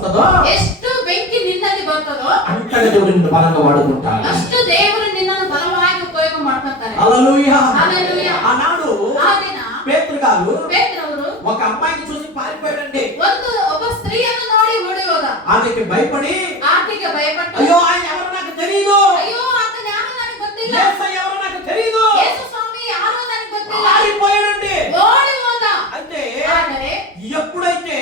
ಎಷ್ಟು ಬೆಂಕಿ ನಿನ್ನಲ್ಲಿ ಬರ್ತದೋ ಅಂತಹ ದೇವರು ನಿನ್ನ ಬಲಂಗ ವಾಡುకుంటాడు. ಅಷ್ಟು ದೇವರು ನಿನ್ನನ್ನು ಬಲವಾಗಿ ಉಪಯೋಗ ಮಾಡ್ತಾರೆ. హల్లెలూయా. హల్లెలూయా. ఆనాడు ఆ దిన పేతురు ఒక అమ్మాయిని చూసి పారిపోయాడండి. ఒక స్త్రీಯನ್ನು ನೋಡಿ ಓಡಿ ಹೋದ. ఆమెకి భయపడి అయ్యో ఆయన ఎవరో నాకు తెలియదు, అయ్యో అతను ಯಾರು ನನಗೆ ಗೊತ್ತಿಲ್ಲ, యేసు ఎవరో నాకు తెలియదు, యేసు స్వామి ಯಾರು ನನಗೆ ಗೊತ್ತಿಲ್ಲ పారిపోయాడండి. ఓడి ಹೋದ. అంటే ಆದರೆ ఎప్పుడైతే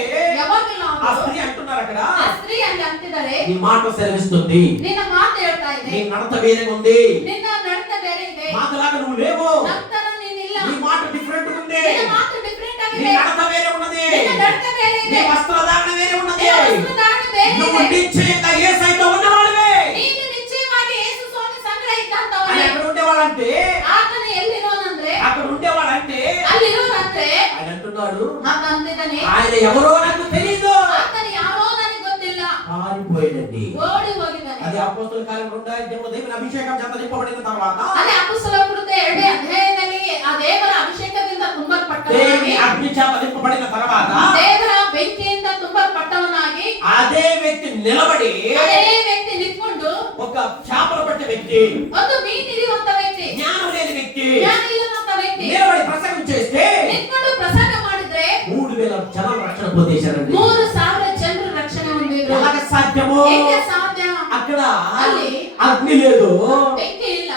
ఆ స్త్రీ అంటున్నారు అక్కడ, ఆ స్త్రీ ಅಲ್ಲಿ ಅಂತಿದ್ದಾರೆ, నీ మాట సెలవిస్తుంది, నిన్న ಮಾತು ಹೇಳ್ತಾ ಇದೆ, నీ నడత వేరే ఉంది, నిన్న నడత ಬೇರೆ ಇದೆ, మాటలాగా నువ్వు లేవు, ನಂತರ ನೀನಿಲ್ಲ, నీ మాట డిఫరెంట్ ఉంది, నిన్న ಮಾತು ಡಿಫರೆಂಟ್ ಆಗಿದೆ, నీ నడత వేరే ఉన్నది, నిన్న నడత ಬೇರೆ ಇದೆ, నీ వస్త్రధారణ వేరే ఉన్నది, వస్త్రధారణ ಬೇರೆ ಇದೆ, నువ్వు నిశ్చయంగా యేసయ్యతో ఉన్నవాడివే, ನೀನು నిశ్చయವಾಗಿ యేసు స్వామి సంగಡ ಇದ್ದಂತವನೇ. ఆయన ఎక్కడ ఉండేవాడంటే, ಆತನ ಎಲ್ಲಿರೋನಂದ್ರೆ, అక్కడ ఉండేవాడంటే ಅಲ್ಲಿರೋನಂದ್ರೆ ఆయన అంటున్నాడు, ಆತ ಅಂತಿದ್ದಾನೆ, ఆయన ఎవరో నాకు తెలియదు, ಆತನು ಯಾರೋ ನನಗೆ ಗೊತ್ತಿಲ್ಲ, పారిపోయాడండి. ಓಡಿ ಹೋಗಿದ್ದಾನೆ. అది అపోస్తలుల కార్యం 2వ అధ్యాయంలో దేవుని అభిషేకం చేత నింపబడిన తర్వాత, ಅದೇ ಅಪೊಸ್ತಲರ ಕೃತ್ಯ 2ನೇ ಅಧ್ಯಾಯದಲ್ಲಿ ಆ ದೇವರ ಅಭಿಷೇಕದಿಂದ ತುಂಬಲ್ಪಟ್ಟವನಾಗಿ, దేవుని అగ్ని చేత నింపబడిన తర్వాత ದೇವರ ಬೆಂಕಿಯಿಂದ ತುಂಬಲ್ಪಟ್ಟವನಾಗಿ అదే వ్యక్తి నిలబడి, ಅದೇ ವ್ಯಕ್ತಿ ನಿಂತ್ಕೊಂಡು, ఒక చేపలు పట్టే వ్యక్తి, ಒಂದು ಮೀನು ಹಿಡಿಯುವಂತ ವ್ಯಕ್ತಿ, జ్ఞానం లేని వ్యక్తి ಜ್ಞಾನ ಇಲ್ಲದಂತ ವ್ಯಕ್ತಿ నిలబడి ప్రసంగం చేస్తే ನಿಂತ್ಕೊಂಡು ಪ್ರಸಂಗ ಮಾಡಿದ್ರೆ 3000 జనం రక్షణ పొందేశారండి. 3000 ಜನರು ರಕ್ಷಣೆ ಹೊಂದಿದ್ರು. ఎలాగ సాధ్యము? ಹೇಗೆ ಸಾಧ್ಯ? అక్కడ ಅಲ್ಲಿ అగ్ని లేదు. ಬೆಂಕಿ ಇಲ್ಲ.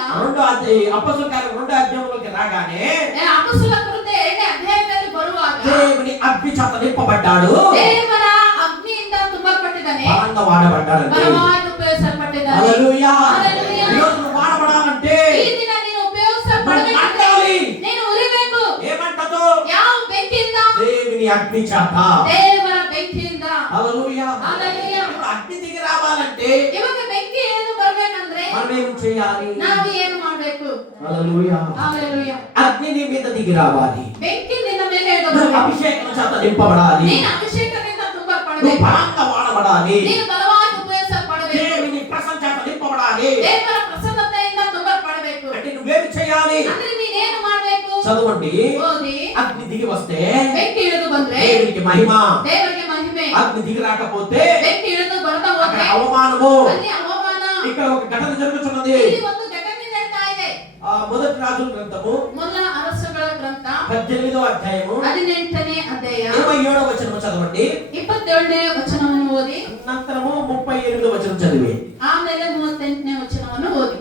అపోస్తలుల కార్యం 2వ అధ్యాయంలోకి రాగానే ಅಪೊಸ್ತಲರ ಕೃತ್ಯ 2ನೇ ಅಧ್ಯಾಯದಲ್ಲಿ ಬರುವಾಗ దేవుని అగ్ని చేత నింపబడ్డాడు, ದೇವರ ಅಗ್ನಿಯಿಂದ ತುಂಬಲ್ಪಟ್ಟಿದ್ದಾನೆ, బలంగా వాడబడ్డాడండి. ಬಲವಾಗಿ ಉಪಯೋಗಿಸಲ್ಪಟ್ಟಿದ್ದಾನೆ. హల్లెలూయా. హల్లెలూయా. ఈరోజు నువ్వు వాడబడాలంటే ಈ ದಿನ ನೀನು ಉಪಯೋಗಿಸಲ್ಪಡಬೇಕು, మండాలి. ನೀನು ಉರಿಬೇಕು. ఏమంటదో? ಯಾವ ಬೆಂಕಿಯಿಂದ? దేవుని అగ్ని చేత. ದೇವರ ಬೆಂಕಿಯಿಂದ. హల్లెలూయా. హల్లెలూయా. ఇప్పుడు అగ్ని దిగి రావాలంటే ಇವಾಗ ಬೆಂಕಿ ಏನು ಬರಬೇಕಂದ್ರೆ మనం ఏం చేయాలి? ನಾವು ಏನು ಮಾಡಬೇಕು? హల్లెలూయా. హల్లెలూయా. అగ్ని నీ మీద దిగి రావాలి, ಬೆಂಕಿ ನಿನ್ನ ಮೇಲೆ నువ్వు ಇರಬೇಕು, అభిషేకం చేత నింపబడాలి, ನೀನು ಅಭಿಷೇಕದಿಂದ నువ్వు ತುಂಬಲ್ಪಡಬೇಕು, బలంగా వాడబడాలి, ನೀನು ಬಲವಾಗಿ ಉಪಯೋಗಿಸಲ್ಪಡಬೇಕು, దేవుని ప్రసన్న చేత నింపబడాలి. ದೇವರ ಪ್ರಸನ್ನತೆಯಿಂದ ತುಂಬಲ್ಪಡಬೇಕು. అంటే నువ్వేమి చేయాలి? ಅಂದ್ರೆ ನೀನೇನು ಮಾಡಬೇಕು? చదవండి. ಓದಿ. అగ్ని దిగి వస్తే ಬೆಂಕಿ ಇಳಿದು ಬಂದ್ರೆ దేవునికి మహిమ, ದೇವರಿಗೆ ಮಹಿಮೆ. అగ్ని దిగి రాకపోతే ಬೆಂಕಿ ಇಳಿದು ಬರದ అక్కడ ಹೋದ್ರೆ అవమానము. ಅಲ್ಲಿ ಅವಮಾನ. ఇక్కడ ఒక ఘటన జరుగుతున్నది. ಇಲ್ಲಿ ಒಂದು ಘಟನೆ ನಡೀತಾ ಇದೆ. మొదటి రాజుల గ్రంథము ಮೊದಲ ಅರಸುಗಳ ಗ್ರಂಥ 18వ అధ్యాయము 18ನೇ ಅಧ್ಯಾಯ 27వ వచనం చదవండి. 27ನೇ ವಚನವನ್ನು ಓದಿ. అనంతరము 38వ వచనం చదివి ಆಮೇಲೆ 38ನೇ ವಚನವನ್ನು ಓದಿ.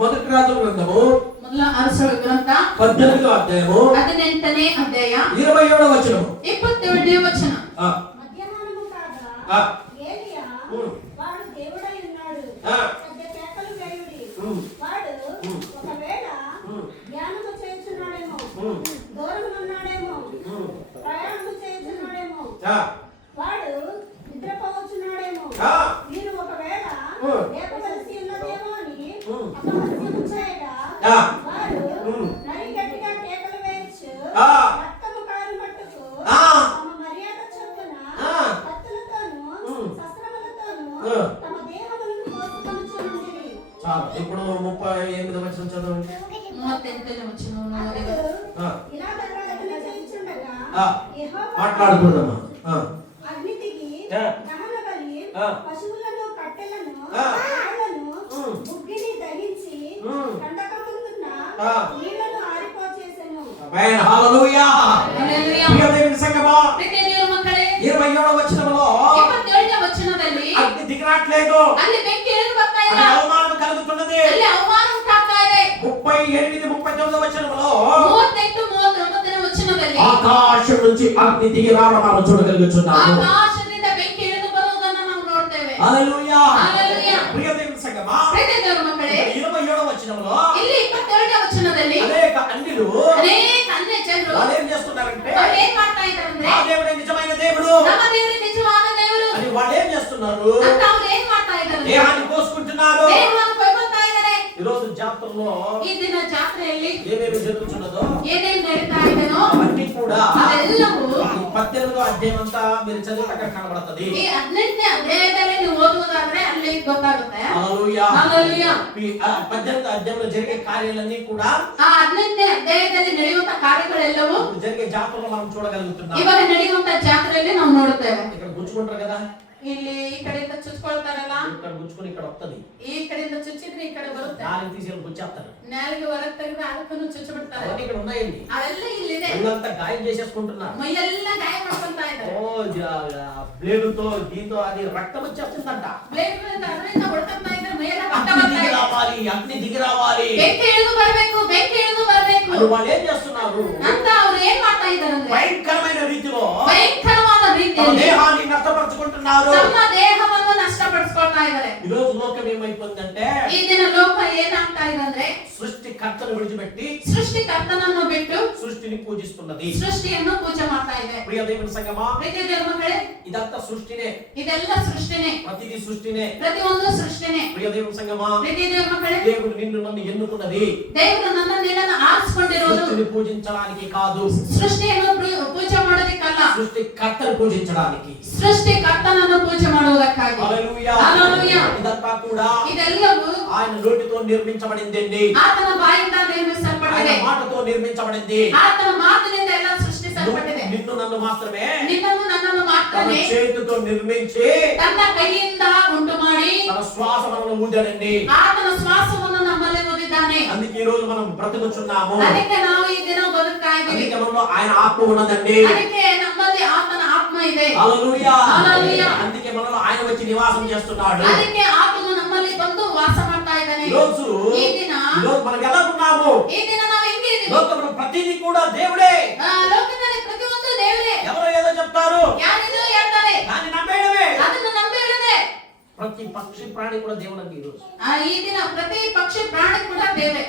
మొదటి రాజుల గ్రంథము ಮೊದಲ ಅರಸುಗಳ ಗ್ರಂಥ 18వ అధ్యాయము 18ನೇ ಅಧ್ಯಾಯ 27వ వచనం. 27ನೇ ವಚನ. మధ్యాహ్నము కాగా ఏలియా వాడు దేవుడై ఉన్నాడు, పెద్ద కేకలు వేయుడి. వాడు ఒకవేళ ధ్యానము చేస్తున్నాడేమో, దూరమున్నాడేమో, ప్రయాణము చేస్తున్నాడేమో, వాడు నిద్రపోవచ్చున్నాడేమో, మీరు ఒకవేళ లేపవలసి ఉన్నదేమో అని అపహాస్యము చేయగా వారు మరి గట్టిగా కేకలు వేయచ్చు, రక్తము కారు మట్టుకు తమ మర్యాద చొప్పున కత్తులతోనూ శస్త్రములతోనూ తమ దేహములను కోసుకొనుచుండిరి. చాలు. ఇప్పుడు 38వ వచనం చదవండి. 38ನೇ ವಚನವನ್ನು ಓದಿ. ఇలా ఘటన చేయుచుండగా యెహోవా మాట్లాడుకుందామా? అగ్ని దిగి దహన బలి, పశువులను, కట్టెలను, రాళ్లను, బుగ్గిని దహించి కండకములున్న నీళ్లను ఆరిపోచేసెను. ఆమేన్. హల్లెలూయా. హల్లెలూయా. ప్రియ దేవుని సంగమా, ಪ್ರೀತಿಯ ದೇವರ ಮಕ್ಕಳೇ, 27వ వచనంలో 27ನೇ ವಚನದಲ್ಲಿ అగ్ని దిగి రాట్లేదు, ಅಲ್ಲಿ ಬೆಂಕಿ ಇಳಿದು ಬರ್ತಾ ಇಲ್ಲ, అవమానం కలుగుతున్నది. ಅಲ್ಲಿ ಅವಮಾನ ಉಂಟಾಗ್ತಾ ಇದೆ. 38 39వ వచనంలో 38 39ನೇ ವಚನದಲ್ಲಿ ఆకాశం నుంచి అగ్ని దిగి రావడం మనం చూడగలుగుతున్నాము. ಆಕಾಶದಿಂದ ಬೆಂಕಿ ಇಳಿದು ಬರುವುದನ್ನು ನಾವು ನೋಡ್ತೇವೆ. హల్లెలూయా. హల్లెలూయా. ప్రియ దేవుని సంగమా, ಪ್ರೀತಿಯ ದೇವರ ಮಕ್ಕಳೇ, 27వ వచనంలో ಇಲ್ಲಿ 27ನೇ ವಚನದಲ್ಲಿ అనేక అన్యులు ಅನೇಕ ಅನ್ಯ ಜನರು వాళ్ళు ఏం చేస్తున్నారంటే, వాళ్ళు ఏం ಮಾಡ್ತಾ ಇದ್ದಾರಂದ್ರೆ, ఆ దేవుడే నిజమైన దేవుడు ನಮ್ಮ ದೇವರು ನಿಜವಾದ ದೇವರು అని వాళ్ళు ఏం చేస్తున్నారు? ಅಂತ ಅವ್ರು ಏನ್ ಮಾಡ್ತಾ ಇದ್ದಾರೆ? దేహాన్ని కోసుకుంటున్నారు. ದೇವರನ್ನು ಕೊಯ್ಕೊಳ್ತಾ ಇದ್ದಾರೆ. ఈ రోజు జాతరలో ಈ ದಿನ ಜಾತ್ರೆಯಲ್ಲಿ ఏమేమి జరుగుతున్నదో ಏನೇನ್ ನಡೀತಾ ಇದೆನೋ అవన్నీ కూడా ಅದೆಲ್ಲವೂ 18వ అధ్యాయం అంతా మీరు చదివితే అక్కడ కనబడుతుంది. ಈ 18ನೇ ಅಧ್ಯಾಯದಲ್ಲಿ ನೀವು ಓದುವುದಾದ್ರೆ ಅಲ್ಲಿ ಗೊತ್ತಾಗುತ್ತೆ. హల్లెలూయా. హల్లెలూయా. ఈ 18వ అధ్యాయంలో జరిగే కార్యాలన్నీ కూడా ಆ 18ನೇ ಅಧ್ಯಾಯದಲ್ಲಿ ನಡೆಯುವಂತ ಕಾರ್ಯಗಳೆಲ್ಲವೂ ఇప్పుడు జరిగే జాతరలో మనం చూడగలుగుతున్నాం. ಇವಾಗ ನಡೆಯುವಂತ ಜಾತ್ರೆಯಲ್ಲಿ ನಾವು ನೋಡುತ್ತೇವೆ. ఇక్కడ గుచ్చుకుంటారు కదా, ಇಲ್ಲಿ ಈ ಕಡೆಯಿಂದ ಚುಚ್ಕೊಳ್ತಾರಲ್ಲ, ఇక్కడ గుచ్చుకొని ఇక్కడ వస్తది, ಈ ಕಡೆಯಿಂದ ಚುಚ್ಚಿದ್ರೆ ಈ ಕಡೆ ಬರುತ್ತೆ. నాలుగు తీసి గుచ్చేస్తారు. ನಾಲಿಗೆ ಹೊರಗೆ ತೆಗೆದು ಅದಕ್ಕೂ ಚುಚ್ಚಿಬಿಡ್ತಾರೆ. అవన్నీ ఇక్కడ ఉన్నాయండి. ಅವೆಲ್ಲ ಇಲ್ಲಿದೆ. ఒళ్ళంతా గాయం చేసేసుకుంటున్నారు. ಮೈಯೆಲ್ಲ ಗಾಯ ಮಾಡ್ಕೊಂತ ಇದ್ದಾರೆ. బ్లేడుతో దీంతో అది రక్తం వచ్చేస్తుందంట. ಬ್ಲೇಡ್ ಅದರಿಂದ ಹೊಡ್ಕೊಂತ ಇದ್ದಾರೆ, ಮೈಯೆಲ್ಲ ರಕ್ತ అగ్ని ಬರ್ತಾ దిగి ಇದೆ. రావాలి, అగ్ని దిగి రావాలి. ಬೆಂಕಿ ಇಳಿದು ಬರಬೇಕು, ಬೆಂಕಿ ಇಳಿದು ಬರಬೇಕು అది వాళ్ళు ఏం చేస్తున్నారు? ಅಂತ ಅವ್ರು ಏನ್ ಮಾಡ್ತಾ ಇದ್ದಾರೆ ಅಂದ್ರೆ భయంకరమైన రీతిలో ಭಯಂಕರವಾದ తమ ರೀತಿಯಲ್ಲಿ దేహాన్ని నష్టపరుచుకుంటున్నారు. ತಮ್ಮ ದೇಹವನ್ನು ನಷ್ಟಪಡಿಸ್ಕೊಳ್ತಾ ಇದ್ದಾರೆ. ఈ రోజు లోకం ఏమైపోతుందంటే ಈ ದಿನ ಲೋಕ ಏನಾಗ್ತಾ ಇದೆ ಅಂದ್ರೆ సృష్టికర్తను విడిచిపెట్టి ಸೃಷ್ಟಿಕರ್ತನನ್ನು ಬಿಟ್ಟು సృష్టిని పూజిస్తున్నది. ಸೃಷ್ಟಿಯನ್ನು ಪೂಜೆ ಮಾಡ್ತಾ ಇದೆ. ప్రియ దేవుని సంగమా, ಪ್ರೀತಿಯ ದೇವರ ಮಕ್ಕಳೇ, ఇదంతా సృష్టినే, ಇದೆಲ್ಲ ಸೃಷ್ಟಿನೇ, ప్రతిదీ సృష్టినే. ಪ್ರತಿಯೊಂದು ಸೃಷ್ಟಿನೇ. ప్రియ దేవుని సంగమా, ಪ್ರೀತಿಯ ದೇವರ ಮಕ್ಕಳೇ, దేవుడు నిన్ను నన్ను ఎన్నుకున్నది ದೇವರು ನಿನ್ನನ್ನು ಆರಿಸಿಕೊಂಡಿರೋದು సృష్టిని పూజించడానికి కాదు, ಸೃಷ್ಟಿಯನ್ನು ಪೂಜೆ ಮಾಡೋದಕ್ಕಲ್ಲ, సృష్టికర్తను పూజించడానికి. ಸೃಷ್ಟಿಕರ್ತನನ್ನು ಪೂಜೆ ಮಾಡುವುದಕ್ಕಾಗಿ. హల్లెలూయా. హల్లెలూయా. ఇదంతా కూడా ಇದೆಲ್ಲವೂ ఆయన నోటితో నిర్మించబడిందండి. ಆತನ ಬಾಯಿಂದ ఆయన ನಿರ್ಮಿಸಲ್ಪಟ್ಟಿದೆ. మాటతో నిర్మించబడింది. ಆತನ ಮಾತಿನಿಂದ ಎಲ್ಲ ಸೃಷ್ಟಿಸಲ್ಪಟ್ಟಿದೆ. నిన్ను నన్ను మాత్రమే ನಿನ್ನನ್ನು ನನ್ನನ್ನು తన ಮಾತ್ರನೇ చేతితో నిర్మించి ತನ್ನ ಕೈಯಿಂದ ಉಂಟು ಮಾಡಿ తన శ్వాస మనలో ఊదాడండి. ಆತನ ಶ್ವಾಸವನ್ನು ನಮ್ಮಲ್ಲಿ ಊದಿದ್ದಾನೆ. అందుకే ఈ రోజు మనం బ్రతుకుచున్నాము. ಅದಕ್ಕೆ ನಾವು ಈ ದಿನ ಬದುಕ್ತಾ ಇದ್ದೀವಿ. అందుకే మనలో ఆయన ఆత్మ ఉన్నదండి. ಅದಕ್ಕೆ ನಮ್ಮಲ್ಲಿ ಆತನ ಆತ್ಮ ಇದೆ. హల్లెలూయా. హల్లెలూయా. అందుకే మనలో ఆయన వచ్చి నివాసం చేస్తున్నాడు. ಅದಕ್ಕೆ ಆತನು ನಮ್ಮಲ್ಲಿ ಬಂದು ವಾಸ ಮಾಡ್ತಾ ಇದ್ದಾನೆ. ఈ రోజు మనం ఎలా ఉన్నాము? ಈ ದಿನ ನಾವು ಹೆಂಗೆ ಇದ್ದೀವಿ? లోకంలో ప్రతిదీ కూడా దేవుడే. ಲೋಕದಲ್ಲಿ ಪ್ರತಿಯೊಂದು ದೇವರೇ. ఎవరో ఏదో చెప్తారు, ಯಾರಿదో ಹೇಳ್ತಾರೆ, దాన్ని నమ్మేయడమే. ಅದನ್ನು ನಂಬಿಡದೆ. ప్రతి పక్షి ప్రాణి కూడా దేవుడండి ఈ రోజు. ಈ ದಿನ ಪ್ರತಿ ಪಕ್ಷಿ ಪ್ರಾಣಿ ಕೂಡ ದೇವರೇ.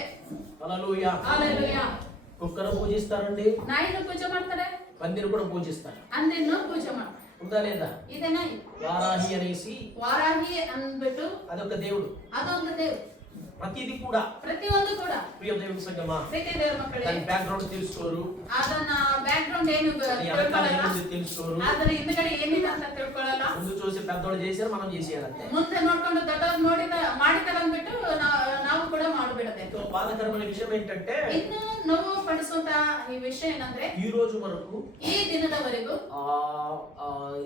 హల్లెలూయా. హల్లెలూయా. కుక్కను పూజిస్తారండి, ನಾಯಿನು ಪೂಜೆ ಮಾಡ್ತಾರೆ, పందిని కూడా పూజిస్తారు. ಅಂದಿನ್ನು ಪೂಜೆ ಮಾಡ್ತಾರೆ. ఉందా లేదా? ಇದನ್ನ వారాహి అనేసి ವಾರಾಹಿ ಅಂದ್ಬಿಟ್ಟು అదొక దేవుడు. ಅದೊಂದು ದೇವರು. ప్రతిదీ కూడా ಪ್ರತಿಯೊಂದು ಕೂಡ ప్రియ దేవుని సంగమా, ಪ್ರೀತಿ ದೇವರ ಮಕ್ಕಳೇ, దాని బ్యాక్గ్రౌండ్ తెలుసుకోరు, ಅದನ್ನ ಬ್ಯಾಕ್ಗ್ರೌಂಡ್ ಏನು అది వెనకాల ತಿಳ್ಕೊಳ್ಳಲ್ಲ, ఏముంది తెలుసుకోరు. ಅದರ ಹಿಂದ್ಗಡೆ ಏನಿದೆ ಅಂತ ತಿಳ್ಕೊಳ್ಳಲ್ಲ. ముందు చూసి పెద్దోళ్ళు చేశారు, మనం చేసేయాలంతే. ಮುಂದೆ ನೋಡ್ಕೊಂಡು ದೊಡ್ಡವ್ರು ಮಾಡಿದ್ದಾರೆ ಅಂದ್ಬಿಟ್ಟು ನಾವು ಕೂಡ ಮಾಡಿಬಿಡದೆ. ఎంతో బాధాకరమైన విషయం ఏంటంటే ಇನ್ನು ನೋವು ಪಡಿಸುವಂತ ಈ ವಿಷಯ ಏನಂದ್ರೆ ఈ రోజు వరకు ಈ ದಿನದವರೆಗೂ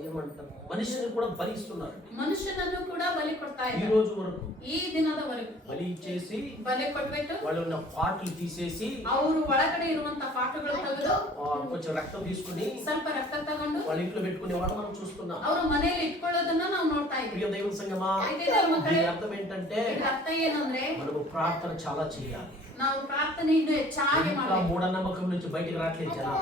ఏమంటారు, మనిషిని కూడా బలిస్తున్నారు. ಮನುಷ್ಯನನ್ನು ಕೂಡ ಬಲಿ ಕೊಡ್ತಾ ఈ ಇದ್ದಾರೆ. రోజు వరకు ಈ ದಿನದವರೆಗೂ బలి ఇచ్చేసి ಬಲಿ ಕೊಟ್ಬಿಟ್ಟು వాళ్ళు ఉన్న పాటలు తీసేసి ಅವರು ಒಳಗಡೆ ಇರುವಂತ ಪಾಠಗಳು ತೆಗೆದು కొంచెం రక్తం తీసుకుని ಸ್ವಲ್ಪ ರಕ್ತ ತಗೊಂಡು వాళ్ళ ఇంట్లో పెట్టుకునే వాళ్ళు మనం చూస్తున్నాం. ಅವರು ಮನೆಯಲ್ಲಿ ಇಟ್ಕೊಳ್ಳೋದನ್ನ ನಾವು ನೋಡ್ತಾ ಇದ್ದೀವಿ. ప్రియ దేవుని సంగమా, అయితే ದೇವರ ಮಕ್ಕಳೇ, దీని అర్థం ఏంటంటే ಇದರ ಅರ್ಥ ಏನಂದ್ರೆ మనము ప్రార్థన చాలా చేయాలి. ನಾವು ಪ್ರಾರ್ಥನೆ ಇನ್ನು ಹೆಚ್ಚಾಗಿ ఇంకా ಮಾಡಬೇಕು. మూఢనమ్మకం నుంచి బయటికి రావట్లేదు జనం.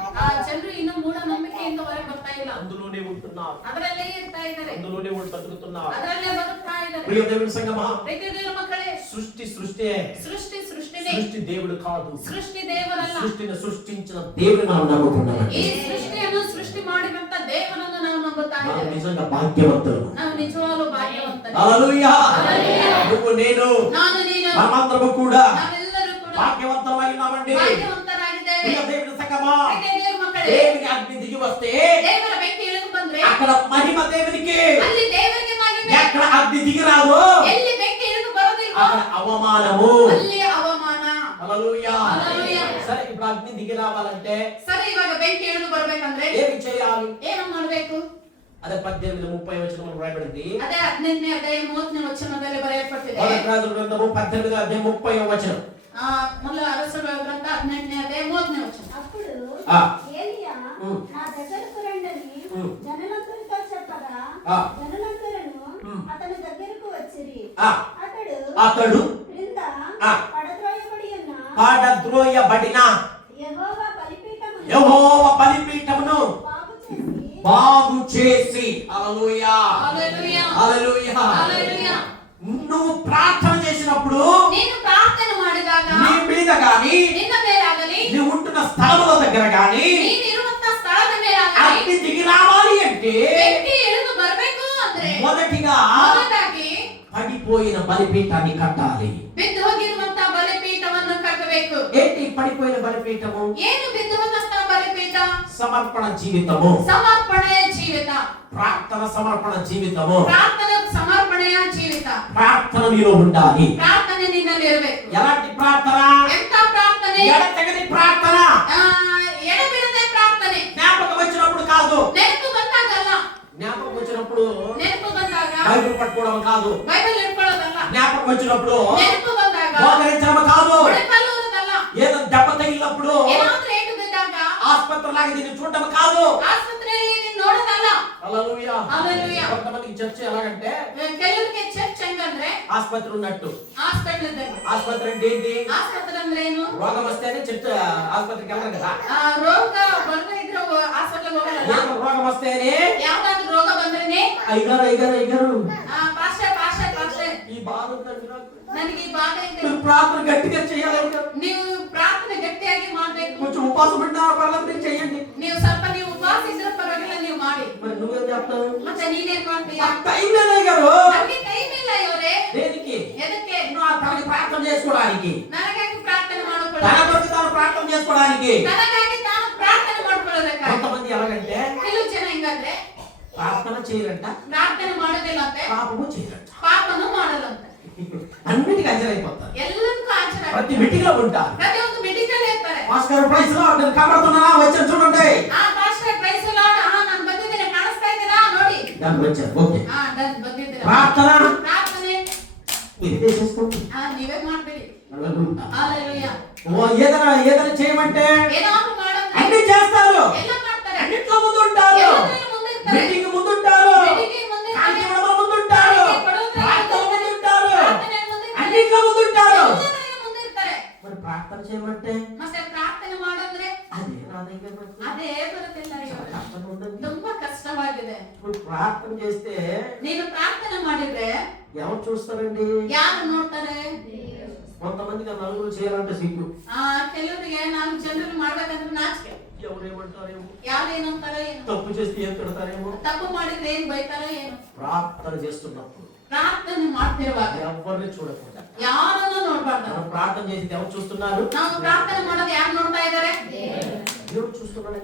ಜನರು ಇನ್ನು ಮೂಢನಂಬಿಕೆಯಿಂದ ಹೊರಗೆ ಬರ್ತಾ ಇಲ್ಲ, అందులోనే ఉంటున్నారు, ಅದರಲ್ಲೇ ಇರ್ತಾ ಇದ್ದಾರೆ, అందులోనే బతుకుతున్నారు. ಅದರಲ್ಲೇ ಬದುಕ್ತಾ ಇದ್ದಾರೆ. ప్రియ దేవుని సంగమా, ಪ್ರೀತಿ ದೇವರ ಮಕ್ಕಳೇ, సృష్టినే, ಸೃಷ್ಟಿನೇ, సృష్టి దేవుడు కాదు. ಸೃಷ್ಟಿ ದೇವರಲ್ಲ. సృష్టిని సృష్టించిన దేవుని మనం నమ్ముతున్నాం. ಈ ಸೃಷ್ಟಿಯನ್ನು ಸೃಷ್ಟಿ ಮಾಡಿದಂತ ದೇವರನ್ನು ನಾವು ನಂಬುತ್ತಾ మనం ಇದ್ದೇವೆ. నిజంగా భాగ్యవంతులు. ನಾವು ನಿಜವಾಗ್ಲೂ ಭಾಗ್ಯವಂತರು. హల్లెలూయా. హల్లెలూయా. నువ్వు నేను ನಾನು ನೀನು మనమందరము కూడా ನಾವೆಲ್ಲರೂ ಕೂಡ భాగ్యవంతమై ఉన్నామండి. ಭಾಗ್ಯವಂತರಾಗಿದ್ದೇವೆ. ప్రియ దేవుని సంగమా, ಪ್ರೀತಿ ದೇವರ ಮಕ್ಕಳೇ, దేవుని అగ్ని దిగి వస్తే ದೇವರ ಬೆಂಕಿ ಇಳಿದು ಬಂದ್ರೆ అక్కడ మహిమ దేవునికి, ಅಲ್ಲಿ ದೇವರಿಗೆ ಮಹಿಮೆ. ఎక్కడ అగ్ని దిగి రాదు ಎಲ್ಲಿ ಬೆಂಕಿ ಇಳಿದು ಬರೋದಿಲ್ವೋ అక్కడ అవమానము. ಅಲ್ಲಿ ಅವಮಾನ. హల్లెలూయా. హల్లెలూయా. సరే, ఇప్పుడు అగ్ని దిగి రావాలంటే ಸರಿ, ಇವಾಗ ಬೆಂಕಿ ಇಳಿದು ಬರ್ಬೇಕಂದ್ರೆ ఏమి చేయాలి? ಏನು ಮಾಡ್ಬೇಕು? అదే 18:30 వచనం రాయబడింది. ಅದೇ 15ನೇ ಅಧ್ಯಾಯ 30ನೇ ವಚನದಲ್ಲಿ ಬರೆಯಲ್ಪಟ್ಟಿದೆ. మొదటి రాజుల గ్రంథము 18:30 వచనం. ಮೊದಲ ಅರಸರ ಗ್ರಂಥ 18ನೇ ಅಧ್ಯಾಯ 30ನೇ ವಚನ. అప్పుడు ఆ. ఏలీయా నా దగ్గరకు రండని జనులందరితో చెప్పగా జనులందరూ అతని దగ్గరకు వచ్చిరి. అతడు క్రింద పడద్రోయబడిన యెహోవా బలిపీఠమును బాగు చేసి, హల్లెలూయా, హల్లెలూయా, హల్లెలూయా, హల్లెలూయా. నువ్వు ప్రార్థన చేసినప్పుడు నేను ప్రార్థన ಮಾಡಿದಾಗ నీ మీద గాని నిన్న మేలాగలి నీ ఉంటున్న స్థలముల దగ్గర గాని ನೀನು ಇರುವಂತ ಸ್ಥಳದ ಮೇಲಾಗಲಿ అగ్ని దిగి రావాలి అంటే ಬೆಂಕಿ ಇಳಿದು ಬರಬೇಕು ಅಂದ್ರೆ ಮೊದಲಾಗಿ పడిపోయిన బలిపీఠాన్ని కట్టాలి. ಬಿದ್ದು ಹೋಗಿರುವಂತ ಬಲಿಪೀಠವನ್ನು ಕಟ್ಟಬೇಕು. ఏంటి పడిపోయిన బలిపీఠము? ಏನು ಬಿದ್ದು ಹೋದ ಬಲಿಪೀಠ? సమర్పణ జీవితము, ಸಮರ್ಪಣೆಯ ಜೀವಿತ, ప్రార్థన సమర్పణ జీవితము, ಪ್ರಾರ್ಥನೆ ಸಮರ್ಪಣೆಯ ಜೀವಿತ. ప్రార్థన మీలో ఉండాలి. ಪ್ರಾರ್ಥನೆ ನಿನ್ನಲ್ಲಿ ಇರಬೇಕು. ఎలాంటి ప్రార్థన? ಎಂತ ಪ್ರಾರ್ಥನೆ? ఎడతెగని ప్రార్థన. ಎಡಬಿಡದೆ ಪ್ರಾರ್ಥನೆ. జ్ఞాపకం వచ్చినప్పుడు కాదు, ನೆನಪು ಬಂದಾಗಲ್ಲ. జ్ఞాపకం వచ్చినప్పుడు ನೆನಪು ಬಂದಾಗ బైబిల్ పట్టుకోవడం కాదు, ಬೈಬಲ್ ಇಟ್ಕೊಳ್ಳೋದಲ್ಲ. జ్ఞాపకం వచ్చినప్పుడు ನೆನಪು ಬಂದಾಗ మోకరించడం కాదు, ಉಳಿಕಲ್ಲುವುದಲ್ಲ. ఏదో దెబ్బ తగిలినప్పుడు ಏನಾದ್ರೂ ಏಟು ಬಿದ್ದಾಗ ఆసుపత్రిలాగా దీన్ని చూడటం కాదు. ಆಸ್ಪತ್ರೆಯಲ್ಲಿ ನೀನು ನೋಡೋದಲ್ಲ. హల్లెలూయా. హల్లెలూయా. కొంతమందికి చర్చ ఎలాగంటే ಕೆಲವರಿಗೆ ಚರ್ಚ್ ಹೆಂಗಂದ್ರೆ ఆసుపత్రి ఉన్నట్టు. ಹಾಸ್ಪಿಟಲ್ ಇದ್ದಂಗೆ. ఆసుపత్రి అంటే ఏంటి? ಆಸ್ಪತ್ರೆ ಅಂದ್ರೆ ಏನು? రోగం వస్తేనే చర్చ ఆసుపత్రికి వెళ్ళరు కదా. ರೋಗ ಬರ್ದೇ ಇದ್ರೆ ಹಾಸ್ಪಿಟಲ್ ಹೋಗಲ್ಲ. ఏదో రోగం వస్తేనే ಯಾವ್ದಾದ್ರು ರೋಗ ಬಂದ್ರೇನೆ అయ్యగారు ಪಾಸ್ಟರ್ ఈ బాధ ఉందండి నాకు. ನನಗೆ ಈ ಬಾಧೆ ಇದೆ. మీరు ప్రార్థన గట్టిగా చేయాలి అయ్యగారు. ನೀವು ಪ್ರಾರ್ಥನೆ ಗಟ್ಟಿಯಾಗಿ ಮಾಡ್ಬೇಕು. కొంచెం ఉపవాసం పెట్టినా పర్లేదు, మీరు చేయండి. ನೀವು ಸ್ವಲ್ಪ ಉಪವಾಸ ಇದ್ರೆ ಪರವಾಗಿಲ್ಲ, ನೀವು ಮಾಡಿ. మరి నువ్వేం చెప్తావు? ಮತ್ತೆ ನೀನೇನ್ ಮಾಡ್ತೀಯ? టైం లేదు అయ్యగారు. ನನಗೆ ಟೈಮ್ ಇಲ್ಲ ಇವರೇ. దేనికి? ಎದಕ್ಕೆ? తనకి ప్రార్థన చేసుకోవడానికి, ನನಗಾಗಿ ಪ್ರಾರ್ಥನೆ తన ಮಾಡಿಕೊಳ್ಳೋದು, కొరకు తాను ప్రార్థన చేసుకోవడానికి. ನನಗಾಗಿ ತಾನು ಪ್ರಾರ್ಥನೆ ಮಾಡ್ಕೊಳ್ಳೋದಕ್ಕಾಗಿ. కొంతమంది ఎలాగంటే ಕೆಲವು ಜನ ಹೆಂಗಂದ್ರೆ ప్రార్థన చేయరంట, ಪ್ರಾರ್ಥನೆ ಮಾಡೋದಿಲ್ಲ ಅಂತೆ, పాపము చేయరంట. ಪಾಪನು ಮಾಡಲ್ಲಂತೆ. అన్నిటికీ హాజరైపోతారు, ಎಲ್ಲದಕ್ಕೂ ಆಚರಣೆ. ప్రతి మీటింగ్ లో ఉంటారు. ಪ್ರತಿಯೊಂದು ಮೆಡಿಕಲ್ ಇರ್ತಾರೆ. మాస్టర్ ప్రైస్ లో నేను కనబడుతున్నానా? వచ్చాను చూడండి. ಪಾಸ್ಟರ್ ಪ್ರೈಸ್ ಲಾರ್ಡ್, ನಾನು ಬಂದಿದ್ದೇನೆ, ಕಾಣಿಸ್ತಾ ಇದ್ದೀರಾ ನೋಡಿ. దానికి వచ్చాను. ఓకే. ಬಂದಿದ್ದೀರಾ. ప్రార్థన ಪ್ರಾರ್ಥನೆ మీరే చేసుకోండి. ನೀವೇ ಮಾಡ್ಬೇಡಿ. హల్లెలూయా. హల్లెలూయా. ఏదైనా చేయమంటే ಏನಾದ್ರು ಮಾಡಂದ್ರೆ అన్ని చేస్తారు, ಎಲ್ಲ ಮಾಡ್ತಾರೆ. అన్నిట్లో ముందు ఉంటారు, ಎಲ್ಲದರಲ್ಲೂ ಮುಂದೆ ಇರ್ತಾರೆ. మీటింగ్ ముందు ఉంటారు, ಮೆಡಿಕಲ್ ಮುಂದೆ ಇರ್ತಾರೆ. కార్యక్రమం ముందు ఉంటారు, ప్రార్థన ముందు ఉంటారు, ಪ್ರಾರ್ಥನೆ ಮುಂದೆ ಇರ್ತಾರೆ. అన్నిట్లో ముందు ఉంటారు. ಎಲ್ಲದರಲ್ಲೂ ಮುಂದೆ ಇರ್ತಾರೆ. మరి ప్రార్థన చేయమంటే ಮತ್ತೆ ಪ್ರಾರ್ಥನೆ ಮಾಡೋದ್ರೆ అదే నా దగ్గర ఉంది. ಅದೇ ಬರುತ್ತಿಲ್ಲ ಇವಾಗ. కష్టం ఉందండి. ತುಂಬಾ ಕಷ್ಟವಾಗಿದೆ. ఇప్పుడు ప్రార్థన చేస్తే ನೀನು ಪ್ರಾರ್ಥನೆ ಮಾಡಿದ್ರೆ ఎవరు చూస్తారండి? ಯಾರು ನೋಡ್ತಾರೆ? కొంతమందికి నలుగురు చేయాలంటే సిగ్గు. ಕೆಲವರಿಗೆ ನಾನು ಜನರು ಮಾಡ್ಬೇಕಂದ್ರೆ ನಾಚಿಕೆ. ఎవరేమంటారేమో, ಯಾರು ಏನಂತಾರೋ ಏನು, తప్పు చేస్తే ఏం తిడతారేమో. ತಪ್ಪು ಮಾಡಿದ್ರೆ ಏನ್ ಬೈತಾರೋ ಏನು. ప్రార్థన చేస్తున్నప్పుడు ಪ್ರಾರ್ಥನೆ ಮಾಡ್ತಿರುವಾಗ ఎవరిని చూడకుండా ಯಾರನ್ನು ನೋಡ್ಬಾರ್ದು. మనం ప్రార్థన చేసి ఎవరు చూస్తున్నారు? ನಾವು ಪ್ರಾರ್ಥನೆ ಮಾಡೋದು ಯಾರು ನೋಡ್ತಾ ಇದ್ದಾರೆ? దేవుడు చూస్తున్నాడు.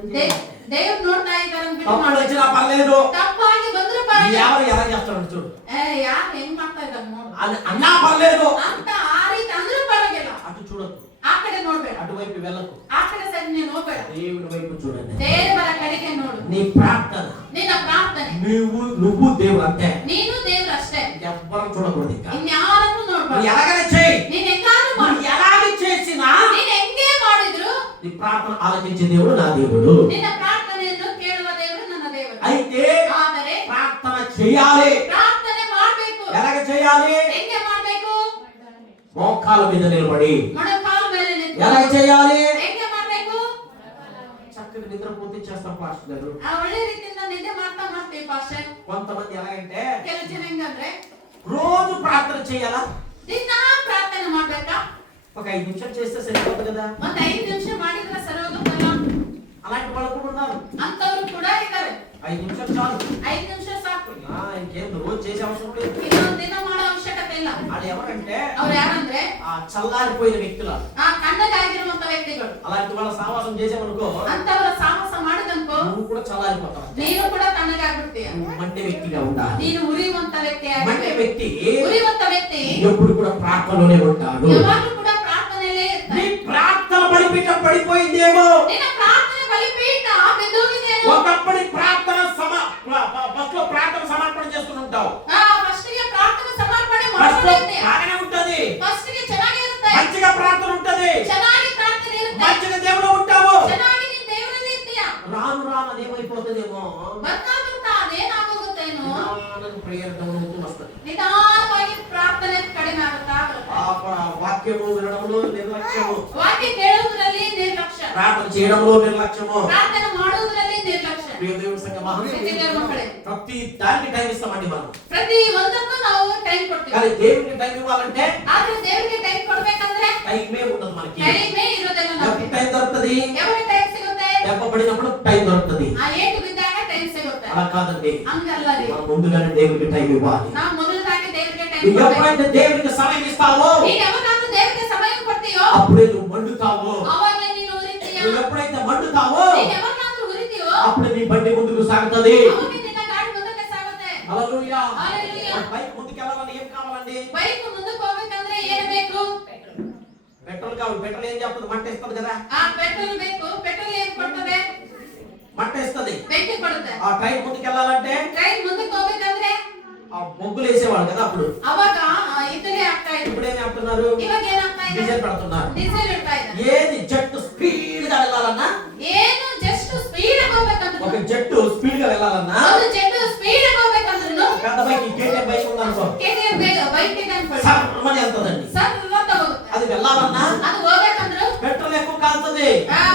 ದೇವ್ರು ನೋಡ್ತಾ ಇದ್ದಾರೆ ಅಂದ್ಬಿಟ್ಟು తప్పులు ಮಾಡ್ಬೇಕು. వచ్చినా పర్లేదు, ತಪ್ಪಾಗಿ ಬಂದ್ರು ಪರವಾಗಿಲ್ಲ. ఎవరు ఎలా చేస్తాడు చూడు. ಯಾರು ಹೆಂಗ್ ಮಾಡ್ತಾ ಇದ್ದಾರೆ ನೋಡು అన్నా పర్లేదు ಅಂತ ಆ ರೀತಿ ಅಂದ್ರೂ పರವಾಗಿಲ್ಲ. అటు చూడొద్దు, ಆ ಕಡೆ ನೋಡ್ಬೇಡ, అటువైపు వెళ్ళకు, ಆ ಕಡೆ ಸರಿ ನೀನು ಹೋಗ್ಬೇಡ. దేవుడి వైపు చూడండి. ದೇವರ ಕಡೆಗೆ ನೋಡು. నీ ప్రార్థన, ನಿನ್ನ ಪ್ರಾರ್ಥನೆ, నువ్వు దేవుడు అంతే. ನೀನು ದೇವ್ರು ಅಷ್ಟೇ, ఎవ్వరు చూడకూడదు. ఇంకా ಇನ್ಯಾರನ್ನು ನೋಡ್ಬೇಡ. ఎలాగైనా చేయి, ನೀನ್ ಹೆಂಗಾದ್ರೂ ಮಾಡು. ఎలాగే చేసినా ನೀನ್ ಹೆಂಗೇ ಮಾಡಿದ್ರು నీ ప్రార్థన ఆలకించే దేవుడు నా దేవుడు. ನಿನ್ನ ಪ್ರಾರ್ಥನೆಯನ್ನು ಕೇಳುವ ದೇವರು ನನ್ನ ದೇವರು. అయితే ಆದರೆ ప్రార్థన చేయాలి. ಪ್ರಾರ್ಥನೆ ಮಾಡ್ಬೇಕು. ఎలాగ చేయాలి? ಹೆಂಗೆ ಮಾಡ್ಬೇಕು? మోకాళ్ళ మీద నిలబడి. ಮೊಣಕಾಲ ಮೇಲೆ ನಿಂತು. ఎలాగ చేయాలి? ಹೆಂಗೆ ಮಾಡ್ಬೇಕು? చక్కగా నిద్రపోతే చేస్తాం పాస్టర్ గారు. ಒಳ್ಳೆ ರೀತಿಯಿಂದ ನಿದ್ದೆ ಮಾಡ್ತಾ ಮಾಡ್ತೀವಿ ಪಾಸ್ಟರ್. కొంతమంది ఎలాగంటే ಕೆಲವು ಜನ ಹೆಂಗಂದ್ರೆ రోజు ప్రార్థన చేయాలా? ದಿನ ಪ್ರಾರ್ಥನೆ ಮಾಡ್ಬೇಕಾ? ఒక 5 నిమిషాలు చేస్తే సరిపోతుంది కదా. ಒಂದ್ 5 ನಿಮಿಷ ಮಾಡಿದ್ರೆ ಸರಿ ಹೋಗುತ್ತಲ್ಲ. అలాంటి వాళ్ళు కూడా ఉన్నారు. ಅಂತವ್ರು ಕೂಡ ಇದ್ದಾರೆ. 5 నిమిషాలు చాలు. 5 నిಮಿಷ సాಕು. ఇంకేం రోజు చేసే అవసరం లేదు. ಇನ್ನೊಂದ್ ದಿನ ಮಾಡೋ ಅವಶ್ಯಕತೆ ಇಲ್ಲ. వాళ్ళు ఎవరంటే ಅವ್ರು ಯಾರಂದ್ರೆ ఆ చల్లారిపోయిన వ్యక్తులు. ಕಣ್ಣಗಾಗಿರುವಂತ వ్యక్ತಿಗಳು. అలాంటి వాళ్ళ సావాసం చేసామనుకో, ಅಂತವರ ಸಾಹಸ ಮಾಡಿದನ್ಕೋ నువ్వు కూడా చల్లారిపోతావు. ನೀನು ಕೂಡ ತಣ್ಣಗಾಗ್ಬಿಡ್ತೀಯ. నువ్వు మండే వ్యక్తిగా ఉండాలి. ನೀನು ಉರಿಯುವಂತ ವ್ಯಕ್ತಿ మండే వ్యక్తి ಉರಿಯುವಂತ ವ್ಯಕ್ತಿ ఎప్పుడు కూడా ప్రార్థనలోనే ఉంటాడు. ಯಾವಾಗಲೂ ಕೂಡ ಪ್ರಾರ್ಥನೆಯಲ್ಲೇ నీ ಇರ್ತಾನೆ. ప్రార్థన బలిపీఠ పడిపోయిందేమో. ನಿನ್ನ ಪ್ರಾರ್ಥನೆ ಬಲಿಪೀಠ ಬಿದ್ದೋಗಿದೆಯೇನೋ. ఒకప్పటి ప్రార్థన ఫస్ట్ లో ప్రార్థన సమర్పణ చేసుకుంటావు. ಫಸ್ಟ್ ಗೆ ಪ್ರಾರ್ಥನೆ ಸಮರ್ಪಣೆ ఫస్ట్ లో ಮಾಡ್ಕೊಂಡಿದ್ದೆ. బాగానే ఉంటది, ಫಸ್ಟ್ ಗೆ ಚೆನ್ನಾಗಿರುತ್ತೆ, మంచిగా ప్రార్థన ఉంటది, ಚೆನ್ನಾಗಿ ಪ್ರಾರ್ಥನೆ ಇರುತ್ತೆ, మంచిగా దేవుడు ఉంటావు. ಚೆನ್ನಾಗಿ ನೀನ್ ದೇವರಲ್ಲಿ ಇರ್ತೀಯ. రాను రాను అదేమైపోతుందేమో, ಬರ್ತಾ ಬರ್ತಾ ಅದೇನಾಗೋಗುತ್ತೇನೋ, ప్రేయర్ డౌన్ అవుతూ వస్తుంది. ನಿಧಾನವಾಗಿ ಪ್ರಾರ್ಥನೆ ಕಡಿಮೆ ಆಗುತ್ತಾ ಬರುತ್ತೆ. వాక్యము వినడంలో నిర్లక్ష్యము, ವಾಕ್ಯ ಕೇಳುವುದರಲ್ಲಿ ನಿರ್ಲಕ್ಷ್ಯ, ప్రార్థన చేయడంలో నిర్లక్ష్యము. ಪ್ರಾರ್ಥನೆ ಮಾಡುವುದರಲ್ಲಿ ನಿರ್ಲಕ್ಷ್ಯ. ప్రియ దేవుని సంగమా, ప్రియ మಕ್ಕಳೇ, ప్రతి దానికి టైం ఇస్తామండి మనం. ಪ್ರತಿ ಒಂದಕ್ಕೂ ನಾವು ಟೈಮ್ ಕೊಡ್ತೀವಿ. కానీ దేవునికి టైం ఇవ్వాలంటే ಆದ್ರೆ ದೇವರಿಗೆ ಟೈಮ್ ಕೊಡ್ಬೇಕಂದ್ರೆ టైమే ఉండదు మనకి. ಟೈಮೇ ಇರೋದಿಲ್ಲ ఎప్పుడు ನಮಗೆ. టైం దొరుకుతుంది? ಯಾವಾಗ ಟೈಮ್ ಸಿಗುತ್ತೆ? దెబ్బపడినప్పుడు టైం దొరుకుతుంది. ಆ ಏಟು ಬಿದ್ದಾಗ ಟೈಮ್ ಸಿಗುತ್ತೆ. అలా కాదండి, ಹಂಗಲ್ಲ ರೀ. మనం ముందుగానే దేవునికి టైం ఇవ్వాలి. ನಾವು ಮೊದಲದಾಗಿ ದೇವರಿಗೆ ಟೈಮ್ నువ్వు ಕೊಡ್ಬೇಕು. ఎప్పుడైతే దేవునికి సమయం ఇస్తావో ನೀನು ಯಾವಾಗಾದ್ರೂ ದೇವರಿಗೆ ಸಮಯ ಕೊಡ್ತೀಯೋ అప్పుడే నువ్వు మండుతావో. ಅವಾಗಲೇ ನೀನು ಉರಿತೀಯ. నువ్వు ఎప్పుడైతే మండుతావో ನೀನು ಯಾವಾಗಾದ್ರೂ ಉರಿತೀಯೋ అప్పుడు నీ బండి ముందుకు సాగుతుంది. ಅವಾಗ ನಿನ್ನ ಗಾಡಿ ಮುಂದಕ್ಕೆ ಸಾಗುತ್ತೆ. హల్లెలూయా. హల్లెలూయా. బైక్ ముందుకు వెళ్ళాలని ఏం కావాలండి? ಬೈಕ್ ಮುಂದಕ್ಕೆ ಹೋಗ್ಬೇಕಂದ್ರೆ ಏನು ಬೇಕು? పెట్రోల్ కావాలి. పెట్రోల్ ఏం చేస్తుంది? మంట ఇస్తుంది కదా. ಆ ಪೆಟ್ರೋಲ್ ಬೇಕು. ಪೆಟ್ರೋಲ್ ಏನ್ ಕೊಡ್ತದೆ? మంట ఇస్తుంది. ಬೆಂಕಿ ಕೊಡುತ್ತೆ. ఆ ట్రైన్ ముందుకు వెళ్ళాలంటే ಟ್ರೈನ್ ಮುಂದಕ್ಕೆ ಹೋಗ್ಬೇಕಂದ್ರೆ ఆ మొగ్గులు వేసేవాళ్ళు కదా అప్పుడు. ಅವಾಗ ಇದ್ದಲೇ ಆಗ್ತಾ ಇತ್ತು. ఇప్పుడు ఏం చేస్తున్నారు? ಇವಾಗ ಏನಾಗ್ತಾ ಇದೆ? డీజిల్ పెడుతున్నారు. ಡೀಸೆಲ್ ಇಡ್ತಾ ಇದೆ. ఏది జట్టు స్పీడ్ గా వెళ్ళాలన్నా, ಏನು ಜಸ್ಟ್ ಸ್ಪೀಡ್ ಹೋಗ್ಬೇಕಂದ್ರೆ ఒక జట్టు స్పీడ్ గా వెళ్ళాలన్నా, ಒಂದು ಜೆಟ್ ಸ್ಪೀಡ್ ಹೋಗ್ಬೇಕಂದ್ರೂ పెద్ద బైక్ కేటీఎం బైక్ ఉందనుకో, ಕೆಟಿಎಂ ಬೈಕ್ ಇದೆ ಅನ್ಕೊಳ್ಳಿ, సర్రమని వెళ్తుందండి. ಸರ್ ಅಂತ ಹೋಗುತ್ತೆ. అది వెళ్ళాలన్నా ಅದು ಹೋಗ್ಬೇಕಂದ್ರೂ పెట్రోల్ ఎక్కువ కాలుతుంది,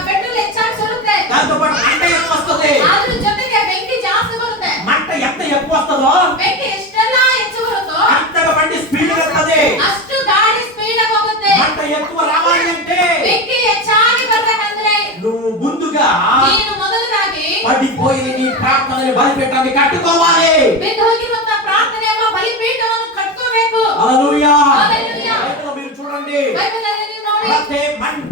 ಪೆಟ್ರೋಲ್ ಹೆಚ್ಚಾಗಿ ಸುಡುತ್ತೆ. దాంతో పాటు మంట ఎక్కువ వస్తుంది. ಅದ್ರ ಜೊತೆಗೆ ಬೆಂಕಿ ಜಾಸ್ತಿ ಬರುತ್ತೆ. మంట ఎంత ఎక్కువ వస్తుందో ಬೆಂಕಿ ಎಷ್ಟೆಲ್ಲ ಹೆಚ್ಚು ಬರುತ್ತೋ అంతగా బండి స్పీడ్ వెళ్తుంది. ಅಷ್ಟು ಗಾಡಿ ಸ್ಪೀಡ್ ಆಗಿ ಹೋಗುತ್ತೆ. మంట ఎక్కువ రావాలి అంటే ಬೆಂಕಿ ಹೆಚ್ಚಾಗಿ ಬರ್ಬೇಕಂದ್ರೆ నువ్వు ముందుగా ನೀನು ಮೊದಲನಾಗಿ పడిపోయిన నీ ప్రార్థనని బలిపీఠాన్ని కట్టుకోవాలి. ಬಿದ್ದು ಹೋಗಿರುವಂತ ಪ್ರಾರ್ಥನೆ ಎಂಬ ಬಲಿಪೀಠವನ್ನು ಕಟ್ಕೋಬೇಕು. హల్లెలూయా. హల్లెలూయా. బైబిల్లో మీరు చూడండి, ಬೈಬಲಲ್ಲಿ ನೀವು ನೋಡಿ,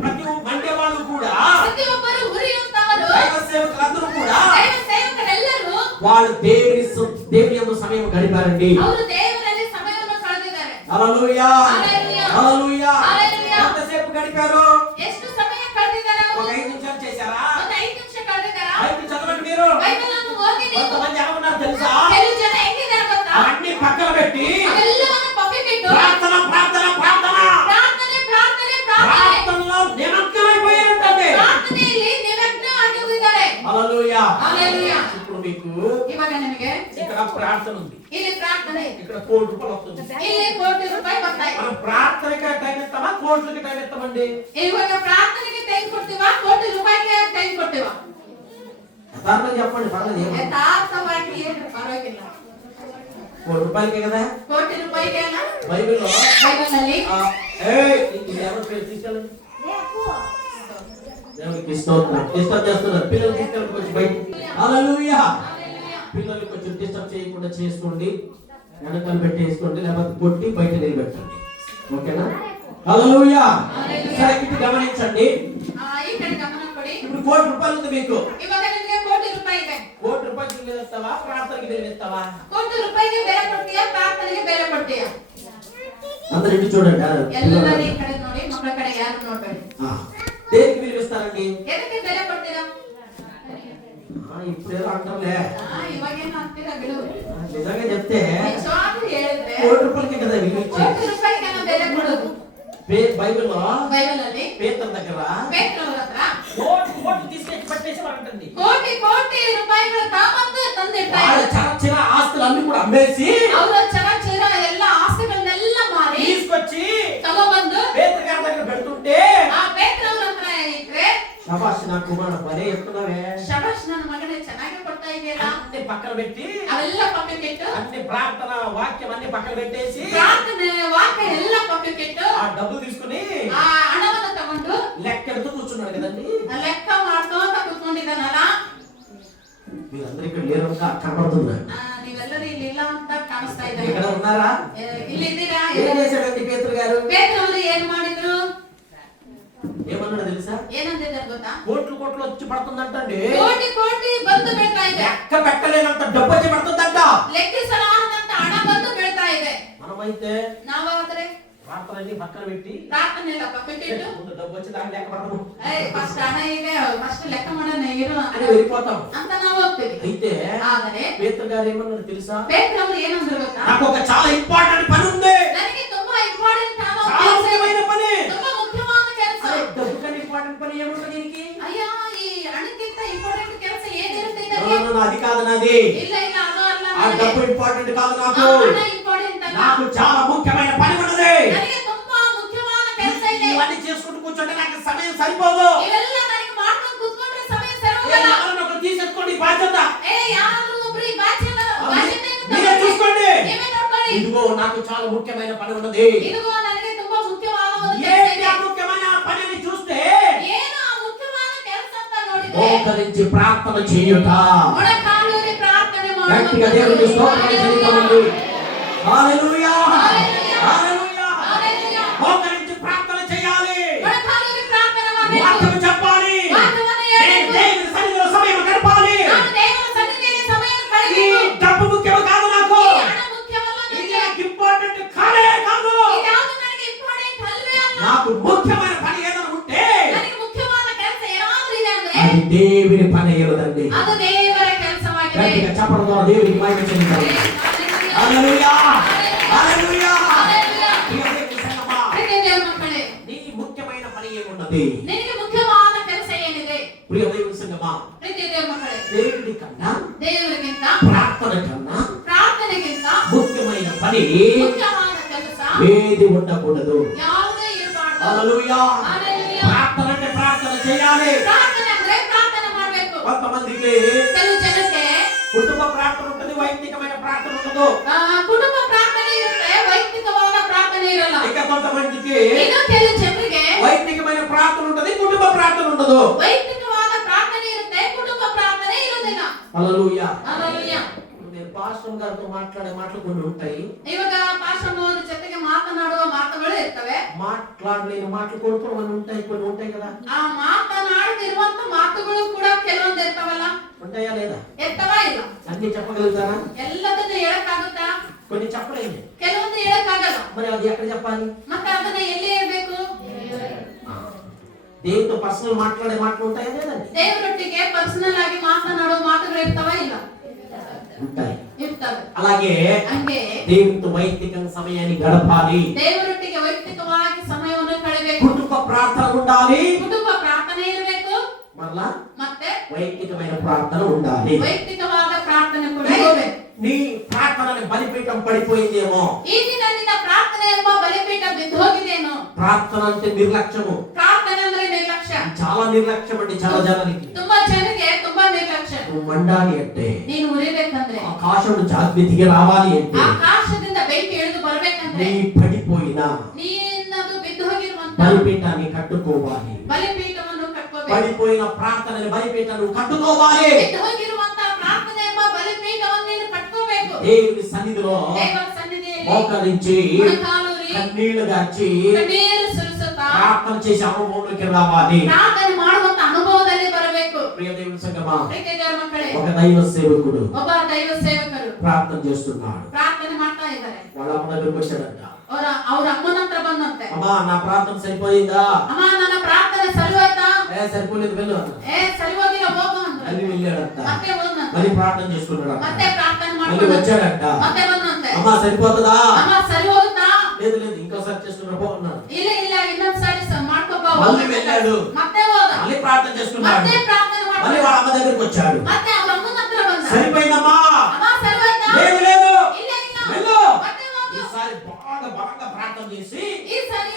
ప్రతి మండే వాళ్ళు కూడా, ಪ್ರತಿಯೊಬ್ಬರು ಉರಿಯುತ್ತವರು, దైవ సేవకులందరూ కూడా ದೈವ ಸೇವಕರೆಲ್ಲರೂ వాళ్ళు దేవుని యందు సమయం గడిపారండి. ಅವರು ದೇವರಲ್ಲಿ ಸಮಯವನ್ನು ಕಳೆದಿದ್ದಾರೆ. హల్లెలూయా. హల్లెలూయా. హల్లెలూయా. హల్లెలూయా. ఎంతసేపు గడిపారు? ಎಷ್ಟು ಸಮಯ ಕಳೆದಿದ್ದಾರೆ ఒక ಅವರು? 5 నిమిషాలు చేశారా? ಒಂದು 5 ನಿಮಿಷ ಕಳೆದಿದ್ದಾರಾ? బైబిల్ చదవండి మీరు. ಬೈಬಲನ್ನು ಓದಿ ನೀವು. కొంతమంది ఏమన్నారు తెలుసా? ಕೆಲವು ಜನ ಹೆಂಗಿದ್ದಾರೆ ಗೊತ್ತಾ? అవన్నీ పక్కన పెట్టి ಅವೆಲ್ಲವನ್ನು ಪಕ್ಕಕ್ಕಿಟ್ಟು ప్రార్థన ప్రార్థన ప్రార్థన ಪ್ರಾರ್ಥನೆ ಪ್ರಾರ್ಥನೆ ಪ್ರಾರ್ಥನೆ ప్రార్థనలో నిమగ్నమైపోయారంటే. ಪ್ರಾರ್ಥನೆಯಲ್ಲಿ ನಿಮಗ್ನ ಆಗಿ ಹೋಗಿದ್ದಾರೆ. హల్లెలూయా. హల్లెలూయా. ఇప్పుడు మీకు ಇವಾಗ ನಿಮಗೆ ఇక్కడ ప్రార్థన ఉంది, ಇಲ್ಲಿ ಪ್ರಾರ್ಥನೆ ಇದೆ. ఇక్కడ ₹1,00,00,000 వస్తుంది. ಇಲ್ಲಿ ಕೋಟಿ ರೂಪಾಯಿ ಬರ್ತಾ ಇದೆ. మనం ప్రార్థనకి టైం ఇస్తామా, కోట్లకి టైం ఇస్తామండి? ಇವಾಗ ಪ್ರಾರ್ಥನೆಗೆ ಟೈಮ್ ಕೊಡ್ತೀವಾ, ಕೋಟಿ ರೂಪಾಯಿಗೆ ಟೈಮ್ ಕೊಡ್ತೀವಾ? యథార్థంగా చెప్పండి, పర్లేదు. ఏం ಯಥಾರ್ಥವಾಗಿ ಏನು ಪರವಾಗಿಲ್ಲ. ₹1,00,00,000కే కదా. ಕೋಟಿ ರೂಪಾಯಿಗೆ ಅಲ್ಲ. బైబిల్లో ಬೈಬಲಲ್ಲಿ ఇది ఎవరు పేరు తీసుకెళ్ళండి. ఏ అప్పు దేవునికి స్తోత్రం. డిస్టర్బ్ చేస్తున్నారు పిల్లలు, తీసుకెళ్ళి కొంచెం బయట. హల్లెలూయా. పిల్లలు కొంచెం డిస్టర్బ్ చేయకుండా చేసుకోండి, వెనకాల పెట్టేసుకోండి, లేకపోతే కొట్టి బయట నిలబెట్టండి. ఓకేనా? హల్లెలూయా. సరే, ఇది గమనించండి. ಈ ಕಡೆ ಗಮನ ಕೊಡಿ. ఇప్పుడు ₹1,00,00,000 ఉంది మీకు. ಇವಾಗ ನಿಮಗೆ ಕೋಟಿ ರೂಪಾಯಿ ಇದೆ. ₹1,00,00,000 విలువ ఇస్తావా, ప్రార్థనకి విలువ ఇస్తావా? ಕೋಟಿ ರೂಪಾಯಿಗೆ ಬೆಲೆ ಕೊಡ್ತೀಯಾ, ಪ್ರಾರ್ಥನೆಗೆ ಬೆಲೆ ಕೊಡ್ತೀಯಾ? అందరూ ఇటు చూడండి. ಎಲ್ಲರೂ ಈ ಕಡೆ ನೋಡಿ, ಮಕ್ಕಳ ಕಡೆ ಯಾರು ನೋಡ್ಬೇಡಿ. దేనికి విలువ ఇస్తారండి? ಎದಕ್ಕೆ ಬೆಲೆ ಕೊಡ್ತೀರಾ? ఇప్పుడు ఏదో అంటారులే, ಇವಾಗೇನು ಅಂತೀರಾ ಬಿಡು. నిజంగా చెప్తే ನಿಜವಾಗ್ಲೂ ಹೇಳಿದ್ರೆ ₹1,00,00,000కే కదా విలువ ఇచ్చేది. ಕೋಟಿ ರೂಪಾಯಿಗೆ ನಾವು ಬೆಲೆ ಕೊಡೋದು. బైబిల్లో ಬೈಬಲಲ್ಲಿ పేతురు దగ్గర ಪೇತ್ರನ ಹತ್ರ కోటి తీసుకొచ్చి పట్టేసేవారంటండి. ಕೋಟಿ ಕೋಟಿ ರೂಪಾಯಿಗಳ ತಾಮಂದು ತಂದಿಡ್ತಾ వాళ్ళ ಇದ್ದಾರೆ. చరచిన ఆస్తులు అన్ని కూడా అమ్మేసి ಅವರ ಚರ ಎಲ್ಲ ಆಸ್ತಿಗಳನ್ನೆಲ್ಲ ಮಾರಿ తీసుకొచ్చి ತಗೊಬಂದು పేతురు గారి దగ్గర పెడుతుంటే, ಆ ಪೇತ್ರನ ಹತ್ರ ಇಟ್ರೆ, శభాష్ నా కుమారుడు భలే చెప్తున్నావే, ಶಬಾಷ್ ನನ್ನ ಮಗನೇ ಚೆನ್ನಾಗಿ ಕೊಡ್ತಾ ಇದೆಯಲ್ಲ, అన్ని పక్కన పెట్టి ಅವೆಲ್ಲ ಪಕ್ಕಕ್ಕಿಟ್ಟು అన్ని ప్రార్థన వాక్యం అన్ని పక్కన పెట్టేసి ಪ್ರಾರ್ಥನೆ ವಾಕ್ಯ ಎಲ್ಲ ಪಕ್ಕಕ್ಕಿಟ್ಟು ఆ డబ్బులు తీసుకుని ಆ ಹಣವನ್ನು ತಗೊಂಡು లెక్కెడుతూ కూర్చున్నాడు కదండి. ಲೆಕ್ಕ ಮಾಡ್ಕೊಂತ ಕೂತ್ಕೊಂಡಿದ್ದಾನಲ್ಲ. మీరందరూ ఇక్కడ లేరు కనపడుతున్నారు. ನೀವೆಲ್ಲರೂ ಇಲ್ಲಿ ಇಲ್ಲ ಅಂತ ಕಾಣಿಸ್ತಾ ఇక్కడ ಇದ್ದಾರೆ. ఉన్నారా? ಇಲ್ಲಿ ಇದ್ದೀರಾ? ఏం చేశాడండి పేతురు గారు? ಪೇತ್ರವರು ಏನು ಮಾಡಿದ್ರು? ఏమన్నాడు తెలుసా? ಏನಂದಿದ್ದಾರೆ ಗೊತ್ತಾ? కోట్లు కోట్లు వచ్చి పడుతుందంటండి. ಕೋಟಿ ಕೋಟಿ ಬಂದು ಬೀಳ್ತಾ ಇದೆ. లెక్క పెట్టలేనంత డబ్బు వచ్చి పడుతుందంట. ಲೆಕ್ಕಿಸಲಾರದಂತ ಹಣ ಬಂದು ಬೀಳ್ತಾ ಇದೆ. మనమైతే ನಾವಾದ್ರೆ ప్రార్థనని పక్కన పెట్టి ಪ್ರಾರ್ಥನೆ ಎಲ್ಲ ಪಕ್ಕಕ್ಕಿಟ್ಟು ముందు డబ్బు వచ్చి దాన్ని లెక్క పడము ಫಸ್ಟ್ ಹಣ ಇದೆ, ಫಸ್ಟ್ ಲೆಕ್ಕ ಮಾಡೋಣ ಇರು అని వెళ్ళిపోతాం. ಅಂತ ನಾವು ಹೋಗ್ತೀವಿ. అయితే ಆದರೆ పేతురు గారు ఏమన్నాడు తెలుసా? ಪೇತ್ರವರು ಏನಂದ್ರು ಗೊತ್ತಾ? నాకు ఒక చాలా ఇంపార్టెంట్ పని ఉంది, ನನಗೆ ತುಂಬಾ ಇಂಪಾರ್ಟೆಂಟ್ ಆದ చాలా ಕೆಲಸ ಇದೆ. ముఖ్యమైన పని. ತುಂಬಾ ಮುಖ್ಯವಾದ ಕೆಲಸ. అరే, డబ్బు కన్నా ఇంపార్టెంట్ పని ఏముంటుంది దీనికి? ಅಯ್ಯೋ, ಈ ಹಣಕ್ಕಿಂತ ಇಂಪಾರ್ಟೆಂಟ್ ಕೆಲಸ ಏನಿರುತ್ತೆ No, ಇದಕ್ಕೆ? no, no, అది కాదు నాది. ಇಲ್ಲ ಇಲ್ಲ, ಅದು ಅಲ್ಲ. ఆ ನನಗೆ డబ్బు ఇంపార్టెంట్ కాదు ಆ నాకు. ಹಣ ಇಂಪಾರ್ಟೆಂಟ್ ಅಲ್ಲ. నాకు చాలా ముఖ్యమైన పని ఉన్నది. ನನಗೆ ತುಂಬಾ ಮುಖ್ಯವಾದ ಕೆಲಸ ಇದೆ. ఇవన్నీ చేసుకుంటూ కూర్చోంటే నాకు సమయం సరిపోదు. ಇವೆಲ್ಲ ನನಗೆ ಮಾಡ್ಕೊಂಡು ಕೂತ್ಕೊಂಡ್ರೆ ಸಮಯ ఏ, ಸರೋಗಲ್ಲ. ఎవరినో ఒకరు తీసేసుకోండి ఈ బాధ్యత. ಯಾರಾದ್ರೂ ಒಬ್ರು ಈ ಬಾಧ್ಯತೆಯನ್ನು మీరే చూసుకోండి. ನೀವೇ ನೋಡ್ಕೊಳ್ಳಿ. ఇదిగో నాకు చాలా ముఖ్యమైన పని ఉన్నది. ಇದಿಗೋ ನನಗೆ ತುಂಬಾ ಮುಖ್ಯವಾದ ಒಂದು ಕೆಲಸ ఏంటి ಇದೆ. ఆ ముఖ్యమైన పనిని చూస్తే ಏನು ఆ ಮುಖ್ಯವಾದ ಕೆಲಸ ಅಂತ ನೋಡಿದ್ರೆ మోకరించి ప్రార్థన చేయుట. ಮೊಣಕಾಲೂರಿ ಪ್ರಾರ್ಥನೆ గట్టిగా ಮಾಡೋದು. దేవునికి స్తోత్రం చెల్లించండి. హల్లెలూయా. హల్లెలూయా. హల్లెలూయా. హల్లెలూయా. మోకరించి ప్రార్థన చేయాలి. ಮೊಣಕಾಲೂರಿ ಪ್ರಾರ್ಥನೆ ಮಾಡಬೇಕು. వాక్యం చెప్పాలి. వాక్యವನ್ನು నేను ಹೇಳಬೇಕು. దేవుని సన్నిధిలో సమయం గడపాలి. మహిమ చెందుతారు. హల్లెలూయా హల్లెలూయా. ప్రియ దేవుని సంగమా, నీ ముఖ్యమైన పని ఏమున్నది? ನಿನಗೆ ಮುಖ್ಯವಾದ ಕೆಲಸ ಏನಿದೆ? ప్రియ దేవుని సంగమా, దేవుడి కన్నా దేవునిಗಿಂತ ప్రార్థన కన్నా ಪ್ರಾರ್ಥನೆಗಿಂತ ముఖ్యమైన పని ಮುಖ್ಯವಾದ ಕೆಲಸ ఏది ఉండకూడదు. ಯಾವುದೇ ಇರಬಾರದು. హల్లెలూయా. హల్లెలూయా. ప్రార్థన అంటే ప్రార్థన చేయాలి. ಪ್ರಾರ್ಥನೆ ಅಂದ್ರೆ ಪ್ರಾರ್ಥನೆ ಮಾಡಬೇಕು. కొంతమందికి ಕೆಲವು ಜನಕ್ಕೆ కుటుంబ ప్రార్థన ఉంటుంది, వైಯಕ್ತಿಕమైన ప్రార్థన ఉండదు. ಕುಟುಂಬ ಪ್ರಾರ್ಥನೆ ಇರುತ್ತೆ, ವೈಯಕ್ತಿಕವಾದ ಪ್ರಾರ್ಥನೆ ಇರಲ್ಲ. ఇంకా కొంతమందికి ಇನ್ನು ಕೆಲವು ಜನರಿಗೆ వైಯಕ್తికమైన ప్రార్థన ఉంటుంది, కుటుంబ ప్రార్థన ఉండదు. ವೈಯಕ್ತಿಕವಾದ ಪ್ರಾರ್ಥನೆ ಇರುತ್ತೆ, ಕುಟುಂಬ ಪ್ರಾರ್ಥನೆ ಇರುವುದಿಲ್ಲ. హల్లెలూయా. హల్లెలూయా. నేను పాస్టర్ గారితో మాట్లాడే మాటలు కొన్ని ఉంటాయి. ಇವಾಗ ಪಾಸ್ಟರ್ ಅವರ ಜೊತೆಗೆ ಮಾತನಾಡುವ ಮಾತುಗಳು ಇರ್ತವೆ. మాట్లాడలేని మాటలు కొన్ని ఉంటాయి, కొన్ని ఉంటాయి కదా. ಆ ಮಾತನಾಡದಿರುವಂತ ಮಾತುಗಳು ಕೂಡ ಕೆಲವೊಂದು ಇರ್ತಾವಲ್ಲ, ఉంటాయా లేదా? ಇರ್ತಾವ ಇಲ್ಲ? అన్ని చెప్పగలుగుతారా? ಎಲ್ಲದನ್ನು ಹೇಳಕ್ಕಾಗುತ್ತಾ? కొన్ని చెప్పలేము. ಕೆಲವೊಂದು ಹೇಳಕ್ಕಾಗಲ್ಲ. మరి అది ఎక్కడ చెప్పాలి? ಮತ್ತೆ ಅದನ್ನ ಎಲ್ಲಿ ಹೇಳ್ಬೇಕು? దేవునితో పర్సనల్ మాట్లాడే మాటలు ఉంటాయా లేదండి? ದೇವರೊಟ್ಟಿಗೆ ಪರ್ಸನಲ್ ಆಗಿ ಮಾತನಾಡುವ ಮಾತುಗಳು ಇರ್ತಾವ ಇಲ್ಲ? ఉంటాయి. ಇರ್ತವೆ. అలాగే ಹಂಗೆ దేవునితో వైಯಕ್ತಿಕ సమయాన్ని గడపాలి. ದೇವರೊಟ್ಟಿಗೆ ವೈಯಕ್ತಿಕವಾಗಿ ಸಮಯವನ್ನು ಕಳೆಯಬೇಕು. కుటుంబ ప్రార్థన ఉండాలి. ಕುಟುಂಬ ಪ್ರಾರ್ಥನೆ ಇರಬೇಕು. మరలా ಮತ್ತೆ వైಯಕ್తికమైన ప్రార్థన ఉండాలి. ವೈಯಕ್ತಿಕವಾದ ಪ್ರಾರ್ಥನೆ ಕೂಡ ಇರಬೇಕು. నీ ప్రార్థనని బలిపీఠం పడిపోయిందేమో. ಈ ದಿನ ನಿನ್ನ ಪ್ರಾರ್ಥನೆ ಎಂಬ ಬಲಿಪೀಠ ಬಿದ್ದು ಹೋಗಿದೇನೋ. ప్రార్థన అంటే నిర్లక్ష్యము. ಪ್ರಾರ್ಥನೆ ಅಂದ್ರೆ ನಿರ್ಲಕ್ಷ್ಯ. చాలా నిర్లక్ష్యం అండి చాలా జనానికి. ತುಂಬಾ ಜನರಿಗೆ ತುಂಬಾ ನಿರ್ಲಕ್ಷ್ಯ. నువ్వు మండాలి అంటే, ನೀನು ಉರಿಬೇಕಂದ್ರೆ, ఆకాశం నుంచి అగ్ని దిగి రావాలి అంటే, ಆಕಾಶದಿಂದ ಬೆಂಕಿ ಇಳಿದು ಬರಬೇಕಂದ್ರೆ, నీ పడిపోయిన ನೀನದು ಬಿದ್ದು ಹೋಗಿರುವಂತ బలిపీఠాన్ని కట్టుకోవాలి. ಬಲಿಪೀಠವನ್ನು ಕಟ್ಟಬೇಕು. పడిపోయిన ప్రార్థనని బలిపీఠాన్ని కట్టుకోవాలి. ಬಿದ್ದು ಹೋಗಿರುವಂತ ಪ್ರಾರ್ಥನೆ ಎಂಬ ಬಲಿಪೀಠವನ್ನು ನೀನು ಕಟ್ಕೋಬೇಕು. దేవుని సన్నిధిలో ದೇವರ ಸನ್ನಿಧಿಯಲ್ಲಿ మోకరించి ಮೊಣಕಾಲೂರಿ కన్నీళ్లు గార్చి ಕಣ್ಣೀರು ಸುರಿಸುತ್ತಾ ప్రార్థన చేసే అనుభవంలోకి రావాలి. ಪ್ರಾರ್ಥನೆ ಮಾಡುವಂತ ಅನುಭವದಲ್ಲಿ ಬರಬೇಕು. ప్రియ దేవుని సంగమా, ಪ್ರೀತಿಯ ದೇವರ ಮಕ್ಕಳೇ, ఒక దైవ సేవకుడు ಒಬ್ಬ ದೈವ ಸೇವಕರು ప్రార్థన చేస్తున్నాడు. ಪ್ರಾರ್ಥನೆ ಮಾಡ್ತಾ ಇದ್ದಾರೆ. వాళ్ళ అమ్మ దగ్గరికి వచ్చాడంట. ಅವ್ರ ಅಮ್ಮನ ಹತ್ರ ಬಂದಂತೆ, అమ్మా నా ప్రార్థన సరిపోయిందా? ಅಮ್ಮ ನನ್ನ ಪ್ರಾರ್ಥನೆ ಸರಿ ಹೋಯ್ತಾ? సరిపోలేదు వెళ్ళు అన్న. ಸರಿ ಹೋಗಿಲ್ಲ, ಹೋಗು ಅಂದ್ರು. మళ్ళీ వెళ్ళాడంట. ಮತ್ತೆ ಹೋದಂತೆ, మళ్ళీ ప్రార్థన చేసుకున్నాడంట. ಮತ್ತೆ ಪ್ರಾರ್ಥನೆ మళ్ళీ ಮಾಡ್ಕೊಂಡು వచ్చాడంట. ಮತ್ತೆ ಬಂದಂತೆ, అమ్మా సరిపోతుందా? ಅಮ್ಮ ಸರಿ ಹೋಗುತ್ತಾ? లేదు లేదు ఇంకోసారి చేసుకున్నా పో అన్నాడు. ಇಲ್ಲ ಇಲ್ಲ, ಇನ್ನೊಂದ್ಸಾರಿ ಮಾಡ್ಕೋಬ. మళ్ళీ వెళ్ళాడు. ಮತ್ತೆ ಹೋದ, మళ్ళీ ప్రార్థన చేసుకున్నాడు. ಮತ್ತೆ ಪ್ರಾರ್ಥನೆ మళ్ళీ ಮಾಡ್ಕೊಂಡು వాళ్ళ అమ్మ దగ్గరికి వచ్చాడు. ಮತ್ತೆ ಅವ್ರ ಅಮ್ಮನ ಹತ್ರ ಬಂದ. సరిపోయిందమ్మా? ಅಮ್ಮ ಸರಿ ಹೋಯ್ತಾ? లేదు లేదు ಇಲ್ಲ ಇಲ್ಲ, వెళ్ళు. ಮತ್ತೆ ಹೋಗು. ఈసారి బాగా ప్రార్థన చేసి ಈ ಸರಿ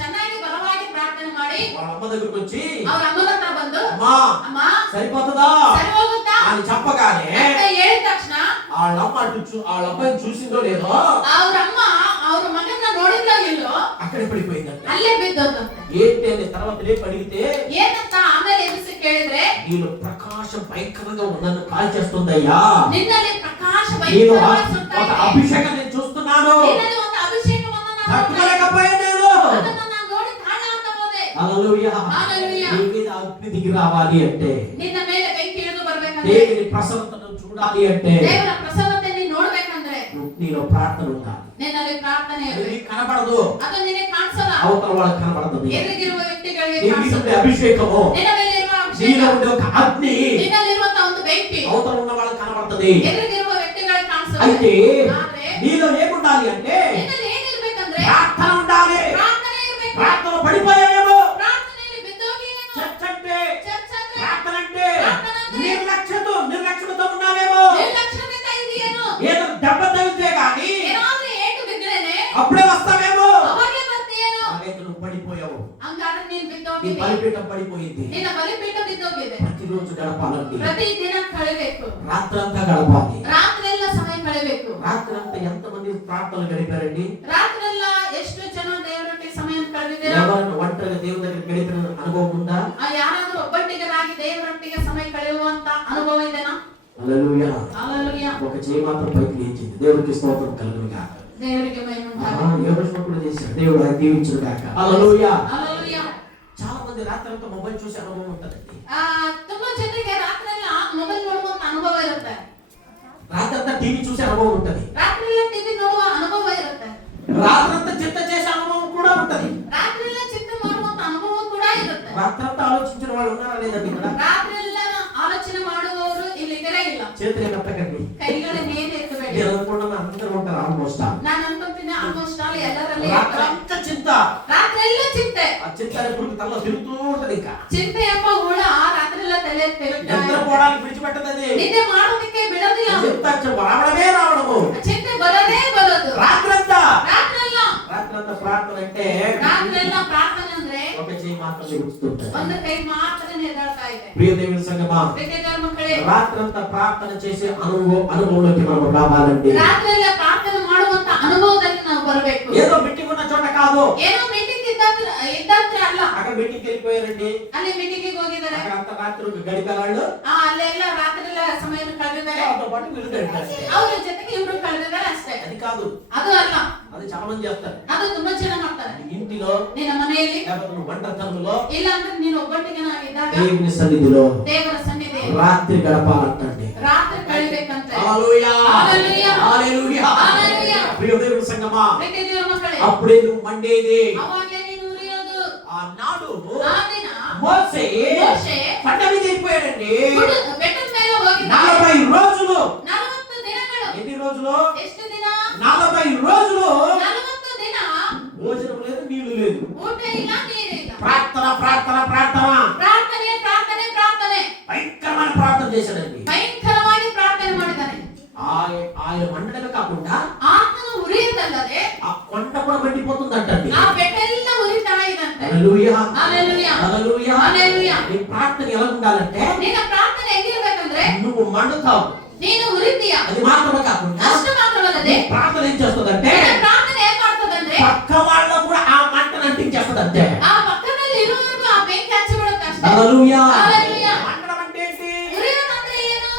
ಚೆನ್ನಾಗಿ ಬಲವಾಗಿ ಪ್ರಾರ್ಥನೆ ಮಾಡಿ వాళ్ళ అమ్మ దగ్గరికి వచ్చి ಅವ್ರ ಅಮ್ಮನ ಹತ್ರ ಬಂದು, అమ్మా ಅಮ್ಮ సరిపోతుందా సరి ಹೋಗುತ್ತಾ అని చెప్పగానే ಅಂತ ಹೇಳಿದ ತಕ್ಷಣ వాళ్ళ అబ్బాయిని చూసిందో లేదో ಅವ್ರ ಅಮ್ಮ ಅವ್ರ ಮಗನ್ನ ನೋಡಿದ್ಲೋ ಇಲ್ಲೋ అక్కడే పడిపోయిందంట. ಅಲ್ಲೇ ಬಿದ್ದೋದಂತೆ. ఏంటి అని తర్వాత లేపు అడిగితే ಏನಂತ ಆಮೇಲೆ ಎಬ್ಬಿಸಿ ಕೇಳಿದ್ರೆ, నీలో ప్రకాశం భయంకరంగా నన్ను కాల్ చేస్తుందయ్యా. ನಿನ್ನಲ್ಲಿ ಪ್ರಕಾಶ నేను ಭಯಂಕರವಾಗಿ ಸುತ್ತಾ ఒక ಇದೆ. అభిషేకం నేను చూస్తున్నాను. ನಿನ್ನಲ್ಲಿ ಒಂದು ಅಭಿಷೇಕವನ್ನು ನಾನು ನೋಡ್ತಾ ಇದ್ದೀನಿ. తట్టుకోలేకపోయాను నేను. ಅದನ್ನ ನಾನು ನೋಡಿ ತಾಳಲಾರ್ದೆ ಹೋದೆ. హల్లెలూయా. హల్లెలూయా. నీ మీద అగ్ని దిగి రావాలి అంటే, ನಿನ್ನ ಮೇಲೆ ಬೆಂಕಿ ಇಳಿದು ಬರ್ಬೇಕಂದ್ರೆ, దేవుని ప్రసన్నతను చూడాలి అంటే ದೇವರ ಪ್ರಸನ್ನತೆ ನೀನು ನೋಡ್ಬೇಕಂದ್ರೆ నీలో ప్రార్థన ఉండాలి. ನಿನ್ನಲ್ಲಿ ಪ್ರಾರ್ಥನೆ అది ಇರಬೇಕು. నీకు కనబడదు, ಅದು ನಿನಗೆ ಕಾಣಿಸಲ್ಲ, అవతల వాళ్ళకి కనబడుతుంది. ಎದುರಿಗಿರುವ ವ್ಯಕ್ತಿಗಳಿಗೆ నీ మీద ಕಾಣಿಸಲ್ಲ. ఉండే అభిషేకము, ನಿನ್ನ ಮೇಲೆ ಇರುವ ಅಭಿಷೇಕ, నీలో ఉండే ఒక అగ్ని ನಿನ್ನಲ್ಲಿರುವಂತ ಒಂದು ಬೆಂಕಿ అవతల ఉన్న వాళ్ళకి కనబడుతుంది. ಎದುರಿಗಿರುವ ವ್ಯಕ್ತಿಗಳಿಗೆ ಕಾಣಿಸುತ್ತೆ. అయితే ಆದ್ರೆ నీలో ఏముండాలి అంటే ನಿನ್ನಲ್ಲಿ ಏನಿರ್ಬೇಕಂದ್ರೆ ప్రార్థన ఉండాలి. ಪ್ರಾರ್ಥನೆ ಇರ್ಬೇಕು. ప్రార్థన పడిపోయావేమో. ಪ್ರಾರ್ಥನೆಯಲ್ಲಿ ಬಿದ್ದೋಗಿವೇನೋ. చర్చ్ అంటే, ಚರ್ಚ್ ಅಂದ್ರೆ ప్రార్థన అంటే ప్రార్థన అంటే నిర్లక్ష్యతో ఉన్నావేమో. ನಿರ್ಲಕ್ಷ್ಯದಿಂದ ಇದೆಯೇನೋ. ఏదో దెబ్బ తగిలితే గాని ಏನಾದ್ರೂ ಏಟು ಬಿದ್ರೇನೆ అప్పుడే వస్తావేమో. ಅವಾಗೇ ಬರ್ತೀಯೇನೋ. అలాగైతే నువ్వు పడిపోయావు. ಹಂಗಾದ್ರೆ ನೀನ್ నీ ಬಿದ್ದೋಗಿದ್ದೆ. బలిపీఠం పడిపోయింది. ನಿನ್ನ ಬಲಿಪೀಠ ಬಿದ್ದೋಗಿದೆ. ప్రతిరోజు గడపాలండి. ಪ್ರತಿ ದಿನ ಕಳೆಬೇಕು. రాత్రంతా గడపాలి. ರಾತ್ರೆಲ್ಲ ಸಮಯ ಕಳೆಬೇಕು. రాత్రంతా ఎంతమంది ప్రార్థనలు గడిపారండి? ರಾತ್ರೆಲ್ಲ ಎಷ್ಟು ಜನ ದೇವರೊಟ್ಟಿಗೆ ಸಮಯ ಕಳೆದಿದ್ದೀರಾ? ఎవరైనా ఒంటరిగా దేవుని దగ్గర గడిపిన అనుభవం ఉందా? ಯಾರಾದ್ರೂ ಒಬ್ಬಟ್ಟಿಗರಾಗಿ ದೇವರೊಟ್ಟಿಗೆ ಸಮಯ ಕಳೆಯುವಂತ ಅನುಭವ ಇದೆನಾ? హల్లెలూయా. హల్లెలూయా. ఒక చేయి మాత్రం పైకి లేచింది. దేవునికి స్తోత్రం కలుగును గాక. ದೇವರಿಗೆ ಮಹಿಮೆ ಉಂಟಾಗಲಿ. యోగేశ్వరుడు కూడా చేశాడు. దేవుడు ఆయన దీవించును గాక. హల్లెలూయా. హల్లెలూయా. చాలా మంది రాత్రంతా మొబైల్ చూసే అనుభవం ఉంటదండి. ತುಂಬಾ ಜನರಿಗೆ ರಾತ್ರೆಲ್ಲ ಮೊಬೈಲ್ ನೋಡುವಂತ ಅನುಭವ ಇರುತ್ತೆ. రాత్రంతా టీవీ చూసే అనుభవం ఉంటది. ರಾತ್ರೆಲ್ಲ ಟಿವಿ ನೋಡುವ ಅನುಭವ ಇರುತ್ತೆ. రాత్రంతా చింత చేసే అనుభవం కూడా ఉంటది. ರಾತ್ರೆಲ್ಲ ಚಿಂತೆ ಮಾಡುವಂತ ಅನುಭವ ಕೂಡ ಇರುತ್ತೆ. రాత్రంతా ఆలోచించిన వాళ్ళు ఉన్నారా లేదండి ఇక్కడ? ರಾತ್ರೆಲ್ಲ ಆಲೋಚನೆ ಮಾಡುವವರು ಇಲ್ಲಿಗರೇ ಇಲ್ಲ. చేతులు ఎత్తకండి. ಕೈಗಳನ್ನೇ అనుకున్నాను అందరూ ఉంటారు ఆల్మోస్ట్. ನಾನು ಅನ್ಕೊಂತೀನಿ ಆಲ್ಮೋಸ್ಟ್ ಆಲ್ ಎಲ್ಲರಲ್ಲಿ రాత్రంతా చింత, ರಾತ್ರಿಯೆಲ್ಲ ಚಿಂತೆ. ఆ చింత ఇప్పుడు తలలో తిరుగుతూ ఉంటది. ఇంకా ಚಿಂತೆ ಎಂಬ ಹುಳ ರಾತ್ರಿಯೆಲ್ಲ ತಲೆ ತಿರುಗ್ತಾ ಇದೆ. నిద్రపోవడానికి విడిచిపెట్టదు అది. ನಿದ್ದೆ ಮಾಡೋದಕ್ಕೆ ಬಿಡೋದಿಲ್ಲ. చింత రావడమే రావడము, ಚಿಂತೆ ಬರೋದೇ ಬರೋದು. రాత్రంతా ರಾತ್ರೆಲ್ಲ ప్రార్థన అంటే ರಾತ್ರೆಲ್ಲ ಪ್ರಾರ್ಥನೆ ಅಂದ್ರೆ ఒక చెయ్యి మాత్రమే గుర్తుంటుంది. ಒಂದು ಕೈ ಮಾತ್ರ ಎದ್ದಾಡ್ತಾ ಇದೆ. ప్రియ దేవుని సంగమా, ಪ್ರೀತಿಯ ಮಕ್ಕಳೇ, రాత్రంతా ప్రార్థన చేసే అనుభవంలోకి మనం రావాలండి. ರಾತ್ರೆಲ್ಲ ಪ್ರಾರ್ಥನೆ ಮಾಡುವಂತ ಅನುಭವದಲ್ಲಿ ನಾವು ಬರಬೇಕು. ఏదో మీటింగ్ ఉన్న చోట కాదు, ಏನೋ ಮೀಟಿಂಗ್ ಇದ್ದಂದ್ರೆ ಅಲ್ಲ. అక్కడ మీటింగ్ వెళ్ళిపోయారండి, ಅಲ್ಲಿ ಮೀಟಿಂಗ್ ಹೋಗಿದ್ದಾರೆ, అక్కడ అంత రాత్రి గడిపారు, ಅಲ್ಲೆಲ್ಲ ರಾತ್ರೆಲ್ಲ ಸಮಯ ಕಳೆದಿದ್ದಾರೆ, వాళ్ళతో పాటు వీళ్ళు గడిపారు. ಅವ್ರ ಜೊತೆಗೆ ಇವರು ಕಳೆದಿದ್ದಾರೆ ಅಷ್ಟೇ. అది కాదు, ಅದು ಅಲ್ಲ. అది చాలా మంది చేస్తారు. ಅದು ತುಂಬಾ ಜನ ಮಾಡ್ತಾರೆ. ఇంటిలో, ನಿನ್ನ ಮನೆಯಲ್ಲಿ, లేకపోతే నువ్వు ఒంటరితనంలో, ಇಲ್ಲ ಅಂದ್ರೆ ನೀನು ಒಬ್ಬಟ್ಟಿಗೆ ನಾವಿದ್ದಾಗ దేవుని సన్నిధిలో ದೇವರ ಸನ್ನಿಧಿ రాత్రి గడపాలంటండి. ರಾತ್ರಿ ಕಳಿಬೇಕಂತೆ. హల్లెలూయా, హల్లెలూయా, హల్లెలూయా, హల్లెలూయా. ప్రియ దేవుని సంగమా, ಪ್ರೀತಿಯ ದೇವರ ಮಕ್ಕಳೇ, అప్పుడే నువ్వు మండేది. ಅವಾಗಲೇ ನೀನು ಉರಿಯೋದು. ఆనాడు ಆ ದಿನ మోసే ಮೋಶೆ పంట మీద వెళ్ళిపోయాడండి. ಬೆಟ್ಟದ ಮೇಲೆ ಹೋಗಿದ್ದ 40 రోజులు. 40 ದಿನಗಳು. ఎన్ని రోజులు? ಎಷ್ಟು ದಿನ? 40 రోజులు. 40 ದಿನ భోజనం లేదు, నీళ్లు లేదు, ಊಟ ಇಲ್ಲ, ನೀರಿಲ್ಲ. ప్రార్థన ప్రార్థన ప్రార్థన, ಪ್ರಾರ್ಥನೆ ಪ್ರಾರ್ಥನೆ ಪ್ರಾರ್ಥನೆ, భయంకరమైన ప్రార్థన చేశాడండి. ಭಯಂಕರವಾಗಿ ಪ್ರಾರ್ಥನೆ ಮಾಡಿದ್ದಾನೆ. ఆయన మండడమే కాకుండా ಆತ್ಮನು ಉರಿಯುವುದಲ್ಲದೆ ఆ కొండ కూడా మండిపోతుందంటండి. ಆ ಬೆಟ್ಟ ಎಲ್ಲ ಉರಿತಾ ಇದಂತೆ. హల్లెలూయా, హల్లెలూయా, హల్లెలూయా, హల్లెలూయా. నీ ప్రార్థన ఎలా ఉండాలంటే ನಿನ್ನ ಪ್ರಾರ್ಥನೆ ಹೆಂಗಿರ್ಬೇಕಂದ್ರೆ నువ్వు మండుతావు, ನೀನು ಉರಿತೀಯ. అది మాత్రమే కాకుండా ಅಷ್ಟು మాత్రವಲ್ಲದೆ నీ ప్రార్థన ఏం చేస్తుందంటే ನಿನ್ನ ಪ್ರಾರ್ಥನೆ ಏನ್ ಮಾಡ್ತದಂದ್ರೆ పక్క వాళ్ళకు కూడా ఆ మంటను అంటించేస్తుందంటే. ಆ ಪಕ್ಕದಲ್ಲಿ ಇರುವವರಿಗೂ ಆ ಬೆಂಕಿ ಹಚ್ಚಿಬಿಡುತ್ತೆ ಅಷ್ಟೇ. హల్లెలూయా, హల్లెలూయా. మండడం అంటే ఏంటి? ಉರಿಯೋದಂದ್ರೆ ಏನು?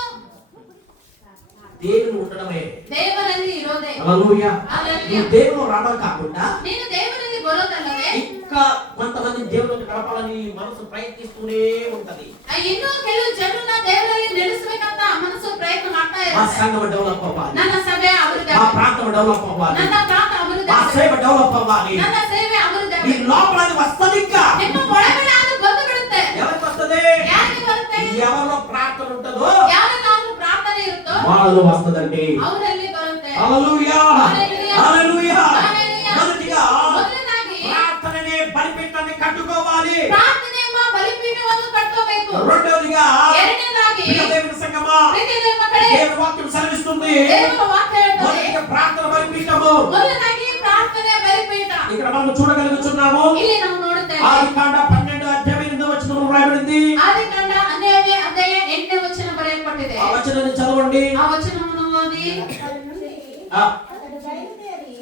దేవుని ఉండడమే. ದೇವರಲ್ಲಿ ಇರೋದೇ. హల్లెలూయా. హల్లెలూయా. నువ్వు దేవుని రావడం కాకుండా ನೀನು ದೇವರಲ್ಲಿ ಬರೋದಲ್ಲದೆ ఇంకా కొంతమంది దేవుని కలపాలని మనసు ప్రయత్నిస్తూనే ఉంటది. ಇನ್ನೂ ಕೆಲವು ಜನರನ್ನ ದೇವರಲ್ಲಿ ನಡೆಸಬೇಕಂತ ಮನಸ್ಸು ಪ್ರಯತ್ನ ಮಾಡ್ತಾ మా ಇರುತ್ತೆ. సంఘం డెవలప్ అవ్వాలి, ನನ್ನ ಸಭೆ ಅಭಿವೃದ್ಧಿ మా ಆಗಬೇಕು. ప్రాంతం డెవలప్ అవ్వాలి, ನನ್ನ ಪ್ರಾಂತ ಅಭಿವೃದ್ಧಿ మా ಆಗಬೇಕು. సేవ డెవలప్ అవ్వాలి. ನನ್ನ ಸೇವೆ ಅಭಿವೃದ್ಧಿ ఈ ಆಗಬೇಕು. లోపల అది వస్తది. ఇంకా ನಿಮ್ಮ ಒಳಗಡೆ ಅದು ಬಂದು ಬಿಡುತ್ತೆ. ఎవరికి వస్తది? ಯಾರಿಗೆ ಬರುತ್ತೆ? ఎవరిలో ప్రార్థన ఉంటుందో ಯಾರಿಗಾದ್ರೂ ಪ್ರಾರ್ಥನೆ ಇರುತ್ತೋ వాళ్ళు వస్తదండి. ಅವರಲ್ಲಿ ಬರುತ್ತೆ. హల్లెలూయా, హల్లెలూయా, హల్లెలూయా. హల్లెలూయా. మొదటిగా ಮೊದಲನೇದಾಗಿ ప్రార్థననే బలిపీఠాన్ని కట్టుకోవాలి. ಪ್ರಾರ್ಥನೆ ಎಂಬ ಬಲಿಪೀಠವನ್ನು ಕಟ್ಟಬೇಕು. రెండోదిగా ಎರಡನೇದಾಗಿ ప్రియ దేవుని సంగమా, ಪ್ರೀತಿಯ ದೇವರ ಮಕ್ಕಳೇ, దేవుని వాక్యం సెలవిస్తుంది, ದೇವರ ವಾಕ್ಯ ಹೇಳ್ತದೆ, మొదటిగా ప్రార్థన బలిపీఠము. ಮೊದಲನೇದಾಗಿ ಪ್ರಾರ್ಥನೆ ಬಲಿಪೀಠ. ఇక్కడ మనం చూడగలుగుతున్నాము. ಇಲ್ಲಿ ನಾವು ನೋಡುತ್ತೇವೆ. ఆదికాండ 12వ అధ్యాయం 8వ వచనం రాయబడింది. ಆದಿಕಾಂಡ 12ನೇ ಅಧ್ಯಾಯ 8ನೇ ವಚನ ಬರೆಯಲ್ಪಟ್ಟಿದೆ. ఆ వచనాన్ని చదవండి. ಆ ವಚನವನ್ನು ಓದಿ. అక్కడి నుండి ఆ, అతడు బయలుదేరి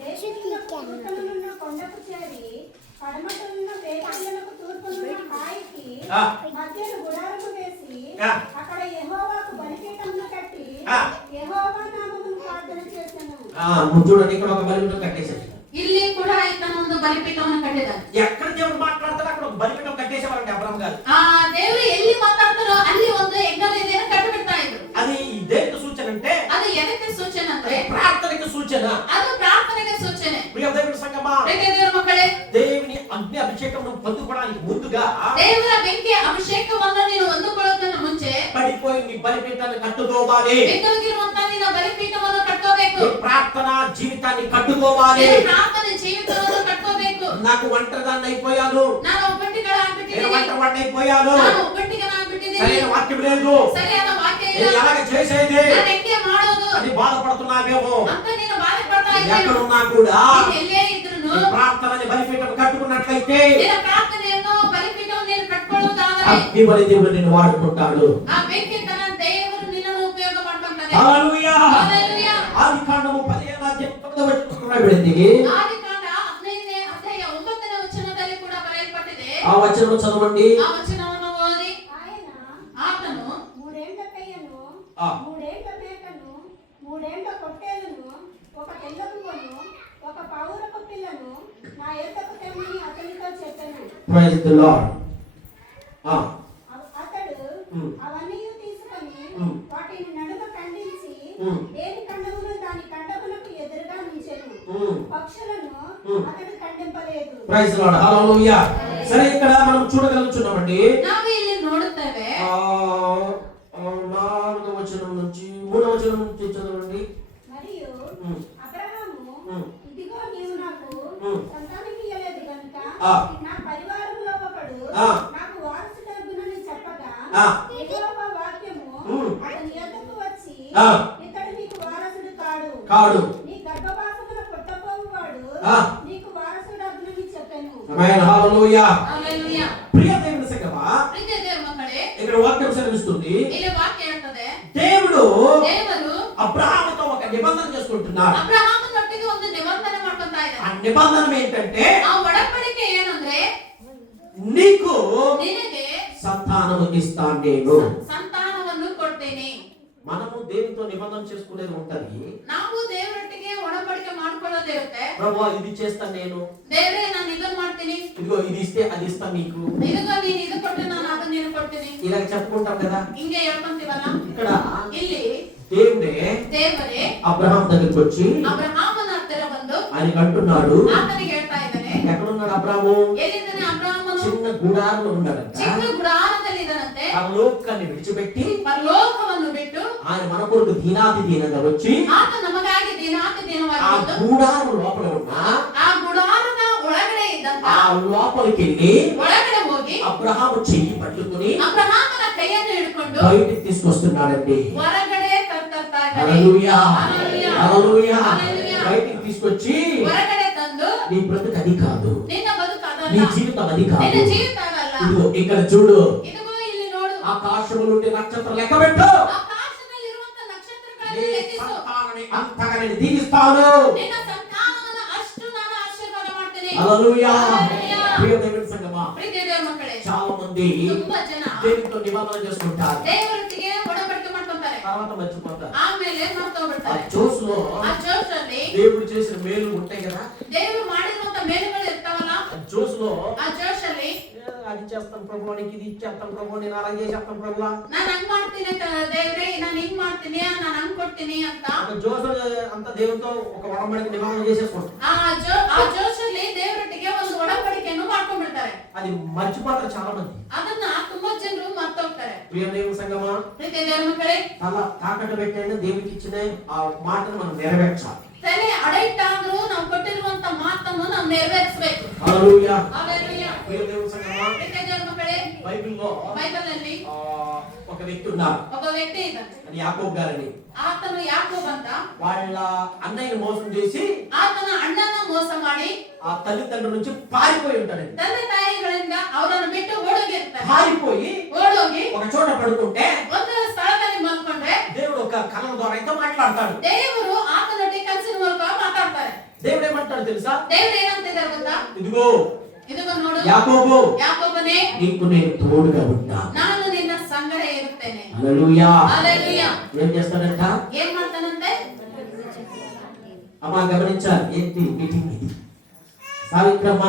దేశమునకు ఉత్తరమునున్న కొండకు చేరి పడమటనున్న వేటలకు తూర్పునున్న హాయికి ఆ. మధ్యను గుడారము వేసి ఆ. అక్కడ యెహోవాకు బలిపీఠమును కట్టి ఆ. యెహోవా నామమును ప్రార్థన చేసెను. నువ్వు చూడండి, ఇక్కడ ఒక బలిపీఠం కట్టేశాడు. ಇಲ್ಲಿ ಕೂಡ ಈತನ ಒಂದು ಬಲಿಪೀಠವನ್ನು ಕಟ್ಟಿದ್ದಾನೆ. ఎక్కడ దేవుడు మాట్లాడతాడో అక్కడ ఒక బలిపీఠం కట్టేసేవారండి అబ్రహాం గారు. ಆ ದೇವರು ಎಲ್ಲಿ ಮಾತಾಡ್ತಾರೋ ಅಲ್ಲಿ ಒಂದು ಯಜ್ಞವೇದಿಯನ್ನು ಕಟ್ಟಿಬಿಡ್ತಾ ಇದ್ರು. అది దేనికి సూచన అంటే ಅದು ಎದಕ್ಕೆ ಸೂಚನೆ ಅಂದ್ರೆ ప్రార్థనకి సూచన. ಅದು ಪ್ರಾರ್ಥನೆಗೆ ಸೂಚನೆ. ప్రియ దేవుని సంగమా, ಪ್ರೀತಿಯ ದೇವರ ಮಕ್ಕಳೇ, దేవుని అగ్ని అభిషేకం పొందుకోవడానికి ముందుగా ದೇವರ ಬೆಂಕಿಯ ಅಭಿಷೇಕವನ್ನು ನೀನು ಹೊಂದಿಕೊಳ್ಳೋದನ್ನ ಮುಂಚೆ పడిపోయి నీ బలిపీఠాన్ని కట్టుకోవాలి. ಬೆಂಗಳೂರಿರುವಂತ ನಿನ್ನ ಬಲಿಪೀಠವನ್ನು ಕಟ್ಟೋಬೇಕು. నీ ప్రార్థన జీవితాన్ని కట్టుకోవాలి. ನಿನ್ನ ಪ್ರಾರ್ಥನೆ ಜೀವಿತವನ್ನು ಕಟ್ಟೋಬೇಕು. నాకు ఒంటరిదాన్ని అయిపోయాను, ನಾನು నేను ಒಬ್ಬಟ್ಟಿಗಳಾಗ್ಬಿಟ್ಟಿದ್ದೀನಿ, ఒంటరివాడిని అయిపోయాను, ನಾನು ಒಬ್ಬಟ್ಟಿಗನಾಗ್ಬಿಟ್ಟಿದ್ದೀನಿ, సరైన వాక్యం లేదు, ಸರಿಯಾದ ವಾಕ್ಯ నేను ಇಲ್ಲ, ఎలాగ చేసేది ನಾನು ಹೆಂಗೆ ಮಾಡೋದು అని బాధపడుతున్నావేమో. ಅಂತ ನೀನು ಬಾಧೆ ಪಡ್ತಾ ಇದ್ದೇನೆ. ఎక్కడున్నా కూడా ನೀನು ಎಲ್ಲೇ ಇದ್ರೂ నీ ప్రార్థనని బలిపీఠం కట్టుకున్నట్లయితే ನಿನ್ನ ಪ್ರಾರ್ಥನೆಯನ್ನು ಬಲಿಪೀಠವನ್ನು ನೀನು ಕಟ್ಕೊಳ್ಳುವುದಾದರೆ అగ్ని బలి దేవుడు నిన్ను వాడుకుంటాడు. ಆ ಬೆಂಕಿ ತನ್ನ ದೇವರು ನಿನ್ನನ್ನು ಉಪಯೋಗ ಮಾಡ್ಕೊಂತಾನೆ. హల్లెలూయా. హల్లెలూయా. ఆదికాండము 15వ అధ్యాయం 9వ వచనం రాయబడింది. ಆದಿಕಾಂಡ 15ನೇ ಅಧ್ಯಾಯ 9ನೇ ವಚನದಲ್ಲಿ ಕೂಡ ಬರೆಯಲ್ಪಟ್ಟಿದೆ. ఆ వచనం చదవండి. ಆ ವಚನವನ್ನು ಓದಿ. ఆయన ಆತನು 3 ఏండ్ల పెయ్యను, ఆ. 3 ఏండ్ల మేకను, 3 ఏండ్ల పొట్టేలును, ఒక తెల్ల పువ్వును, ఒక పౌరపు పిల్లను నా యొద్దకు తెమ్మని అతనితో చెప్పెను. Praise the lord. ఆ, అతడు ఉమ్. అవన్నీ తీసుకొని ఉమ్. వాటిని నడుమ ఖండించి ఉమ్. దేని ఖండమును దాని ఖండమునకు ఎదురుగా ఉంచెను. ఉమ్. పక్షులను ఉమ్. అతడు ఖండింపలేదు. Praise the Lord. హల్లెలూయా. సరే, ఇక్కడ మనం చూడగలుగుతున్నామండి. ನಾವು ಇಲ್ಲಿ ನೋಡುತ್ತೇವೆ. 4వ వచనం నుంచి 3వ వచనం నుంచి చదవండి. అబ్రహాము, ఇదిగో నీవు నాకు సంతానం ఇయ్యలేదు కనుక నా పరివారంలో ఒకడు నాకు వారసుడగునని చెప్పగా యెహోవా వాక్యము అతని యొద్దకు వచ్చి, ఇతడు నీకు వారసుడు కాడు, నీ గర్భవాసమున పుట్టబోవువాడు నీకు వారసుడగునని చెప్పెను. ఆమేన్. హల్లెలూయా. హల్లెలూయా. ప్రియ దేవుని సంగమా, ప్రియ దేవుని మಕ್ಕಳೇ, ఇక్కడ వాక్యం సెలవిస్తుంది, ಇಲ್ಲಿ ವಾಕ್ಯ ಹೇಳ್ತದೆ, దేవుడు ದೇವರು అబ్రహాముతో ఒక నిబంధన చేసుకుంటున్నాడు. ಅಬ್ರಹಾಮನೊಟ್ಟಿಗೆ ಒಂದು ನಿಬಂಧನೆ ಮಾಡ್ಕೊಂತಾ ఆ ಇದ್ದಾನೆ. నిబంధన ఏంటంటే, ಆ ಒಡಂಬಡಿಕೆ ಏನಂದ್ರೆ, నీకు ನಿನಗೆ సంతానము ఇస్తాను నేను. ಸಂತಾನವನ್ನು ಕೊಡ್ತೇನೆ. మనము దేవునితో నిబంధన చేసుకునేది ఉంటది. ನಾವು ದೇವರೊಟ್ಟಿಗೆ ಒಡಂಬಡಿಕೆ ಮಾಡ್ಕೊಳ್ಳೋದಿರುತ್ತೆ. ప్రభువా ఇది చేస్తాను నేను, ದೇವರೇ ನಾನು ಇದನ್ನ ಮಾಡ್ತೀನಿ, ఇదిగో ఇది ఇస్తే అది ఇస్తాను నీకు, ಇದಿಗೋ ನೀನು ಇದು ಕೊಟ್ಟರೆ ನಾನು ಅದನ್ನ ನೀನು ಕೊಡ್ತೀನಿ, ఇలా చెప్పుకుంటాం కదా. ಹಿಂಗೆ ಹೇಳ್ಕೊಂತೀವಲ್ಲ. ఇక్కడ ಇಲ್ಲಿ దేవుడే ದೇವರೇ అబ్రహాం దగ్గరికి వచ్చి ಅಬ್ರಹಾಮನ ಹತ್ತಿರ ಬಂದು ఆయనకి అంటున్నాడు, ಆತನಿಗೆ ಹೇಳ್ತಾ ಇದ್ದಾನೆ, ఎక్కడున్నాడు అబ్రహాము? ಎಲ್ಲಿದ್ದಾನೆ ಅಬ್ರಹಾಮನು? చిన్న గుడారంలో ఉన్నాడంట. ಚಿಕ್ಕ ಗುಡಾರದಲ್ಲಿ ಇದ್ದಾನಂತೆ. ఆ లోకాన్ని విడిచిపెట్టి ಪರಲೋಕವನ್ನು ಬಿಟ್ಟು ఆయన మన కొరకు దీనాతి దీనంగా వచ్చి ಆತ ನಮಗಾಗಿ ದಿನಾತಿ ఆ ದಿನವಾಗಿ ಬಂದು గుడారం లోపల ఉన్న ಆ ಗುಡಾರದ ಒಳಗಡೆ ಇದ್ದಂತ ఆ లోపలికి వెళ్ళి ಒಳಗಡೆ ಹೋಗಿ అబ్రహాము చెయ్యి పట్టుకుని ಅಬ್ರಹಾಮನ ಕೈಯನ್ನು ಹಿಡ್ಕೊಂಡು బయటికి తీసుకొస్తున్నాడండి. ಹೊರಗಡೆ ತರ್ತಾ ಇದ್ದಾನೆ. హల్లెలూయా. హల్లెలూయా. హల్లెలూయా. హల్లెలూయా. బయటికి తీసుకొచ్చి ಹೊರಗಡೆ ತಂದು నీ బ్రతుకు అది కాదు, ನಿನ್ನ నీ ಬದುಕಲ್ಲ, జీవితం అది కాదు. ನಿನ್ನ ಜೀವಿತ ಆಗಲ್ಲ. ఇదిగో ఇక్కడ చూడు, ಇದಿಗೋ ಇಲ್ಲಿ ನೋಡು, ఆకాశము నుండి నక్షత్రం లెక్క పెట్టు, ಆಕಾಶದಲ್ಲಿರುವಂತ నీ ನಕ್ಷತ್ರಗಳನ್ನು ಲೆಕ್ಕಿಸು. సంతానాన్ని అంతగా నేను దీవిస్తాను. ನಿನ್ನ ಸಂತಾನವನ್ನು ಅಷ್ಟು ನಾನು ಆಶೀರ್ವಾದ ಮಾಡ್ತೇನೆ. హల్లెలూయా. హల్లెలూయా. ప్రియ దేవుని సంగమా, ಪ್ರೀತಿಯ ದೇವರ ಮಕ್ಕಳೇ, చాలా మంది ತುಂಬಾ ಜನ దేవునితో నిబంధన చేసుకుంటారు, ದೇವರೊಟ್ಟಿಗೆ ಒಡಂಬಡಿಕೆ ಮಾಡ್ಕೊಂತಾರೆ, తర్వాత మర్చిపోతారు. ಆಮೇಲೆ ಮಾಡ್ತಾ ఆ ಬಿಡ್ತಾರೆ. జోస్లో ಆ ಜೋಶಲ್ಲಿ దేవుడు చేసిన మేలు ఉంటాయి కదా, ದೇವರು ಮಾಡಿರುವಂತ ಮೇಲುಗಳು ಇರ್ತಾವಲ್ಲ, ఆ జోస్లో ಆ జోಶಲ್ಲಿ అది చేస్తాను ప్రభు, నీకు ఇది ఇచ్చేస్తాను ప్రభు, నేను అలా చేసేస్తాను ప్రభు, ನಾನು ಹಂಗ್ ಮಾಡ್ತೀನಿ ದೇವ್ರೆ, ನಾನು ಹಿಂಗ್ ಮಾಡ್ತೀನಿ, ನಾನು ಹಂಗ್ ಕೊಡ್ತೀನಿ ಅಂತ ఒక జోస్ అంత దేవునితో ఒక వడబడికి నిబంధన చేసేసుకుంటాం. ಆ ಜೋಶಲ್ಲಿ ದೇವರೊಟ್ಟಿಗೆ ಒಂದು ಒಡಂಬಡಿಕೆಯನ್ನು ಮಾಡ್ಕೊಂಡ್ಬಿಡ್ತಾರೆ. అది మర్చిపోతారు చాలా మంది. ಅದನ್ನ ತುಂಬಾ ಜನರು ಮರ್ತೋಗ್ತಾರೆ. ప్రియ దేవుని సంగమా, ಪ್ರೀತಿಯ ದೇವರ ಮಕ್ಕಳೇ, అలా తాకట్టు పెట్టైనా దేవునికి ఇచ్చిన ఆ మాటను మనం నెరవేర్చాలి. ತಲೆ ಅಡೈಟಾದ್ರೂ ನಾವು ಕೊಟ್ಟಿರುವಂತ ಮಾತನ್ನು ನಾವು ನೆರವೇರಿಸಬೇಕು. హల్లెలూయా. ಹಲ್ಲೆಲೂಯಾ. ప్రియ దేవుని సంగమా, ಪ್ರೀತಿಯ ದೇವರ ಮಕ್ಕಳೇ, బైబిల్లో ಬೈಬಲ್ನಲ್ಲಿ ఒక వ్యక్తి ఉన్నారు, ಒಬ್ಬ ವ್ಯಕ್ತಿ ಇದ್ದಾನೆ. అది యాకోబు గారని. ಆತನು ಯಾಕೋಬ್ ಅಂತ, వాళ్ళ అన్నయ్యని మోసం చేసి ಆತನ ಅಣ್ಣನ ಮೋಸ ಮಾಡಿ ఆ తల్లిదండ్రుల నుంచి పారిపోయి ఉంటాడండి. ತಂದೆ ತಾಯಿಗಳಿಂದ ಅವರನ್ನು ಬಿಟ್ಟು ಓಡೋಗಿರ್ತಾರೆ. పారిపోయి ಓಡೋಗಿ ఒక చోట పడుకుంటే ಒಂದು ಸ್ಥಳದಲ್ಲಿ ಮಲ್ಕೊಂಡ್ರೆ దేవుడు ఒక కళ ద్వారా అయితే మాట్లాడతాడు. ದೇವರು ಆತನೊಟ್ಟಿಗೆ ಕನಸಿನ ಮೂಲಕ ಮಾತಾಡ್ತಾರೆ. దేవుడు ఏమంటాడు తెలుసా? ದೇವರು ಏನಂತಿದ್ದಾರೆ ಗೊತ್ತಾ? ఇదిగో ಇದಿಗೋ ನೋಡು యాకోబు, ಯಾಕೋಬನೇ, నీకు నేను తోడుగా ఉంటా. ನಾನು ನಿನ್ನ ಸಂಗಡ ಇರುತ್ತೇನೆ. హల్లెలూయా. హల్లెలూయా. ఏం చేస్తాడంట? ಏನ್ ಮಾಡ್ತಾನಂತೆ? అమ్మా గమనించాలి, ఏంటి మీటింగ్ ఇది? సావిత్రమ్మ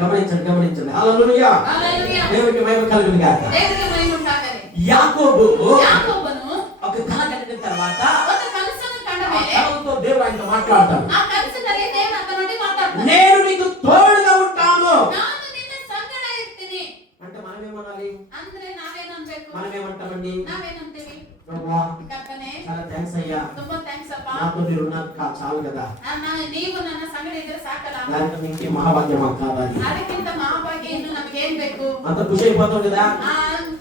గమనించండి, గమనించండి. హల్లెలూయా. హల్లెలూయా. దేవునికి మహిమ కలుగును గాక. ದೇವರಿಗೆ ಮಹಿಮೆ ಉಂಟಾಗಲಿ. యాకోబు ಯಾಕೋಬನು ఒక కళ కట్టిన తర్వాత ಒಂದು ಕನಸನ್ನು ಕಂಡ ఆ ಮೇಲೆ కళతో దేవుడు ఆయనతో మాట్లాడతాడు. ಆ ಕನಸಿನಲ್ಲಿ ದೇವರು ಆತನೊಟ್ಟಿಗೆ ಮಾತಾಡ್ತಾನೆ. నేను నీకు తోడుగా ఉంటాను ನಾನು ನಿನ್ನ ಸಂಗಡ ಇರ್ತೀನಿ అంటే మనం ఏమనాలి? ಅಂದ್ರೆ ನಾವೇನನ್ಬೇಕು? మనం ఏమంటామండి? ನಾವೇನಂತೀವಿ? ప్రభువా ಕರ್ತನೇ, చాలా థ్యాంక్స్ అయ్యా, ತುಂಬಾ ಥ್ಯಾಂಕ್ಸ್ ಅಪ್ಪ, నాతో మీరు చాలు కదా, ನೀವು ನನ್ನ ಸಂಗಡ ಇದ್ರೆ ಸಾಕಲ್ಲ, దానికి ఇంకే మహాభాగ్యం మాకు కావాలి. ಅದಕ್ಕಿಂತ ಮಹಾಭಾಗ್ಯ ಇನ್ನು ನಮ್ಗೆ ಏನ್ ಬೇಕು? అంత ఖుషి అయిపోతాం కదా.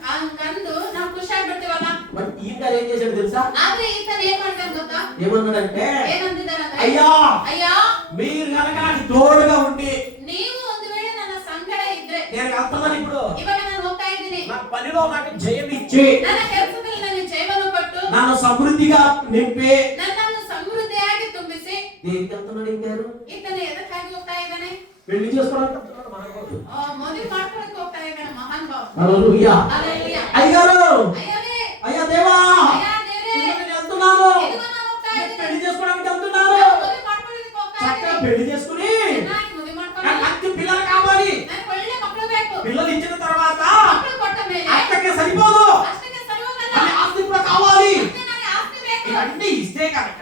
ಹಂಗಂದು ನಾವು ಖುಷಿ ಆಗ್ಬಿಡ್ತೀವಲ್ಲ. బట్ ఈయన గారు ఏం చేశాడు తెలుసా? ಆದ್ರೆ ಈತನ ಏನ್ ಮಾಡ್ತಾನೆ ಗೊತ್ತಾ? ఏమన్నాడంటే, ಏನಂದಿದ್ದಾರಂದ್ರೆ, అయ్యా ಅಯ್ಯೋ, మీరు కనుక నాకు తోడుగా ఉండి ನೀವು ಒಂದು ವೇಳೆ ನನ್ನ ಸಂಗಡ ಇದ್ರೆ, నేను వెళ్తున్నాను ఇప్పుడు, ಇವಾಗ ನಾನು ಹೋಗ್ತಾ ಇದ್ದೀನಿ, నా పనిలో నాకు జయం ఇచ్చి ನನ್ನ ಕೆಲಸದಲ್ಲಿ ನನಗೆ ಜಯವನ್ನು ಕೊಟ್ಟು నన్ను సమృద్ధిగా నింపి ನನ್ನನ್ನು ಸಮೃದ್ಧಿಯಾಗಿ ತುಂಬಿಸಿ, దేనికి వెళ్తున్నాడు ఇంకారు? ಈತನ ಎದಕ್ಕಾಗಿ ಹೋಗ್ತಾ ಇದ್ದಾನೆ? పెళ్లి చేసుకోవడానికి వెళ్తున్నాడు మనకోడు. ಮದುವೆ ಮಾಡ್ಕೊಳಕ್ಕೆ ಹೋಗ್ತಾ ಇದ್ದಾನೆ ಮಹಾನ್ ಭಾವ. హల్లెలూయా. హల్లెలూయా. అయ్యగారు, ಅಯ್ಯನೇ, అయ్యా దేవా, ಅಯ್ಯ ದೇವ್ರೇ, నేను వెళ్తున్నాను, ಇదిగೋ ನಾನು ಹೋಗ್ತಾ నేను ಇದ್ದೀನಿ, పెళ్లి చేసుకోవడానికి వెళ్తున్నాను. ನಾನು మದುವೆ ಮಾಡ್ಕೊಳ್ಳಿಕ್ಕೆ ಹೋಗ್ತಾ చక్కగా ಇದ್ದೀನಿ, పెళ్లి చేసుకుని ಚೆನ್ನಾಗಿ ಮದುವೆ ಮಾಡ್ಕೊಳ್ಳಿ, నాకు మంచి పిల్లలు కావాలి. ನನಗೆ ಒಳ್ಳೆ ಮಕ್ಕಳು ಬೇಕು. పిల్లలు ఇచ్చిన తర్వాత ಮಕ್ಕಳು ಕೊಟ್ಟ ಮೇಲೆ అక్కడికి సరిపోదు, ಅಷ್ಟಕ್ಕೆ ಸರಿ ಹೋಗಲ್ಲ, మళ్ళీ ఆస్తి కూడా కావాలి. ಮತ್ತೆ ನನಗೆ ಆಸ್ತಿ ಬೇಕು. ఇవన్నీ ఇస్తే కనుక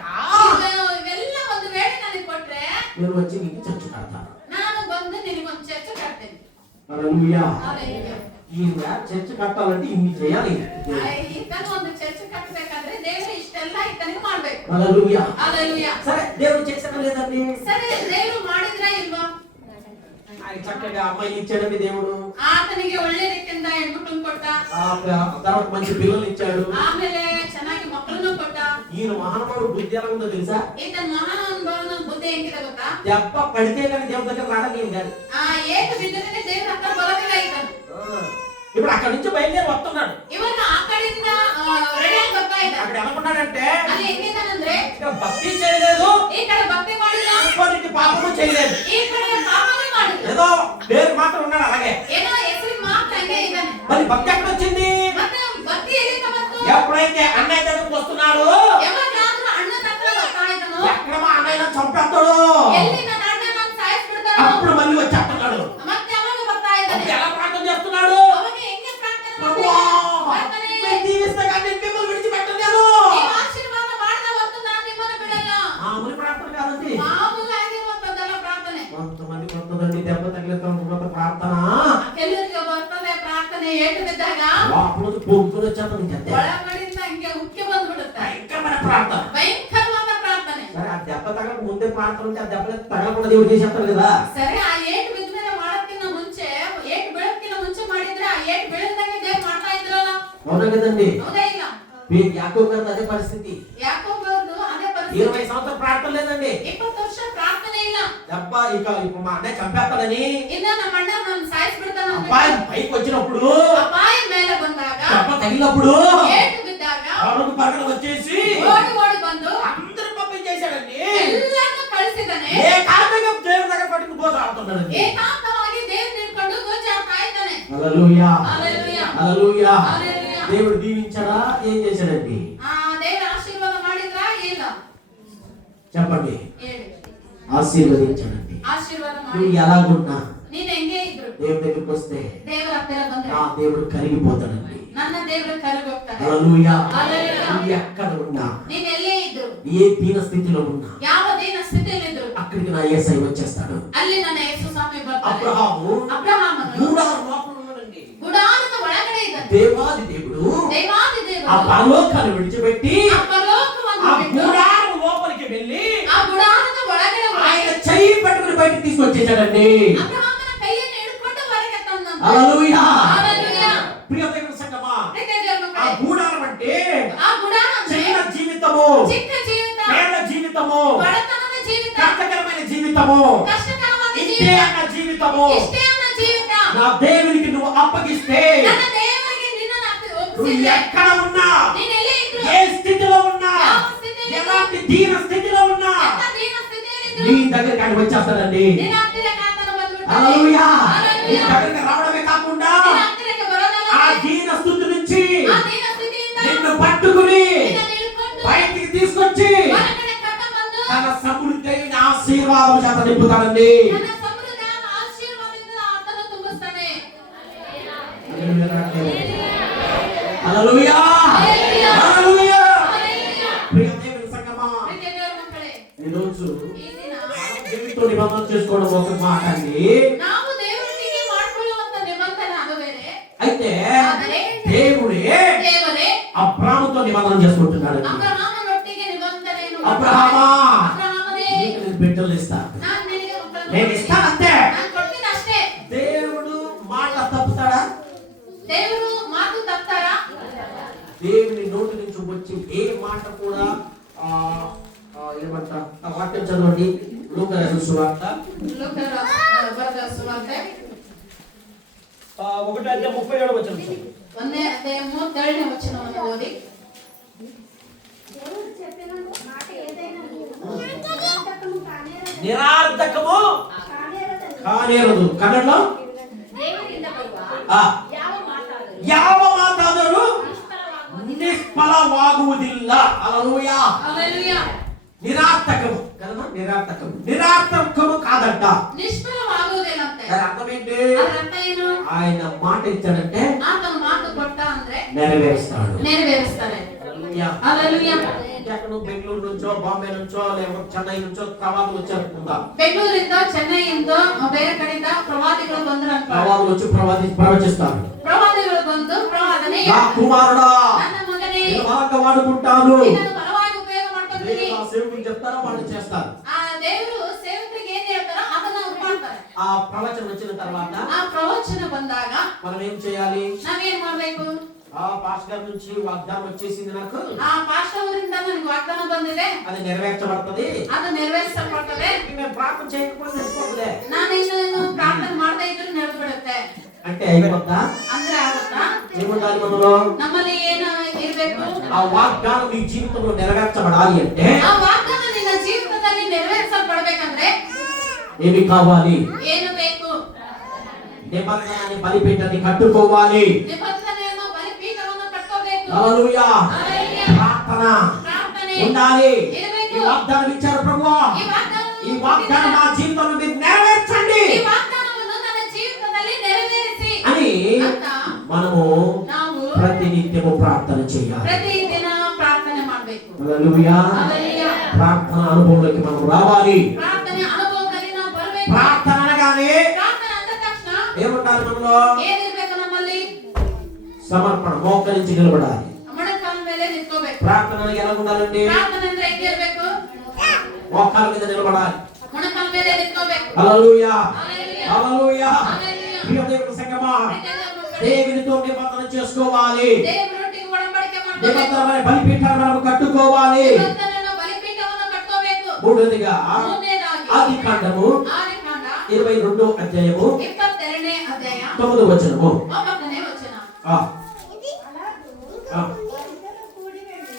ಇವೆಲ್ಲ ಒಂದು ವೇಳೆ ನನಗೆ ಕೊಟ್ರೆ నేను వచ్చి నీకు చర్చ కడతాను. ನಾನು ಬಂದು ನಿನಗೊಂದು ಚರ್ಚ್ ಕಟ್ತೇನೆ. హల్లెలూయా. హల్లెలూయా. ఈ చర్చ కట్టాలంటే ఇన్ని చేయాలి. ಈತನ ಒಂದು ಚರ್ಚ್ ಕಟ್ಟಬೇಕಾದ್ರೆ ದೇವರು ಇಷ್ಟೆಲ್ಲ ಎಲ್ಲ ಇತನಿಗೆ ಮಾಡ್ಬೇಕು. హల్లెలూయా. హల్లెలూయా. సరే దేవుడు చేసాడా లేదండి? సరే దేవుడు ಮಾಡಿದ್ರಾ ಇಲ್ವಾ? ఆయన చక్కగా అమ్మాయిని ఇచ్చాడండి దేవుడు. ಆತನಿಗೆ ಒಳ್ಳೆ ರೀತಿಯಿಂದ ಹೆಣ್ಮಕ್ಳನ್ನ ಕೊಟ್ಟ. తర్వాత మంచి పిల్లలు ఇచ్చాడు. ಆಮೇಲೆ ಚೆನ್ನಾಗಿ ಮಕ್ಕಳನ್ನು ಕೊಟ್ಟ. ఈయన మహానుభావుడు బుద్ధి ఎలా ఉందో తెలుసా? ಈತನ ಮಹಾನುಭಾವನ ಬುದ್ಧಿ ಹೆಂಗಿದೆ ಗೊತ್ತಾ? దెబ్బ పడితే కానీ దేవుడి దగ్గర రావడం కాదు. ಏಟು ಬಿದ್ದರೆ ದೇವ್ರ ಹತ್ರ ಬರೋದಿಲ್ಲ ಈತನು. ఇప్పుడు అక్కడి నుంచి బయలుదేరి వస్తున్నాడు. ಇವಾಗ ಆ ಕಡೆಯಿಂದ ರೆಡಿ ಆಗಿ ಬರ್ತಾ ಇದ್ದ. అక్కడ అనుకున్నాడంటే ಅಲ್ಲಿ ಹೆಂಗಿದ್ದಾನಂದ್ರೆ భక్తి చేయలేదు, ಈ ಕಡೆ భక్ತಿ ಮಾಡಿಲ್ಲ, ఇంకోటి పాపము చేయలేదు, ಈ ಕಡೆ ಪಾಪನೇ ಮಾಡಿಲ್ಲ. ఏదో పేరు మాత్రం ఉన్నాడు అలాగే. ಏನೋ ಹೆಸರಿಗೆ మాత్రం ಹಂಗೆ ಇದ್ದಾನೆ. మరి భక్తి ఎక్కడ వచ్చింది? ಮತ್ತೆ ಭಕ್ತಿ ಎಲ್ಲಿಂದ ಬಂತು? ఎప్పుడైతే అన్నయ్య దగ్గరకు వస్తున్నాడు, ಯಾವಾಗಾದ್ರೂ ಅಣ್ಣನ ಹತ್ರ ಬರ್ತಾ ಇದ್ದಾನೋ, ఎక్కడ మా అన్నయ్య చంపేస్తాడు, ಎಲ್ಲಿ ನನ್ನ ಅಣ್ಣ ನಾನು ಸಾಯಿಸ್ಬಿಡ್ತಾನೋ, అప్పుడు మళ్ళీ వచ్చేస్తున్నాడు. ಮತ್ತೆ ಅವಾಗ ಬರ್ತಾ ಇದ್ದಾನೆ. ఎలా ప్రార్థన చేస్తున్నాడు? ಅವಾಗ ಹೆಂಗೆ ಪ್ರಾರ್ಥನೆ ప్రభువా, ಮಾಡ್ತಾನೆ? మీరు దీవిస్తే కానీ నేను మిమ్మల్ని విడిచిపెట్టను. ನೀವು ಆಶೀರ್ವಾದ ಮಾಡದ ಹೊತ್ತು ನಾನು ನಿಮ್ಮನ್ನು ಬಿಡಲ್ಲ. మామూలు ప్రార్థన కాదండి. ಮಾಮೂಲು ಆಗಿರುವಂತದ್ದಲ್ಲ ಪ್ರಾರ್ಥನೆ. కొంతమంది కొంతమంది దెబ్బ తగిలితో ప్రార్థన ಕೆಲವರಿಗೆ ಬರ್ತದೆ ಪ್ರಾರ್ಥನೆ ಏಟು ಬಿದ್ದಾಗ అప్పుడు పొంగులు వచ్చేస్తుంది అంతే. ಒಳಗಡೆಯಿಂದ ಹಂಗೆ ಉಕ್ಕಿ ಬಂದ್ಬಿಡುತ್ತೆ. భయంకరమైన ప్రార్థన. ಭಯಂಕರವಾದ ಪ್ರಾರ್ಥನೆ. సరే ఆ దెబ్బ తగక ముందే ప్రార్థన ఉంటే ఆ దెబ్బ తగలకుండా దేవుడు చేసేస్తారు కదా. ಸರಿ, ಆ ಏಟು ಬಿದ್ದ ಮೇಲೆ ಮಾಡೋದಕ್ಕಿಂತ ಮುಂಚೆ, ಏಟು ಬೀಳೋದಕ್ಕಿಂತ ಮುಂಚೆ ಮಾಡಿದ್ರೆ ಆ ಏಟು ಬೀಳದಂಗೆ ದೇವ್ರು ಮಾಡ್ತಾ ಇದ್ರಲ್ಲ. అవునా కదండి? ಹೌದಾ ಇಲ್ಲ? యాకోబు గారిది అదే పరిస్థితి. ಯಾಕೋಬರದು ಅದೇ ಪರಿಸ್ಥಿತಿ. 20 సంవత్సరాలు ప్రార్థన లేదండి. 20 ವರ್ಷ ಪ್ರಾರ್ಥನೆ ಇಲ್ಲ. దెబ్బ ఇప్పుడు మా అన్నయ్య చంపేస్తాడని ಇನ್ನ ನಮ್ಮ ಅಣ್ಣ ನಾನು ಸಾಯಿಸ್ಬಿಡ್ತಾನ అబ్బాయి పైకి వచ్చినప్పుడు, ಅಪಾಯ ಮೇಲೆ ಬಂದಾಗ, దెబ్బ తగిలినప్పుడు ಏಟು బిద్ದಾಗ అడుగు పక్కన వచ్చేసి ಓಡಿ ಓಡಿ ಬಂದು అందరూ పంపించేశాడండి. ಎಲ್ಲರನ್ನು ಕಳಿಸಿದಾನೆ. ఏ కారణంగా దేవుడి దగ్గర పట్టుకుని పోసాడుతున్నాడండి. ಏಕಾಂತವಾಗಿ ದೇವ್ರು ನಿಂತ್ಕೊಂಡು ಗೋಚಾಡ್ತಾ ಇದ್ದಾನೆ. హల్లెలూయా, హల్లెలూయా, హల్లెలూయా. హల్లెలూయా. దేవుడు దీవించాడా? ఏం చేశాడండి? ದೇವ್ರ ಆಶೀರ್ವಾದ ಮಾಡಿದ್ರಾ ಇಲ್ಲ? చెప్పండి. ಹೇಳಿ. ఆశీర్వదించాడండి. ಆಶೀರ್ವಾದ నువ్వు ಮಾಡಿ ఎలాగున్నా ನೀನ್ ಹೆಂಗೆ ಇದ್ರು దేవుడి దగ్గరికి వస్తే ದೇವರ ಹತ್ತಿರ ಬಂದ್ರೆ నా దేవుడు కరిగిపోతాడండి. ನನ್ನ ದೇವ್ರ ಕರಗೋಗ್ತಾನೆ. హల్లెలూయా. హల్లెలూయా. నువ్వు ఎక్కడ ఉన్నా, ನೀನ್ ಎಲ್ಲೇ ಇದ್ರು, ఏ దీన స్థితిలో ఉన్నా, ಯಾವ ದೀನ ಸ್ಥಿತಿಯಲ್ಲಿ ಇದ್ರು, అక్కడికి నా యేసయ్య వచ్చేస్తాడు. ಅಲ್ಲಿ ನನ್ನ ಯೇಸು ಸ್ವಾಮಿ ಬರ್ತಾನೆ. అబ్రహాము ಅಬ್ರಹಾಮನು గుడారం లోపల ఉన్నాడండి. ಗುಡಾರದ ಒಳಗಡೆ ಇದ್ದಾನೆ. దేవాది దేవుడు ದೇವಾದಿ ఆ ದೇವರು పరలోకాన్ని విడిచిపెట్టి ಆ ಪರಲೋಕವನ್ನು ఆ ಬಿಟ್ಟು గుడారం లోపలికి వెళ్ళి ಆ ಗುಡಾರದ ಒಳಗಡೆ ఆయన చెయ్యి పట్టుకుని బయటికి తీసుకొచ్చేసాడండి. ಅಬ್ರಹಾಮನ ಕೈಯನ್ನು ಹಿಡ್ಕೊಂಡು ಹೊರಗೆ ತಂದನು. హల్లెలూయా. హల్లెలూయా. ప్రియ దేవుని సంగమా, ಪ್ರೀತಿಯ ದೇವರ ఆ ಮಕ್ಕಳೇ, గుడారం అంటే ಆ ಗುಡಾರ ಅಂದ್ರೆ చిన్న జీవితము, ಚಿಕ್ಕ ಜೀವಿತ, పేద జీవితము, ಬಡತನದ ಜೀವಿತ, కష్టకరమైన జీవితము, ಕಷ್ಟಕರವಾದ ఇంతే ಜೀವಿತ, అన్న జీవితము ಇಷ್ಟೇ ಅನ್ನ ಜೀವಿತ నా దేవునికి నువ్వు అప్పగిస్తే ನನ್ನ ದೇವರಿಗೆ ನಿನ್ನನ್ನು నువ్వు ಒಪ್ಪಿಸಿದ್ರೆ ఎక్కడ ఉన్నా, ನೀನು ಎಲ್ಲಿ ಇದ್ರು, ఏ స్థితిలో ఉన్నా, ಯಾವ ಸ್ಥಿತಿಯಲ್ಲಿ ಇದ್ರು, ఎలాంటి దీన స్థితిలో ఉన్నా ಎಂತ ದೀನ ಸ್ಥಿತಿಯಲ್ಲಿ నీ ಇದ್ರು, దగ్గరికి ఆయన వచ్చేస్తాడండి. ನಿನ್ನ ಹತ್ತಿರಕ್ಕೆ ಆತನು ಬಂದ್ಬಿಡ್ತಾನೆ. హల్లెలూయా. నీ హల్లెలూయా. దగ్గరికి రావడమే కాకుండా ನಿನ್ನ ಹತ್ತಿರಕ್ಕೆ ಬರೋದಲ್ಲ, ఆ దీన స్థితి నుంచి ಆ ದೀನ ಸ್ಥಿತಿಯಿಂದ నిన్ను పట్టుకుని ನಿನ್ನನ್ನು ಹಿಡ್ಕೊಂಡು బయటికి తీసుకొచ్చి ಹೊರಗಡೆ ಕರ್ಕೊಂಡ್ಬಂದು తన సమృద్ధైన ఆశీర్వాదం చేత నింపుతాడండి. ನನ್ನ ಸಮೃದ್ಧಿಯಾದ ಆಶೀರ್ವಾದದಿಂದ ಆತನು ತುಂಬಿಸ್ತಾನೆ. హల్లెలూయా. హల్లెలూయా. హల్లెలూయా. హల్లెలూయా. ప్రియ దేవుని సంగమా, ప్రీతియ ದೇವರ ಮಕ್ಕಳೇ, ఈరోజు ಈ ದಿನ దేవునితో నిబంధన చేసుకోవడం ఒక మాట అండి. ನಾವು ದೇವರೊಂದಿಗೆ ಮಾಡಿಕೊಳ್ಳುವಂತ ನಿಬಂಧನೆ ಅದು ಬೇರೆ. అయితే ಆದರೆ దేవుడే ದೇವರೇ అబ్రాహాముతో నిబంధన చేసుకుంటున్నాడు. ಅಬ್ರಹಾಮನೊಟ್ಟಿಗೆ ನಿಬಂಧನೆಯನ್ನು అబ్రహామా, ಅಬ್ರಹಾಮನೇ, నీకు నేను బిడ్డలు ఇస్తాను, ನಾನು ನಿನಗೆ ಮಕ್ಕಳನ್ನು నేను ಕೊಡ್ತೀನಿ. ఇస్తాను అంతే. ನಾನು ಕೊಡ್ತೀನಿ ಅಷ್ಟೇ. దేవుడు మాట తప్పుతాడా? ದೇವರು ಮಾತು ತಪ್ತಾರಾ? దేవుని నోటి నుంచి వచ్చి ఏ మాట కూడా ఏమంటా ఆ వాక్యం చదవండి. లూకా రాసిన సువార్త ಲೋಕರ ಬರೆದ ಸುವಾರ್ತೆ 1:37 వచనం. 1:37 ವಚನವನ್ನು ಓದಿ. దేవుడు చెప్పిన మాట ఏదైనా నిరర్థకము నిరార్థకము కానేరదు. కానేరదు. కన్నడలో ದೇವರಿಂದ ಬರುವ ఆ ಯಾವ ಮಾತಾದರೂ ಯಾವ ಮಾತಾದರೂ నిష్ఫలవాగుವುದಿಲ್ಲ. హల్లెలూయా. ಹಲ್ಲೆಲೂಯಾ. నిరార్థకము కదమ్మా, నిరార్థకము నిరార్థకము కాదంట. ನಿಷ್ಫಲವಾಗುವುದೇನಂತೆ? దాని అర్థం ఏంటి? ಅದರ ಅರ್ಥ ಏನು? ఆయన మాట ఇచ్చాడంటే ಆತನು ಮಾತು ಕೊಟ್ಟ ಅಂದ್ರೆ నెరవేరుస్తాడు. ನೆರವೇರಿಸ್ತಾನೆ. హల్లెలూయా. హల్లెలూయా. ఎక్కడ బెంగళూరు నుంచో బాంబే నుంచో లేకపోతే చెన్నై నుంచో ప్రవాదులు వచ్చారు. ಬೆಂಗಳೂರಿಂದ ಚೆನ್ನೈಯಿಂದ ಬೇರೆ ಕಡೆಯಿಂದ ಪ್ರವಾದಿಗಳು ಬಂದ್ರು ಅಂತ. ప్రవాదులు వచ్చి ప్రవచిస్తారు. ಪ್ರವಾದಿಗಳು ಬಂದು ಪ್ರವಾದನೆ, నా కుమారుడా ನನ್ನ ಮಗನೇ నేను బాగా వాడుకుంటాను, ನಿನ್ನನ್ನು ಬಲವಾಗಿ సేవకులు చెప్తారో వాళ్ళు చేస్తారు. ఆ దేవుడు సేవకుడికి ఏం చెప్తారో ಅದನ್ನ ಅವ್ರು ಮಾಡ್ತಾರೆ. ఆ ప్రవచనం వచ్చిన తర్వాత ఆ ప్రవచన ಬಂದಾಗ మనం ఏం చేయాలి? ನಾವೇನ್ ಮಾಡ್ಬೇಕು? ఆ పాస్టర్ నుంచి వాగ్దానం వచ్చేసింది నాకు, ఆ పాస్టర్ ಅವರಿಂದ ನನಗೆ వాగ్దానం ಬಂದಿದೆ, అది నెరవేర్చబడుతుంది, ಅದು ನೆರವೇರಿಸಲ್ಪಡುತ್ತದೆ. మేము ప్రార్థన చేయకపోతే సరిపోతుందే, ನಾನು ಇನ್ನು ಪ್ರಾರ್ಥನೆ ಮಾಡದೇ ಇದ್ರೆ ನಡೆದು ಬಿಡುತ್ತೆ అంటే అయిపోతా? ಅಂದ್ರೆ ಆಗುತ್ತಾ? ఏముండాలి మనలో? ನಮ್ಮಲ್ಲಿ ಏನು ಇರಬೇಕು? ఆ వాగ్దానం నీ జీవితంలో నెరవేర్చబడాలి అంటే ಆ ವಾಗ್ದಾನ ನಿನ್ನ ಜೀವಿತದಲ್ಲಿ ನೆರವೇರಿಸಲ್ಪಡಬೇಕಂದ್ರೆ ఏమి కావాలి? ಏನು ಬೇಕು? నిబంధనని బలిపీఠాన్ని కట్టుకోవాలి. ನಿಬಂಧನೆಯನ್ನು ಬಲಿಪೀಠವನ್ನು ಕಟ್ಟಬೇಕು. హల్లెలూయా. హల్లెలూయా. ప్రార్థన ಪ್ರಾರ್ಥನೆ ఉండాలి. ఇరಬೇಕು. ఈ వాగ్దానం ఇచ్చారు ప్రభువా, ఈ వాగ్దానం నా జీవితంలో మీరు నెరవేర్చండి ఈ వాగ్దానವನ್ನು ನನ್ನ ಜೀವಿತದಲ್ಲಿ ನೆರವೇರಿಸಿ అని ಅಂತ మనము ನಾವು ప్రతినిత్యము ప్రార్థన చేయాలి. ಪ್ರತಿದಿನ ಪ್ರಾರ್ಥನೆ ಮಾಡಬೇಕು. హల్లెలూయా. హల్లెలూయా. ప్రార్థన అనుభవంలోకి మనం రావాలి. ಪ್ರಾರ್ಥನೆ ಅನುಭವದಲ್ಲಿ ನಾವು ಬರಬೇಕು. ప్రార్థన అనగానే ಪ್ರಾರ್ಥನೆ ಅಂದ ತಕ್ಷಣ ఏముండాలి మనలో? ಏನಿರಬೇಕು? ನಮ್ಮಲ್ಲಿ సమర్పణ, మోకరించి నిలబడాలి. ಮೊಣಕಾಲ ಮೇಲೆ ನಿಂತ್ಕೋಬೇಕು. ప్రార్థన ఎలా ఉండాలండి? ಪ್ರಾರ್ಥನೆ ಅಂದ್ರೆ ಹೆಂಗಿರ್ಬೇಕು? మోకాల మీద నిలబడాలి. ಮೊಣಕಾಲ ಮೇಲೆ ನಿಂತ್ಕೋಬೇಕು. హల్లెలూయా. హల్లెలూయా. హల్లెలూయా. హల్లెలూయా. ప్రియ దేవుని సంగమా, దేవునితో నిబంధన చేసుకోవాలి. ದೇವರೊಟ್ಟಿಗೆ ಒಡಂಬಡಿಕೆ ಮಾಡಬೇಕು. నిబంధన బలిపీఠాన్ని మనం కట్టుకోవాలి. ನಿಬಂಧನೆಯನ್ನು ಬಲಿಪೀಠವನ್ನು ಕಟ್ಟಬೇಕು. మూడోదిగా ಮೂರನೇದಾಗಿ ఆదికాండము ಆದಿಕಾಂಡ 22వ అధ్యాయము 22ನೇ ಅಧ್ಯಾಯ 9వ వచనము. 9ನೇ ವಚನ. ఆ అలాగూ ఆ ఇద్దరు కూడి వెళ్ళి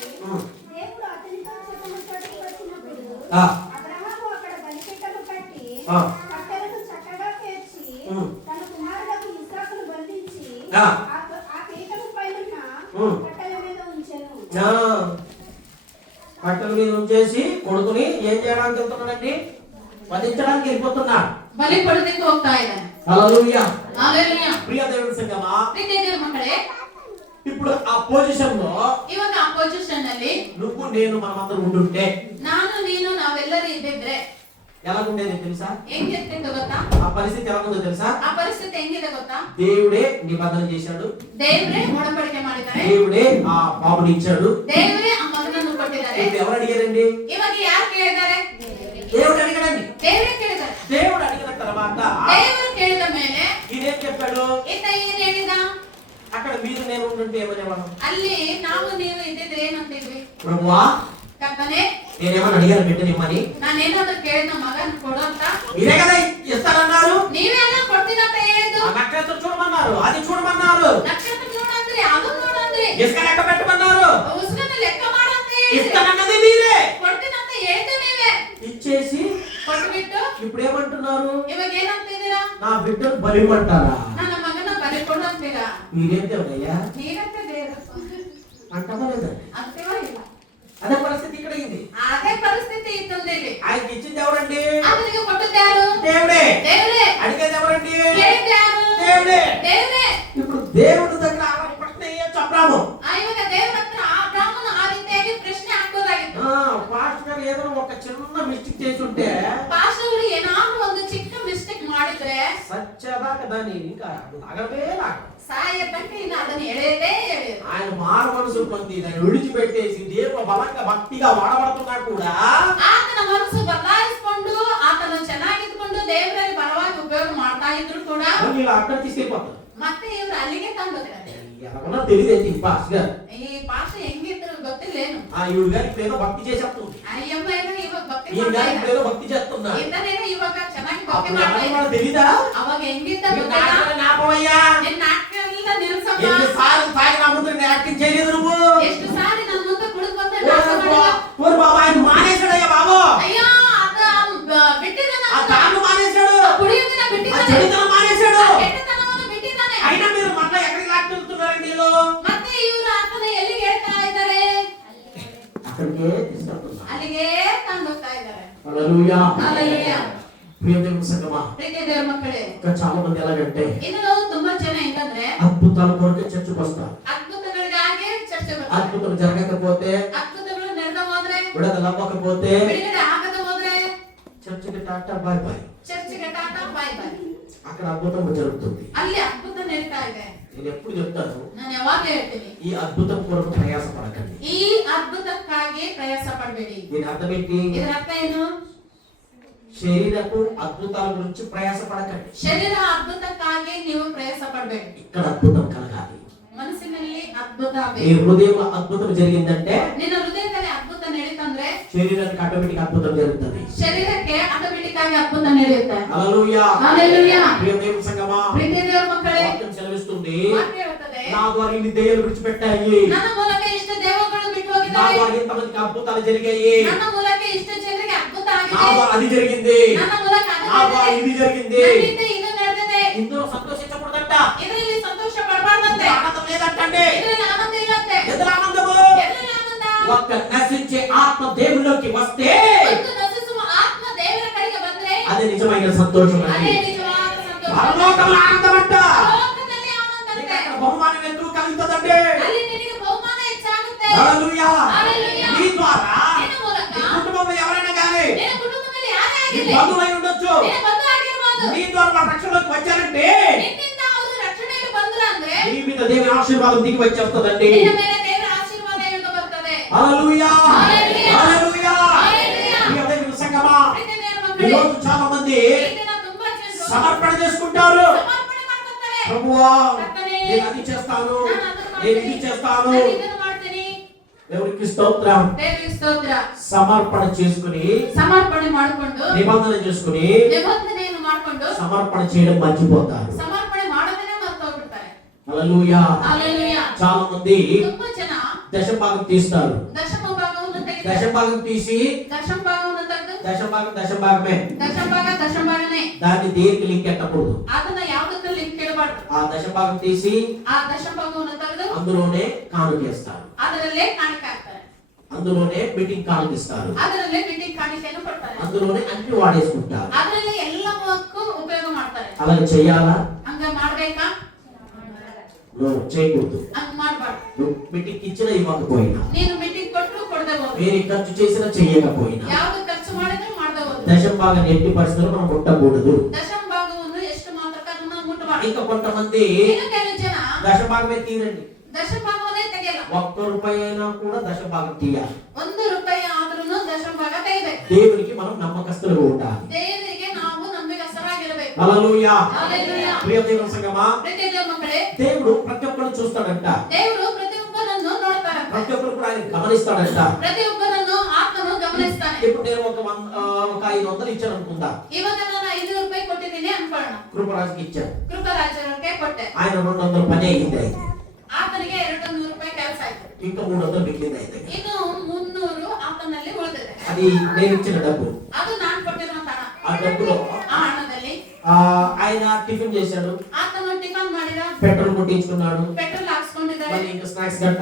దేవుడు అతనితో చెప్పినప్పటికీ వచ్చినప్పుడు ఆ అబ్రహాము అక్కడ బలిపీఠము కట్టి ఆ కట్టెలను చక్కగా పేర్చి తన కుమారులకు ఇస్సాకును బంధించి ఆ ఆ పీఠము పైనున్న కట్టెల మీద ఉంచెను. ఆ కట్టెల మీద ఉంచేసి కొడుకుని ఏం చేయడానికి వెళ్తున్నాడండి? వధించడానికి వెళ్ళిపోతున్నాడు. ಬಲಿ ಕೊಡೋದಕ್ಕೆ ಹೋಗ್ತಾ ಇದ್ದಾನೆ. హల్లెలూయా. హల్లెలూయా. ప్రియ దేవుని సంగమా, ಪ್ರೀತಿಯ ದೇವರ ಮಕ್ಕಳೇ, ఇప్పుడు ఆ పొజిషన్ లో ಇವಾಗ ಆ ಪೊಸಿಷನ್ ಅಲ್ಲಿ నువ్వు నేను మనమందరం ఉండుంటే ನಾನು ನೀನು ನಾವೆಲ್ಲರೂ ಇದ್ದಿದ್ರೆ ఎలాగుండేది తెలుసా? ಹೆಂಗಿರ್ತಿತ್ತು ಗೊತ್ತಾ? ఆ పరిస్థితి ఎలాగుందో తెలుసా? ಆ ಪರಿಸ್ಥಿತಿ ಹೆಂಗಿದೆ ಗೊತ್ತಾ? దేవుడే నిబంధన చేశాడు, ದೇವರೇ ಒಡಂಬಡಿಕೆ ಮಾಡಿದ್ದಾರೆ, దేవుడే ఆ బాబుని ఇచ్చాడు. ದೇವರೇ ಆ ಮಗನನ್ನು ಕೊಟ್ಟಿದ್ದಾರೆ. ఇప్పుడు ఎవరు అడిగారండి? ಇವಾಗ ಯಾರು ಕೇಳಿದ್ದಾರೆ? దేవుడు అడిగాడండి. ದೇವರೇ ಕೇಳಿದ್ದಾರೆ. దేవుడు అడిగిన తర్వాత ದೇವರು ಕೇಳಿದ ಮೇಲೆ ఈయనేం చెప్పాడు? ಈತ ಏನ್ ಹೇಳಿದ? అక్కడ మీరు నేను ఉంటుంటే ఏమనేవాడు? ಅಲ್ಲಿ ನಾವು ನೀವು ಇದ್ದಿದ್ರೆ ಏನಂತಿದ್ವಿ? ప్రభువా, ಕರ್ತನೆ, నేనేమని అడిగాను బిడ్డనిమ్మని? ನಾನೇನಾದ್ರೂ ಕೇಳಿದ ಮಗನ್ ಕೊಡು ಅಂತ? మీరే కదా ఇస్తానన్నారు. ನೀವೇ ಎಲ್ಲ ಕೊಡ್ತೀನಂತ ಹೇಳಿದ್ದು. ఆ నక్షత్రం చూడమన్నారు, అది చూడమన్నారు, ನಕ್ಷತ್ರ ನೋಡಂದ್ರಿ, ಅದು ನೋಡಂದ್ರಿ, ఇసుక లెక్క పెట్టమన్నారు. ಉಸ್ಕನ್ನ ಲೆಕ್ಕ ಮಾಡಂತ ಹೇಳಿ ఇస్తానన్నది మీరే. ಕೊಡ್ತೀನಂತ ಹೇಳ್ತೀವಿ ನೀವೇ. ఇచ్చేసి ಕೊಟ್ಬಿಟ್ಟು ఇప్పుడు ఏమంటున్నారు? ಇವಾಗ ಏನಂತಿದ್ದೀರಾ? నా బిడ్డను బలిమంటారా? ನನ್ನ ಮಗನ ಬಲಿ ಕೊಡು ಅಂತೀರಾ? మీరేం దేవుడయ్యా ನೀರಂತೆ ದೇವರು అంటమలేదండి. ಅಂತೀವಾ ಇಲ್ಲ? అదే పరిస్థితి ఇక్కడ అయింది. ಅದೇ ಪರಿಸ್ಥಿತಿ ಇತ್ತಂದ್ರೆ ಇಲ್ಲಿ ఆయనకి ఇచ్చింది ఎవరండి? ಅವನಿಗೆ ಕೊಟ್ಟದ್ಯಾರು? దేవుడే. ದೇವರೇ. అడిగేది ఎవరండి? ಕೇಳಿದ್ಯಾರು? దేవుడే. ದೇವರೇ. ఇప్పుడు దేవుడి దగ్గర అలా ప్రశ్న వేయొచ్చు అబ్రాము. ಇವಾಗ ದೇವರ ಹತ್ರ ಆ ಬ್ರಾಹ್ಮಣ ಆ ರೀತಿಯಾಗಿ ಪ್ರಶ್ನೆ ಹಾಕ್ಬೋದಾಗಿತ್ತು. పాస్టర్ గారు ఏదో ఒక చిన్న మిస్టేక్ చేసి ఉంటే ಪಾಸ್ಟರ್ ಏನಾದ್ರೂ ಒಂದು ಚಿಕ್ಕ ಮಿಸ್ಟೇಕ್ ಮಾಡಿದ್ರೆ సత్యదాకా దాన్ని ఇంకా లాగవే లాగ. ಸಾಯತಂತೆ ಇನ್ನು ಅದನ್ನು ಎಳೆಯದೇ ಎಳೆಯದು. ఆయన మారు మనసు పొంది దాన్ని విడిచిపెట్టేసి దేవుడు బలంగా భక్తిగా వాడబడుతున్నా కూడా ಆತನ ಮನಸ್ಸು ಬದಲಾಯಿಸಿಕೊಂಡು ಆತನ ಚೆನ್ನಾಗಿದ್ಕೊಂಡು ದೇವರಲ್ಲಿ ಬಲವಾಗಿ ಉಪಯೋಗ ಮಾಡ್ತಾ ಇದ್ರು ಕೂಡ ఇలా అక్కడ తీసుకెళ్ళిపోతారు. ಮತ್ತೆ ಇವ್ರು ಅಲ್ಲಿಗೆ ತಂದೋಗ್ತಾರೆ. ఎవరన్నా తెలియదేంటి పాస్ గారు? ಈ ಪಾಶ ಹೆಂಗಿದ್ರು ಗೊತ್ತಿಲ್ಲೇನು? ఈవిడ గారికి ఏదో భక్తి చేసేస్తుంది, ಅಯ್ಯಮ್ಮ ಏನೋ ಇವಾಗ ಭಕ್ತಿ ఈ ಮಾಡ್ತಾ గారికి ಇದ್ದಾರೆ. ఏదో భక్తి చేస్తున్నా. ಇಂದನೇನೋ ಇವಾಗ ಚೆನ್ನಾಗಿ ಭಕ್ತಿ అప్పుడు ಮಾಡ್ತಾ ఎవరన్నా ಇದ್ದಾರೆ. తెలీదా? ಅವಾಗ ಹೆಂಗಿದ್ದ ఈ ಗೊತ್ತಿಲ್ಲ. నాటకాలు నాపవయ్యా. ನಿನ್ನ ನಾಟಕ ಎಲ್ಲ ನಿಲ್ಸಮ್ಮ. ఎన్నిసార్లు తాగి నా ముందు యాక్టింగ్ చేయలేదు నువ్వు? ಎಷ್ಟು ಸಾರಿ ನನ್ನ ಮುಂದೆ ಕುಡಿದು ಬಂದ ఓ ನಾಟಕ ಮಾಡಿಲ್ಲ. ఓ బాబా, ఆయన మానేశాడయ్యా బాబు. ಅಯ್ಯೋ ಅದ ಬಿಟ್ಟಿದ್ದಾನೆ. ఆ తాను మానేశాడు, ಕುಡಿಯೋದನ್ನ ఆ ಬಿಟ್ಟಿದ್ದಾನೆ. చెడుతనం మానేశాడు. ಆ ಕೆಟ್ಟತನವನ್ನು ಬಿಟ್ಟಿದ್ದಾನೆ. అయినా మీరు మళ్ళీ ఎక్కడికి లాక్కెళ్తున్నారండి వీళ్ళు? ಮತ್ತೆ ಇವರು ಆತನ ಎಲ್ಲಿಗೆ ಹೇಳ್ತಾ ಇದ್ದಾರೆ? అక్కడికే తీసుకెళ్తున్నారు. ಅಲ್ಲಿಗೆ ತಂದು ಹೋಗ್ತಾ ಇದ್ದಾರೆ. హల్లెలూయా. హల్లెలూయా. ప్రియ దేవుని సంగమా, ಪ್ರೀತಿಯ ದೇವರ ಮಕ್ಕಳೇ, ఇంకా చాలా మంది ఎలాగంటే ಇನ್ನು ನಾವು ತುಂಬಾ ಜನ ಹೆಂಗಂದ್ರೆ అద్భుతాల కొరకే చర్చకు వస్తారు. ಅದ್ಭುತಗಳಿಗಾಗಿ ಚರ್ಚೆ ಬರ್ತಾರೆ. అద్భుతం జరగకపోతే, ಅದ್ಭುತಗಳು ನಡೆದ ಹೋದ್ರೆ, విడుదల అవ్వకపోతే ಬಿಡುಗಡೆ ಆಗದ ಹೋದ್ರೆ చర్చికి టాటా బాయ్ బాయ్. ಚರ್ಚಿಗೆ ಟಾಟಾ ಬಾಯ್ ಬಾಯ್. అక్కడ అద్భుతం జరుగుతుంది. ಅಲ್ಲಿ ಅದ್ಭುತ ನಡೀತಾ ಇದೆ. నేను ఎప్పుడు చెప్తాను, ನಾನು ಯಾವಾಗ ಹೇಳ್ತೀನಿ, ఈ అద్భుతం కొరకు ప్రయాసపడకండి. ಈ ಅದ್ಭುತಕ್ಕಾಗಿ ಪ್ರಯಾಸ ಪಡಬೇಡಿ. దీని అర్థం ఏంటి? ಇದರ ಅರ್ಥ ಏನು? శరీరపు అద్భుతాల గురించి ప్రయాసపడకండి. ಶರೀರ ಅದ್ಭುತಕ್ಕಾಗಿ ನೀವು ಪ್ರಯಾಸ ಪಡಬೇಡಿ. ఇక్కడ అద్భుతం కలగాలి. ಮನಸ್ಸಿನಲ್ಲಿ ಅದ್ಭುತ ఈ ಆಗಬೇಕು. హృదయంలో అద్భుతం జరిగిందంటే ನಿನ್ನ ಹೃದಯದಲ್ಲಿ ಅದ್ಭುತ ನಡೀತಂದ್ರೆ శరీరానికి ఆటోమేటిక్ అద్భుతం జరుగుతుంది. ಶರೀರಕ್ಕೆ ಆಟೋಮೆಟಿಕ್ ಆಗಿ ಅದ್ಭುತ ನಡೆಯುತ್ತೆ. హల్లెలూయా. హల్లెలూయా. ప్రియ దేవుని సంగమా, ಪ್ರೀತಿಯ ದೇವರ ಮಕ್ಕಳೇ, వాక్యం సెలవిస్తుంది, ವಾಕ್ಯ ಹೇಳುತ್ತದೆ, నా ద్వారా ఇన్ని దెయ్యాలు విడిచిపెట్టాయి, ನನ್ನ ಮೂಲಕ ಇಷ್ಟು ದೇವಗಳು ಬಿಟ್ಟು నా ಹೋಗಿದ್ದಾರೆ, ద్వారా ఇంతమందికి అద్భుతాలు జరిగాయి, ನನ್ನ ಮೂಲಕ ಇಷ್ಟು ಜನರಿಗೆ ಅದ್ಭುತ నా ಆಗಿದೆ, ద్వారా అది జరిగింది, ನನ್ನ ಮೂಲಕ ಅದು నా ద్వారా ನಡೆದಿದೆ, ఇది జరిగింది. ನನ್ನಿಂದ ಇದು ನಡೆದಿದೆ. ఇందులో సంతోషించకూడదంట. ಇದರಲ್ಲಿ ಸಂತೋಷ ಪಡಬಾರ್ದಂತೆ, ఆనందం లేదంటండి. ಇದರಲ್ಲಿ ಆನಂದ ಇಲ್ಲಂತೆ. ఎందులో ఆనందము? ಎಲ್ಲಿ ಆನಂದ? ఒక్క నశించే ఆత్మ దేవుళ్ళలోకి వస్తే ಒಂದು ನಶಿಸುವ ಆತ್ಮ ದೇವರ ಕಡೆಗೆ ಬಂದ್ರೆ అది నిజమైన సంతోషం ಅದೇ అండి. ನಿಜವಾದ ಸಂತೋಷ. పరలోకంలో ఆనందం అంట. ಲೋಕದಲ್ಲಿ ಆನಂದ నీకు ಅಂತೆ. అక్కడ బహుమానం ఎందుకు కలుగుతుందండి? ಅಲ್ಲಿ ನಿನಗೆ ಬಹುಮಾನ ಹೆಚ್ಚಾಗುತ್ತೆ. హల్లెలూయా. హల్లెలూయా. నీ ద్వారా ನಿನ್ನ ಮೂಲಕ నీ కుటుంబంలో ఎవరైనా కానీ, ನಿನ್ನ ಕುಟುಂಬದಲ್ಲಿ ಯಾರೇ నీ ಆಗಿರಲಿ, బంధువులై ఉండొచ్చు, ನಿನ್ನ ಬಂಧು ಆಗಿರ್ಬೋದು, నీ ద్వారా వాళ్ళ రక్షణలోకి వచ్చారంటే ನಿನ್ನಿಂದ ಅವರು ರಕ್ಷಣೆಗೆ ಬಂದ್ರು ಅಂದ್ರೆ నీ మీద దేవుని ఆశీర్వాదం దిగి వచ్చేస్తుందండి. ನಿನ್ನ ಮೇಲೆ ದೇವರ ಆಶೀರ್ವಾದ ಇಳಿದು ಬರ್ತದೆ. హల్లెలూయా. హల్లెలూయా. హల్లెలూయా. హల్లెలూయా. ప్రియ దేవుని సంగమా, ಪ್ರೀತಿಯ ದೇವರ ఈ ಮಕ್ಕಳೇ, రోజు చాలా మంది ಈ ದಿನ ತುಂಬಾ ಜನರು సమర్పణ చేసుకుంటారు. ಸಮರ್ಪಣೆ ಮಾಡ್ಕೊತಾರೆ. ప్రభువా, ಕರ್ತನೇ, నేను అది చేస్తాను, ನಾನು ಅದನ್ನ నేను ಮಾಡ್ತೀನಿ, ఇది చేస్తాను. ನಾನು ಇದನ್ನ ಮಾಡ್ತೀನಿ. దేవునికి స్తోత్రం. ದೇವರಿಗೆ ಸ್ತೋತ್ರ. సమర్పణ చేసుకుని, ಸಮರ್ಪಣೆ ಮಾಡಿಕೊಂಡು నిబంధన చేసుకుని ನಿಬಂಧನೆಯನ್ನು ಮಾಡಿಕೊಂಡು సమర్పణ చేయడం మర్చిపోతారు. ಸಮರ್ಪಣೆ ಮಾಡೋದನ್ನೇ ಮರ್ತೋಗ್ಬಿಡ್ತಾರೆ. హల్లెలూయా. హల్లెలూయా. చాలా మంది ತುಂಬಾ ಜನ దశభాగం తీస్తారు. ದಶಮ ಭಾಗವನ್ನು ತೆಗೆದು దశభాగం తీసి ದಶಮ భాಗವನ್ನು ತೆಗೆದು దశభాగమే ದಶಮ ಭಾಗನೇ దాన్ని దేనికి లింక్ ఎట్టకూడదు. ಅದನ್ನ ಯಾವುದಕ್ಕೂ ಲಿಂಕ್ ಇಡಬಾರ್ದು. ఆ దశభాగం తీసి ಆ ದಶಮ ಭಾಗವನ್ನು ತೆಗೆದು అందులోనే కానుకేస్తారు, ಅದರಲ್ಲೇ ಕಾಣಿಕೆ ಹಾಕ್ತಾರೆ, అందులోనే మీటింగ్ కానుకిస్తారు, ಅದರಲ್ಲೇ ಮೀಟಿಂಗ್ ಕಾಣಿಕೆಯನ್ನು ಕೊಡ್ತಾರೆ, అందులోనే అన్ని వాడేసుకుంటారు. ಅದರಲ್ಲೇ ಎಲ್ಲವಕ್ಕೂ ಉಪಯೋಗ ಮಾಡ್ತಾರೆ. అలాగే చెయ్యాలా? ಹಂಗ ಮಾಡ್ಬೇಕಾ? నువ్వు చేయకూడదు. ಹಂಗ ಮಾಡ್ಬಾರ್ದು. నువ్వు మీటింగ్ ఇచ్చినా ఇవ్వకపోయినా, ನೀನು ಮೀಟಿಂಗ್ ಕೊಟ್ಟರು ಕೊಡದೆ ಹೋದ್ರು, వేరే ఖర్చు చేసినా చెయ్యకపోయినా, ಯಾವ್ದು ಖರ್ಚು ಮಾಡಿದ್ರು ಮಾಡದೆ ಹೋದ್ರು, దశభాగాన్ని ఎట్టి పరిస్థితుల్లో మనం ముట్టకూడదు. ದಶಮ ಭಾಗವನ್ನು ಎಷ್ಟು ಮಾತ್ರಕ್ಕೆ ಅದನ್ನ ಮುಟ್ಟಬಾರ್ದು. ఇంకా కొంతమంది ಇನ್ನು ಕೆಲವು ಜನ దశభాగమే తీరండి. ದಶಮ ಭಾಗವನ್ನೇ ತೆಗೆಯಲ್ಲ. ఒక్క రూపాయి అయినా కూడా దశభాగం తీయాలి. ₹1 ಆದ್ರೂ ದಶಮ ಭಾಗ ತೆಗಿಬೇಕು. దేవునికి మనం నమ్మకస్తులుగా ఉండాలి. ದೇವರಿಗೆ ನಾವು ನಂಬಿಕಸ್ಥರಾಗಿರಬೇಕು. హల్లెలూయా. హల్లెలూయా. ప్రియ దేవుని సంగమా, ಪ್ರೀತಿಯ ದೇವರ ಮಕ್ಕಳೇ, దేవుడు ప్రతి ఒక్కరిని చూస్తాడంట. ದೇವರು ಪ್ರತಿಯೊಬ್ಬರನ್ನು ನೋಡ್ತಾರಂತೆ. ప్రతి ఒక్కరు కూడా ఆయన గమనిస్తాడంట. ಪ್ರತಿಯೊಬ್ಬರನ್ನು ಆತ್ಮನು ಗಮನಿಸ್ತಾನೆ. ఇప్పుడు నేను ఒక 500 ఇచ్చాను అనుకుందా, ಇವಾಗ ನಾನು ₹500 ಕೊಟ್ಟಿದ್ದೀನಿ ಅನ್ಕೊಳ್ಳೋಣ. కృపరాజుకి ఇచ్చాను, ಕೃಪರಾಜರಿಗೆ ಕೊಟ್ಟೆ. ఆయన 200 పని అయింది, ಆತನಿಗೆ ₹200 ಕೆಲಸ ಆಯ್ತು. ఇంకా 300 మిగిలింది అయితే. ಇನ್ನು 300 ಆತನಲ್ಲಿ ಉಳಿದಿದೆ. అది నేను ఇచ్చిన డబ్బు. ಅದು ನಾನು ಕೊಟ್ಟಿರುವಂತ ಹಣ. ఆ డబ్బులో ಆ ಹಣದಲ್ಲಿ ఆయన టిఫిన్ చేశాడు, ಆತನು ಟಿಫನ್ ಮಾಡಿದ, పెట్రోల్ కొట్టించుకున్నాడు, ಪೆಟ್ರೋಲ್ ಹಾಕ್ಸ್ಕೊಂಡಿದ್ದಾರೆ, మరి ఇంకా స్నాక్స్ గట్ట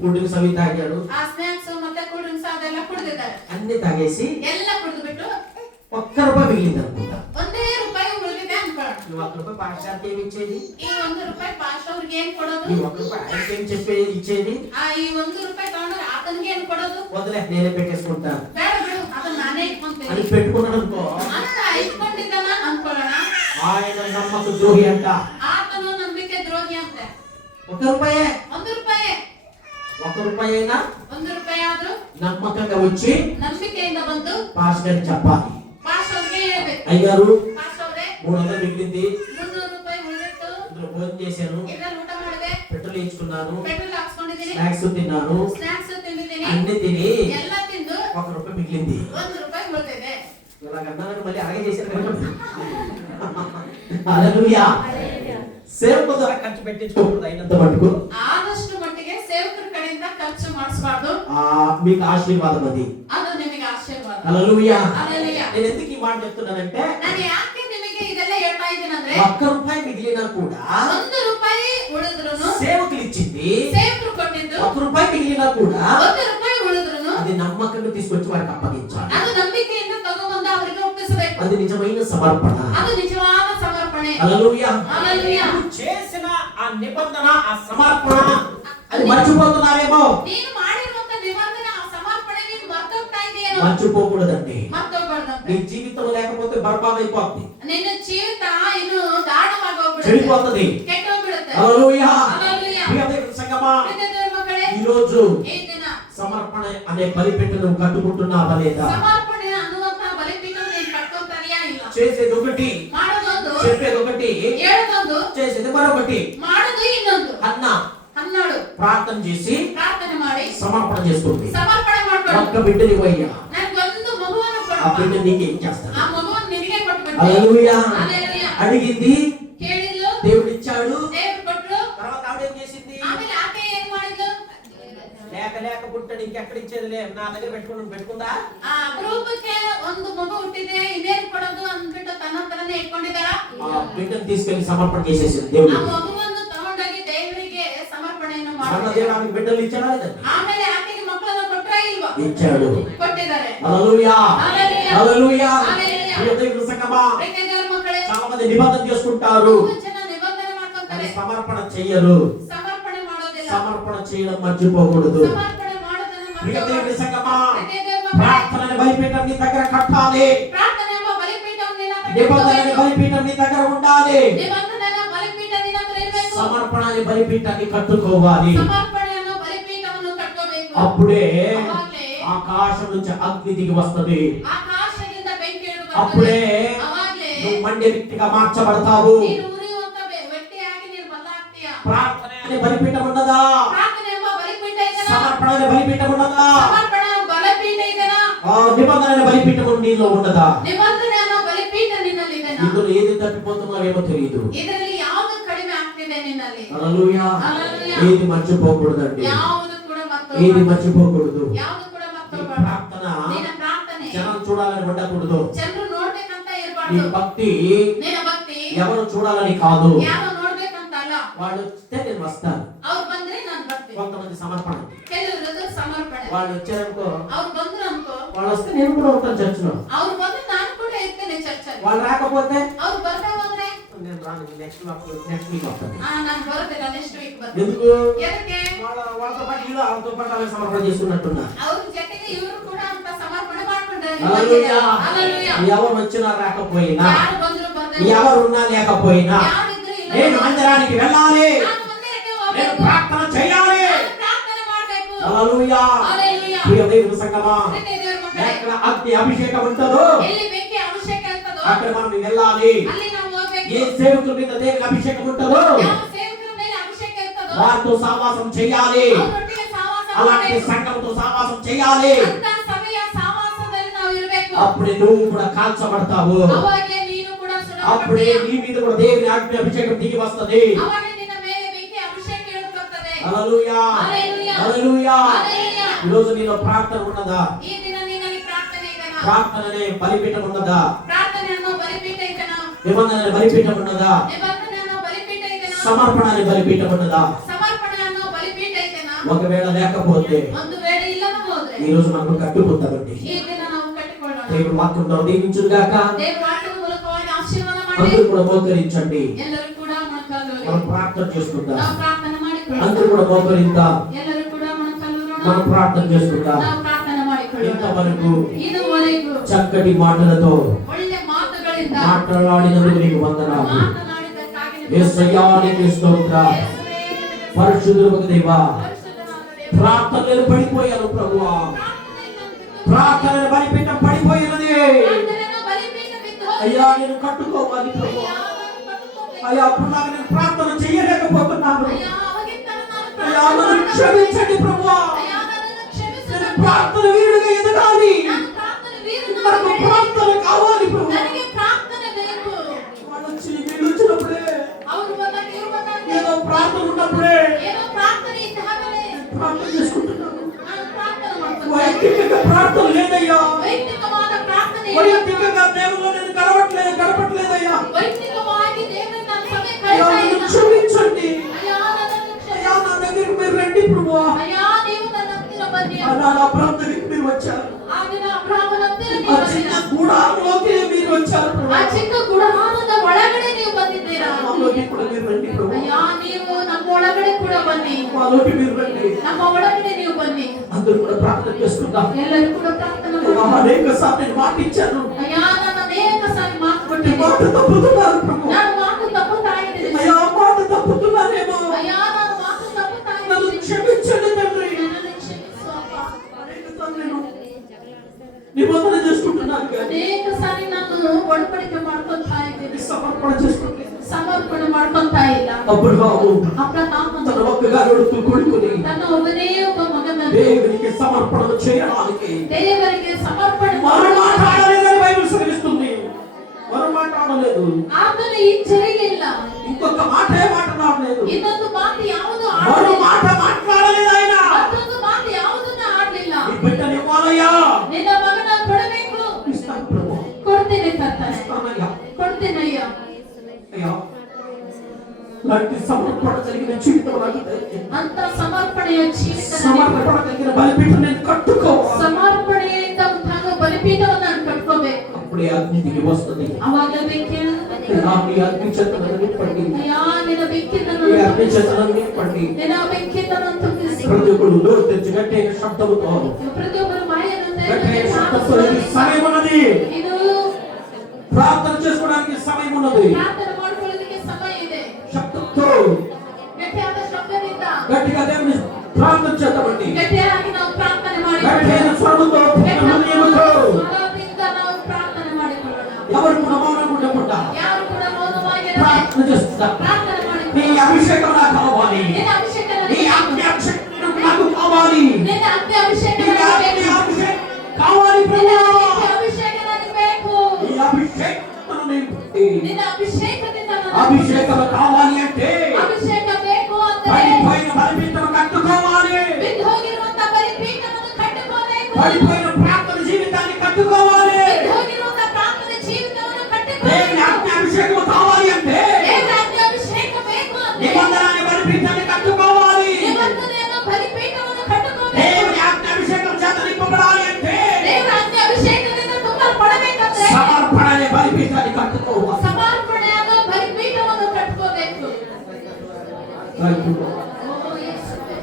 కూల్ డ్రింక్స్ అవి తాగాడు. ಆ ಸ್ನಾಕ್ಸ್ ಮತ್ತೆ ಕೂಲ್ ಡ್ರಿಂಕ್ಸ್ ಅದೆಲ್ಲ ಕುಡಿದಿದ್ದಾರೆ. అన్ని తాగేసి ಎಲ್ಲ ಕುಡಿದು ಬಿಟ್ಟು ₹1 మిగిలింది అనుకుంటా. ₹1 ಉಳಿದಿದೆ ಅನ್ಕೊಳ್ಳೋಣ. ఈ ₹1 పాస్టర్కి ఏమి ఇచ్చేది? ಈ ₹1 ಪಾಸ್ಟ್ ಅವ್ರಿಗೆ ಏನ್ ಕೊಡೋದು? ఈ ₹1 ఆయనకి ఏం చెప్పేది ఇచ్చేది? ಈ ₹1 ತಗೊಂಡ್ರೆ ಆತನಿಗೆ ಏನ್ ಕೊಡೋದು? వదిలే నేనే పెట్టేసుకుంటాను ಬೇಡ ಬಿಡು, ಅದನ್ನ ನಾನೇ ಇಟ್ಕೊಂತೀನಿ అని పెట్టుకున్నాడు అనుకో, ಅಂತ ಇಟ್ಕೊಂಡಿದ್ದಾನ ಅನ್ಕೊಳ್ಳೋಣ. ఆయన నమ్మక ద్రోహి అంట. ಆತನು ನಂಬಿಕೆ ದ್ರೋಹಿ ಅಂತೆ. ₹1 ₹1 ₹1 అయినా ₹1 ಆದ್ರೂ నమ్మకంగా వచ్చి ನಂಬಿಕೆಯಿಂದ ಬಂದು పాస్టర్ గారికి చెప్పాలి, ಪಾಸ್ಟ್ ಅವ್ರಿಗೆ ಹೇಳ್ಬೇಕು, అయ్యారు ಪಾಸ್ಟ್ ಅವ್ರೆ 300 మిగిలింది, ₹300 ಉಳಿದಿತ್ತು, ఇందులో భోజనం చేశాను, ಇದ್ರಲ್ಲಿ ಊಟ ಮಾಡಿದೆ, పెట్రోల్ వేయించుకున్నాను, ಪೆಟ್ರೋಲ್ ಹಾಕ್ಸ್ಕೊಂಡಿದ್ದೀನಿ, స్నాక్స్ తిన్నాను, ಸ್ನಾಕ್ಸ್ ತಿಂದಿದ್ದೀನಿ, అన్ని తిని ಎಲ್ಲ ತಿಂದು ₹1 మిగిలింది. ₹1 ಉಳಿದಿದೆ. ఇలాగన్నాను మళ్ళీ అలాగే చేశాను కదా. హల్లెలూయా. సేవకుల ద్వారా ఖర్చు పెట్టించుకోకూడదు, అయినంత మటుకు ಆದಷ್ಟು ಮಟ್ಟಿಗೆ ಸೇವಕರ ಕಡೆಯಿಂದ ಖರ್ಚು ಮಾಡಿಸಬಾರ್ದು. మీకు ఆశీర్వాదం అది. ಅದು ನಿಮಗೆ ಆಶೀರ್ವಾದ. హల్లెలూయా. హల్లెలూయా. నేను ఎందుకు ఈ మాట చెప్తున్నానంటే, ನಾನು ಯಾಕೆ ನಿಮಗೆ ಇದೆಲ್ಲ ಹೇಳ್ತಾ ಇದ್ದೀನಂದ್ರೆ ₹1 మిగిలినా కూడా ₹1 ಉಳಿದ್ರುನು సేవకులు ఇచ్చింది, ಸೇವಕರು ಕೊಟ್ಟಿದ್ದು ₹1 మిగిలినా కూడా ₹1 ಉಳಿದ್ರುನು అది నమ్మకంగా తీసుకొచ్చి వారికి అప్పగించాలి. ಅದು ನಂಬಿಕೆಯಿಂದ ತಗೊಂಡು ಅವರಿಗೆ ಒಪ್ಪಿಸಬೇಕು. అది నిజమైన సమర్పణ. ಅದು ನಿಜವಾದ ಸಮರ್ಪಣೆ. హల్లెలూయా. హల్లెలూయా. నువ్వు చేసిన ఆ నిబంధన, ఆ సమర్పణ అది మర్చిపోతున్నారేమో. ನೀನು ಮಾಡಿರುವಂತ ನಿಬಂಧನೆ, ಆ ಸಮರ್ಪಣೆ ನೀನು ಮರ್ತೋಗ್ತಾ ಇದೆಯೇನೋ. మర్చిపోకూడదండి. ಮರ್ತೋಗ್ಬಾರ್ದಂತೆ. నీ జీవితం లేకపోతే బర్బాద్ అయిపోతుంది, ನಿನ್ನ ಜೀವಿತ ಇನ್ನು ದಾರುಣವಾಗಿ ಹೋಗ್ಬಿಡುತ್ತೆ, చెడిపోతుంది. ಕೆಟ್ಟೋಗ್ಬಿಡುತ್ತೆ. హల్లెలూయా. హల్లెలూయా. ప్రియ దేవుని సంగమా, ప్రియ దేవుని మಕ್ಕಳೇ, ఈ రోజు ఈ దిన సమర్పణ అనే బలిపీఠను కట్టుకుంటున్నావా లేదా? సమర్పణ ಅನ್ನುವಂತ ಬಲಿಪೀಠ ನೀನು ಕಟ್ಕೊಂತಾರಿಯಾ ಇಲ್ಲ? చేసేది ఒకటి, ಮಾಡೋದೊಂದು, చెప్పేది ఒకటి, ಹೇಳೋದೊಂದು, చేసేది మరొకటి. ಮಾಡೋದು ಇನ್ನೊಂದು. అన్నాడు ప్రార్థన చేసి ప్రార్థన ಮಾಡಿ సమర్పణ చేసుకుంది. సమర్పణೆ ಮಾಡ್ಕೊಂಡು ఒక్క బిడ్డని పోయ్యా, ನನಗೊಂದು ಮಗುವನ್ನು ఆ ಕೊಡು, బిడ్డ నీకేం చేస్తాడు? ఆ మగుವನ್ನು ನಿನಗೆ ಕೊಟ್ಬಿಡ್ತೀನಿ. హల్లెలూయా. హల్లెలూయా. అడిగింది, ಕೇಳಿದ್ಲು, దేవుడు ఇచ్చాడు. దేవుడు కొట్రు. తర్వాత ఆవిడేం చేసింది? ఆమె ఆಕೆ ಏನು ಮಾಡಿದ್ಲು? లేక పుట్టడు ఇంకెక్కడ ఇచ్చేదిలే, నా దగ్గర పెట్టుకుందా? ಆ ಅಪರೂಪಕ್ಕೆ ಒಂದು ಮಗು ಹುಟ್ಟಿದೆ, ಇದೇನು ಕೊಡೋದು ಅಂದ್ಬಿಟ್ಟು ತನ್ನಂತರನೇ ಇಟ್ಕೊಂಡಿದ್ದಾಳ. ఆ బిడ్డను తీసుకెళ్లి సమర్పణ చేసేసింది దేవుడు. ಆ ಮಗುವನ್ನು ತಗೊಂಡೋಗಿ ದೇವರಿಗೆ ಸಮರ್ಪಣೆಯನ್ನು మన ಮಾಡಿದ್ರು. దేవుడు ఆమెకు బిడ్డలు ఇచ్చాడా లేదా? ಆಮೇಲೆ ಆಕೆಗೆ ಮಕ್ಕಳನ್ನು ಕೊಟ್ರಾ ಇಲ್ವಾ? ఇచ్చాడు. ಕೊಟ್ಟಿದ್ದಾರೆ. హల్లెలూయా. హల్లెలూయా. హల్లెలూయా. హల్లెలూయా. ప్రియ దేవుని సంగమా, ప్రియ దేవుని మಕ್ಕಳೇ, చాలా మంది నిబంధన చేసుకుంటారు, বহু ಜನ ನಿಬಂಧನೆ ಮಾಡ್ಕೊಂತಾರೆ, కానీ సమర్పణ చెయ్యరు. ಸಮರ್ಪಣೆ ಮಾಡೋದಿಲ್ಲ. సమర్పణ చేయడం మర్చిపోకూడదు. ಸಮರ್ಪಣೆ ಮಾಡೋದನ್ನು ప్రియ దేవుని ಮರೆಯಬಾರದು. సంగమా, ప్రియ దేవుని మಕ್ಕಳೇ, ప్రార్థనని బలిపీఠం నీ దగ్గర కట్టాలి. ಪ್ರಾರ್ಥನೆ ಎಂಬ ಬಲಿಪೀಠವನ್ನು ನಿನ್ನ ಹತ್ರ నిబంధనని ಇಟ್ಕೋಬೇಕು. బలిపీఠం నీ దగ్గర ఉండాలి. ನಿಬಂಧನೆಯ ಬಲಿಪೀಠ ನಿನ್ನ ಹತ್ರ ಇರಬೇಕು. సమర్పణని బలిపీఠాన్ని కట్టుకోవాలి. ಸಮರ್ಪಣೆಯನ್ನು ಬಲಿಪೀಠವನ್ನು ಕಟ್ಕೋಬೇಕು. అప్పుడే ಅವಾಗ್ಲೇ ఆకాశం నుంచి అగ్ని దిగి వస్తది. ಆಕಾಶದಿಂದ ಬೆಂಕಿ ಇಳಿದು అప్పుడే ಬರ್ತದೆ. ಅವಾಗ್ಲೇ నువ్వు మండే వ్యక్తిగా మార్చబడతావు. ನೀನು ಉರಿಯುವಂತ ವ್ಯಕ್ತಿಯಾಗಿ ನೀನು ಬದಲಾಗ್ತೀಯ. ప్రార్థన అనే బలిపీఠం ఉన్నదా? ಪ್ರಾರ್ಥನೆ ಎಂಬ ಬಲಿಪೀಠ ಇದೆನಾ? సమర్పణ అనే బలిపీఠం ఉన్నదా? ಸಮರ್ಪಣ ಬಲಿಪೀಠ ಇದೆನಾ? నిబంధన అనే బలిపీఠం నీలో ఉన్నదా? ನಿಬಂಧನೆ ಅನ್ನೋ ಬಲಿಪೀಠ ನಿನ್ನಲ್ಲಿ ಇದೆನಾ? ఇందులో ఏది తప్పిపోతున్నావేమో తెలియదు. ಇದರಲ್ಲಿ ಯಾವುದು ಕಡಿಮೆ ಆಗ್ತಿದೆ ನಿನ್ನಲ್ಲಿ? హల్లెలూయా. హల్లెలూయా. ఏది మర్చిపోకూడదండి, ಯಾವುದು ಕೂಡ ఏది ಮತ್ತೊಬ್ಬ మర్చిపోకూడదు. ಯಾವುದು ಕೂಡ నీ ಮತ್ತೊಬ್ಬ ప్రార్థన ನಿನ್ನ ಪ್ರಾರ್ಥನೆ జనం చూడాలని ఉండకూడదు. ಜನರು ನೋಡ್ಬೇಕಂತ నీ ಇರಬಾರ್ದು. భక్తి ನಿನ್ನ ಭಕ್ತಿ ఎవరు చూడాలని కాదు. ಯಾರು ನೋಡ್ಬೇಕಂತ ಅಲ್ಲ. వాళ్ళు వస్తే నేను వస్తాను. ಅವ್ರು ಬಂದ್ರೆ ನಾನು ಬರ್ತೀನಿ. కొంతమంది సమర్పణ, ಕೆಲವರು ಸಮರ್ಪಣೆ. వాళ్ళు వచ్చారనుకో, ಅವ್ರು ಬಂದ್ರು ಅನ್ಕೋ, వాళ్ళు వస్తే నేను కూడా ఉంటాను చర్చిలో. ಅವ್ರು ಬಂದ್ರೆ ನಾನು ಕೂಡ ಇರ್ತೇನೆ ಚರ್ಚಲ್ಲಿ. వాళ్ళు రాకపోతే ಅವ್ರು ಬರ್ತಾ ಹೋದ್ರೆ నేను రాను, నెక్స్ట్ వీక్ వస్తాను. ನಾನು ಬರೋದಿಲ್ಲ, ನೆಕ್ಸ್ಟ್ ವೀಕ್ ಬರ್ತೀನಿ. ఎందుకు? ಎದಕ್ಕೆ? వాళ్ళతో పాటు వీళ్ళు వాళ్ళతో పాటు అలా సమర్పణ చేస్తున్నట్టున్నారు. ಅವ್ರ ಜೊತೆಗೆ ಇವರು ಕೂಡ ಅಂತ ಸಮರ್ಪಣೆ ಮಾಡ್ಕೊಂಡ್ರೆ హల్లెలూయా. హల్లెలూయా. ఎవరు వచ్చినా రాకపోయినా, ಯಾರು ಬಂದ್ರು ಬರ್ತಾರೆ, ఎవరున్నా లేకపోయినా ಯಾರಿದ್ರು ಇಲ್ಲ, నేను మందిరానికి వెళ్ళాలి, ನಾನು ಮಂದಿರಕ್ಕೆ నేను ಹೋಗ್ಬೇಕು, ప్రార్థన చేయాలి. ನಾನು ಪ್ರಾರ್ಥನೆ ಮಾಡ್ಬೇಕು. హల్లెలూయా. హల్లెలూయా. ప్రియ దేవుని సంగమా, ಪ್ರಿಯ ದೇವರ ಮಕ್ಕಳೇ, ఎక్కడ అగ్ని అభిషేకం ఉంటుందో ಎಲ್ಲಿ ಬೆಂಕಿ ಅಭಿಷೇಕ ಇರ್ತದೋ అక్కడ మనం వెళ్ళాలి. ಅಲ್ಲಿ ನಾವು ಹೋಗ್ಬೇಕು. ఏ సేవకుల మీద దేవుని అభిషేకం ఉంటుందో ಯಾವ ಸೇವಕರ ಮೇಲೆ ಅಭಿಷೇಕ ಇರ್ತದೋ వారితో సహవాసం చేయాలి. ಅವರೊಟ್ಟಿಗೆ ಸಹವಾಸ అలాంటి ಮಾಡಬೇಕು. సంఘంతో సహవాసం చేయాలి. ಅಂತ ಸಭೆಯ ಸಹವಾಸದಲ್ಲಿ ನಾವು ಇರಬೇಕು. అప్పుడే నువ్వు కూడా కాల్చబడతావు. ಅವಾಗಲೇ ನೀನು ಕೂಡ అప్పుడే ಸುಡಲ್ಪಡ್ತೀಯ. నీ మీద కూడా దేవుని అగ్ని అభిషేకం దిగి వస్తది. ಅವಾಗಲೇ ನಿನ್ನ ಮೇಲೆ ಬೆಂಕಿ ಅಭಿಷೇಕ ಇಳಿದು ಬರ್ತದೆ. హల్లెలూయా. హల్లెలూయా. హల్లెలూయా. హల్లెలూయా. ఈ రోజు నీలో ప్రార్థన ఉన్నదా? ಈ ದಿನ ನಿನ್ನಲ್ಲಿ ಪ್ರಾರ್ಥನೆ ಇದೆನಾ? ప్రార్థననే బలిపీఠం ఉన్నదా? ಪ್ರಾರ್ಥನೆ ಅನ್ನೋ ಬಲಿಪೀಠ ಇದೆನಾ? నిబంధన బలిపీఠం ఉన్నదా? ನಿಬಂಧನೆ ಅನ್ನೋ ಬಲಿಪೀಠ ಇದೆನಾ? సమర్పణ అనే బలిపీఠం ఉన్నదా? ಸಮರ್ಪಣೆ ಅನ್ನೋ ಬಲಿಪೀಠ ಇದೆನಾ? ఒకవేళ లేకపోతే ಒಂದು ವೇಳೆ ಇಲ್ಲದ ಹೋದ್ರೆ ఈ రోజు మనం కట్టుకుంటామండి. ಈ ದಿನ ನಾವು ಕಟ್ಟಿಕೊಳ್ಳೋಣ. దేవుడు వాక్యంలో దీవించుగాక. ದೇವರ ವಾಕ್ಯದ ಮೂಲಕವಾಗಿ ಆಶೀರ್ವಾದ ಮಾಡಿ. అందరూ కూడా మోకరించండి. ಎಲ್ಲರೂ ಕೂಡ ಮೊಣಕಾಲೂರಿ. మనం ప్రార్థన చేసుకుందాం. ನಾವು ಪ್ರಾರ್ಥನೆ ಮಾಡಿಕೊಳ್ಳೋಣ. అందరూ కూడా మోకరిద్దాం. ಎಲ್ಲರೂ ಕೂಡ ಮೊಣಕಾಲೂರೋಣ. మనం ప్రార్థన చేసుకుందాం. ನಾವು ಪ್ರಾರ್ಥನೆ ಮಾಡಿಕೊಳ್ಳೋಣ. ఇంతవరకు ಇದುವರೆಗೂ చక్కటి మాటలతో ಒಳ್ಳೆ ಮಾತುಗಳಿಂದ మాట్లాడినందుకు నీకు వందనాలు. ಮಾತನಾಡಿದ್ದಕ್ಕಾಗಿ ನಿಮಗೆ యేసయ్యా నీకు స్తోత్రం. పరిశుద్ధులకు దేవా, ప్రార్థనలు పడిపోయాను ప్రభువా, ప్రార్థనలు బలిపీఠం పడిపోయినది అయ్యా. నేను కట్టుకోవాలి ప్రభువా. అయ్యా అప్పుడు నాకు నేను ప్రార్థన చేయలేకపోతున్నాను అయ్యా. నన్ను క్షమించండి ప్రభువా. నేను ప్రార్థన వీరుగా ఎదగాలి. నాకు ప్రార్థన కావాలి ప్రభువా. వాళ్ళు వచ్చి వీళ్ళు వచ్చినప్పుడే ఏదో ప్రార్థన ఉన్నప్పుడే ప్రార్థన చేసుకుంటున్నాను. వైయక్తికంగా ప్రార్థన లేదయ్యా. వైయక్తికంగా దేవుళ్ళు నేను గడపట్లేదయ్యా. అయ్యా నన్ను క్షమించండి అయ్యా. నా దగ్గరికి మీరు రండి ప్రభువా. నా అబ్రాహాం దగ్గరికి మీరు వచ్చారు. ఆ చిన్న గూడారంలోకి మీరు వచ్చారు ప్రభువా. ಆ ಚಿಕ್ಕ ಗುಡಾರದ ಒಳಗಡೆ ನೀವು ಬಂದಿದ್ದೀರಾ. మాలోకి కూడా మీరు రండి ప్రభువా. ಅಯ್ಯಾ ನೀವು ನಮ್ಮ ಒಳಗಡೆ ಕೂಡ ಬನ್ನಿ. మాలోకి మీరు రండి. ನಮ್ಮ ಒಳಗಡೆ ನೀವು ಬನ್ನಿ. అందరూ కూడా ప్రార్థన చేసుకుందాం. ಎಲ್ಲರೂ ಕೂಡ ಪ್ರಾರ್ಥನೆ అయ్యా, ಮಾಡಿ. అనేక సార్లు నేను మాట ఇచ్చాను. ಅಯ್ಯಾ ನಾನು ಅನೇಕ ಸಾರಿ ಮಾತು ఈ ಕೊಟ್ಟಿದ್ದೀನಿ. మాట తప్పుతున్నారు ప్రభువా. ನಾನು ಮಾತು ತಪ್ಪುತ್ತಾ ಇದ್ದೀನಿ. అయ్యా మాట తప్పుతున్నానేమో. ఉన్నాను కానీ ಅನೇಕಸಾರಿ ನಾನು ಒಡಂಬಡಿಕೆ ಮಾಡ್ಕೊಂತಾ ಇದ್ದೀನಿ, సమర్పణ చేసుకోలేదు. ಸಮರ್ಪಣೆ ಮಾಡ್ಕೊಂತಾ ಇಲ್ಲ. అబ్రహాము ಅಬ್ರಹಾಮನು తన ఒక్కగా కొడుకుని ತನ್ನ ಒಬ್ಬನೇ ಒಬ್ಬ ಮಗನನ್ನು దేవునికి సమర్పణ చేయడానికి ದೇವರಿಗೆ ಸಮರ್ಪಣೆ మరో మాట ಮಾಡುವ ఆడలేదని బైబిల్ సెలవిస్తుంది. మరో మాట ఆడలేదు, ಆತನು ಹಿಂಜರಿಲಿಲ್ಲ. ఇంకొక మాటే మాట్లాడలేదు, ಇನ್ನೊಂದು ಮಾತು ಯಾವುದು మరో ಆಡಲಿಲ್ಲ, మాట మాట్లాడలేదు. ఆయన ಮತ್ತೊಂದು ಮಾತು ಯಾವುದನ್ನು ಆಡಲಿಲ್ಲ. ఈ బిడ్డని ఇవ్వాలయ్యా, ನಿನ್ನ ಮಗನ ಕೊಡಬೇಕು, ఇస్తాను ప్రభు, ಕೊಡ್ತೇನೆ ಕರ್ತನೆ, ఇస్తానయ్యా, ಕೊಡ್ತೇನಯ್ಯ. అయ్యా లాంటి సమర్పణ కలిగిన జీవితం నాకు దయచేయి. ಅಂತ ಸಮರ್ಪಣೆಯ ಜೀವಿತ సమర్పణ కలిగిన బలిపీఠం నేను కట్టుకోవాలి. ಸಮರ್ಪಣೆಯಿಂದ ಉಂಟಾಗುವ ಬಲಿಪೀಠವನ್ನು ನಾನು ಕಟ್ಕೋಬೇಕು. అప్పుడే అగ్నికి వస్తుంది. ಅವಾಗ ಬೆಂಕಿ అయ్యా, నీ అగ్ని చేతలను నింపండి, ಅಯ್ಯಾ ನಿನ್ನ ಬೆಂಕಿಯನ್ನು నీ అగ్ని చేతలను నింపండి. ನಿನ್ನ ಬೆಂಕಿಯನ್ನು ತುಂಬಿಸಿ. ప్రతి ఒక్కరు నోరు తెరిచి గట్టిగా శబ్దముతో ಪ್ರತಿಯೊಬ್ಬರು ಬಾಯನ್ನು గట్టిగా శబ్దంతో ತೆರೆದು సమయం ఉన్నది, ಇದು ప్రార్థన చేసుకోవడానికి సమయం ఉన్నది. ಪ್ರಾರ್ಥನೆ ಮಾಡಿಕೊಳ್ಳೋದಕ್ಕೆ ಸಮಯ ಇದೆ. శబ్దంతో ಗಟ್ಟಿಯಾದ ಶಬ್ದದಿಂದ గట్టిగా దేవుని ప్రార్థన చేద్దామండి. ಗಟ್ಟಿಯಾಗಿ ನಾವು ಪ್ರಾರ್ಥನೆ గట్టిగా స్వరముతో హృదయముతో ಸ್ವರದಿಂದ ನಾವು ಪ್ರಾರ್ಥನೆ ಮಾಡಿಕೊಳ್ಳೋಣ. ఎవరు కూడా మౌనంగా ఉండకుండా ಯಾರು ಕೂಡ ಮೌನವಾಗಿರದೆ ప్రార్థన చేస్తాం. ಪ್ರಾರ್ಥನೆ నీ ಮಾಡಿಕೊಳ್ಳೋಣ. అభిషేకం నాకు కావాలి, ನಿನ್ನ ಅಭಿಷೇಕ నీ ನನಗೆ అగ్ని అభిషేకం నాకు కావాలి, ನಿನ್ನ ಅಗ್ನಿ ಅಭಿಷೇಕ నీ ನನಗೆ అగ్ని ಬೇಕು. అభిషేకం కావాలి ನಿನ್ನ ప్రభు. ಅಗ್ನಿ అభిಷೇಕ ನನಗೆ ಬೇಕು. ఈ అభిషేకం నింపండి. ನಿನ್ನ ಅಭಿಷೇಕದಿಂದ ನನಗೆ అభిషేకం కావాలి అంటే ಅಭಿಷೇಕ ಬೇಕು ಅಂದರೆ పడిపోయిన బలిపీఠం కట్టుకోవాలి, ಬಿದ್ದು ಹೋಗಿರುವಂತ ಬಲಿಪೀಠವನ್ನು ಕಟ್ಟಿಕೋಬೇಕು. పడిపోయిన ప్రార్థన జీవితాన్ని కట్టుకోవాలి. ಬಿದ್ದು ಹೋಗಿರುವಂತ ಪ್ರಾರ್ಥನೆ ಜೀವಿತವನ್ನು దేవుని ಕಟ್ಟಿಕೋಬೇಕು. అగ్ని అభిషేకం కావాలి అంటే ದೇವರ ಅಗ್ನಿ ಅಭಿಷೇಕ ಬೇಕು ಅಂದ್ರೆ నిబంధన బలిపీఠాన్ని కట్టుకోవాలి. ನಿಬಂಧನೆಯನ್ನು ಬಲಿಪೀಠವನ್ನು ಕಟ್ಟಿಕೋಬೇಕು. దేవుని అగ్ని అభిషేకం చేత నింపబడాలి అంటే ದೇವರ ಅಗ್ನಿ ಅಭಿಷೇಕದಿಂದ ತುಂಬಲ್ಪಡಬೇಕಂದ್ರೆ సమర్పణ అనే బలిపీఠాన్ని కట్టుకోవాలి. ಸಮರ್ಪಣೆಯಾದ ಬಲಿಪೀಠವನ್ನು ಕಟ್ಟಿಕೋಬೇಕು. ಓ ಯೇಸುವೇ.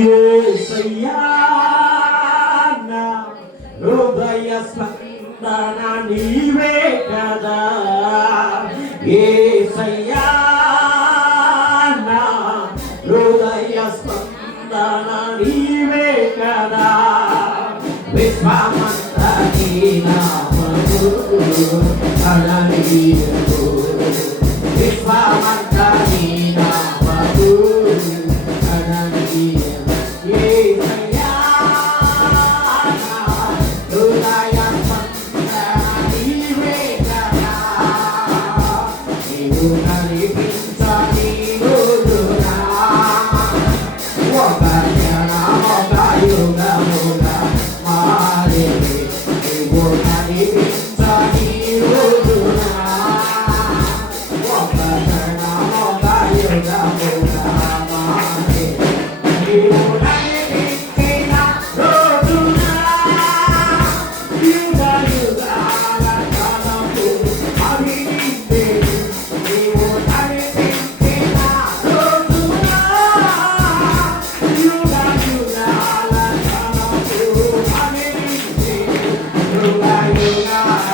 యేసయ్యా నా హృదయ స్పందన నీవే కదా, యేసయ్యా నా హృదయ స్పందన నీవే కదా, విశ్వమంతా నీ నామము అననీయము, విశ్వమంతా నీ నామము అననీయము. యేసయ్యా నా హృదయ స్పందన నీవే కదా, నీవు నడిపించని రోజునా ఒక క్షణం ఒక యుగముగా మారే, నీవు నడిపించని రోజునా ఒక క్షణం ఒక యుగముగా మారే, నీవు నడిపించిన రోజునా యుగ యుగాల కాలము అవినీతి, నీవు నడిపించిన రోజునా యుగ యుగాల కాలము అవినీతి, యుగ యుగాల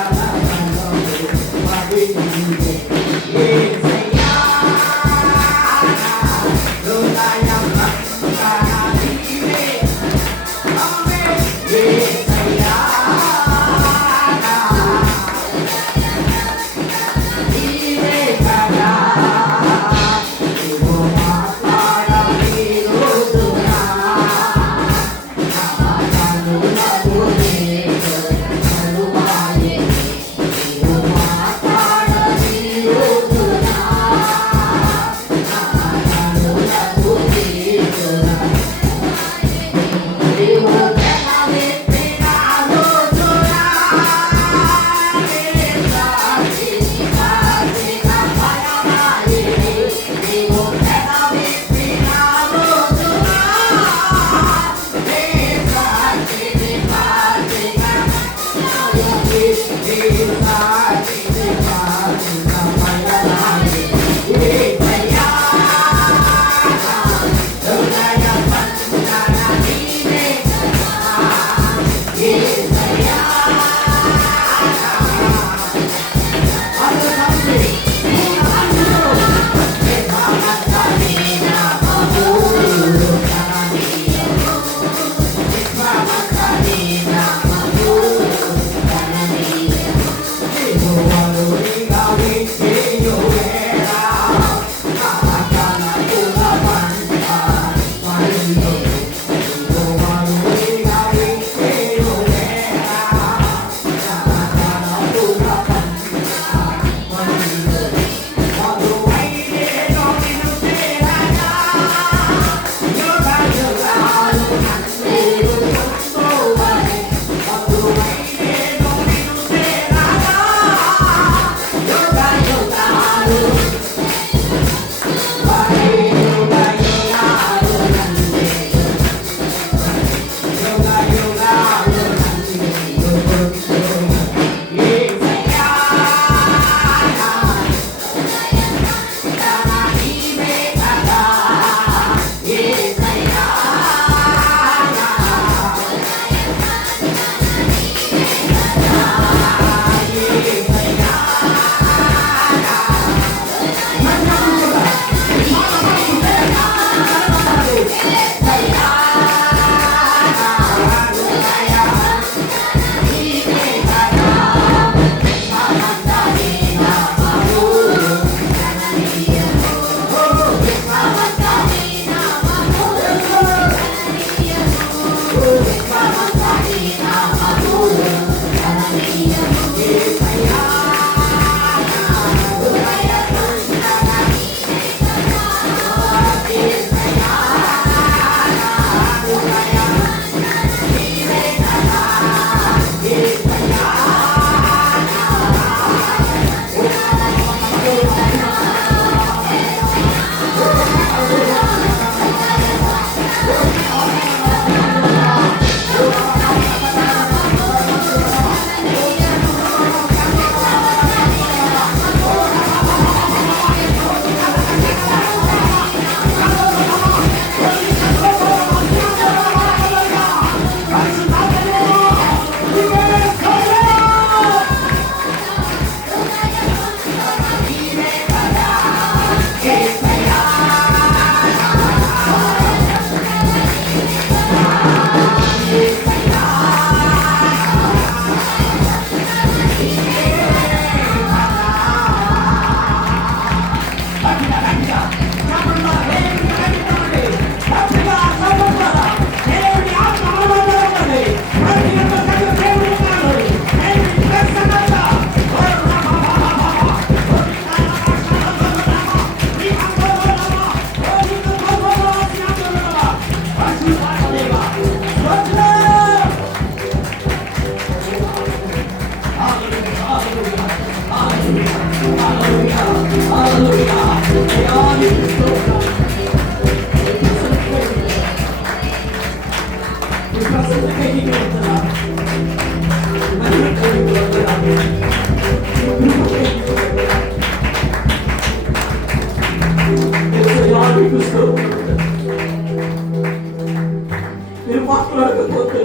మీరు మాట్లాడకపోతే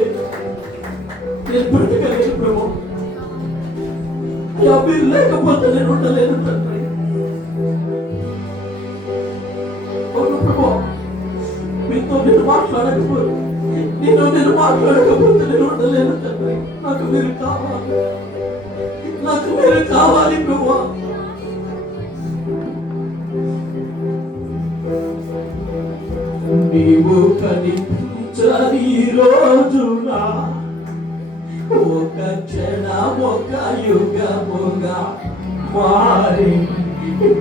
నేను బ్రతకలేను ప్రభు. అయ్యా మీరు లేకపోతే నేను ఉండలేను తండ్రి. అవును ప్రభు, మీతో నేను మాట్లాడకపోతే నేను మాట్లాడకపోతే నేను ఉండలేను తండ్రి. నాకు మీరు కావాలి, నాకు మీరు కావాలి ప్రభు. నీవు కనిపించని రోజున ఒక క్షణం ఒక యుగముగా మారి,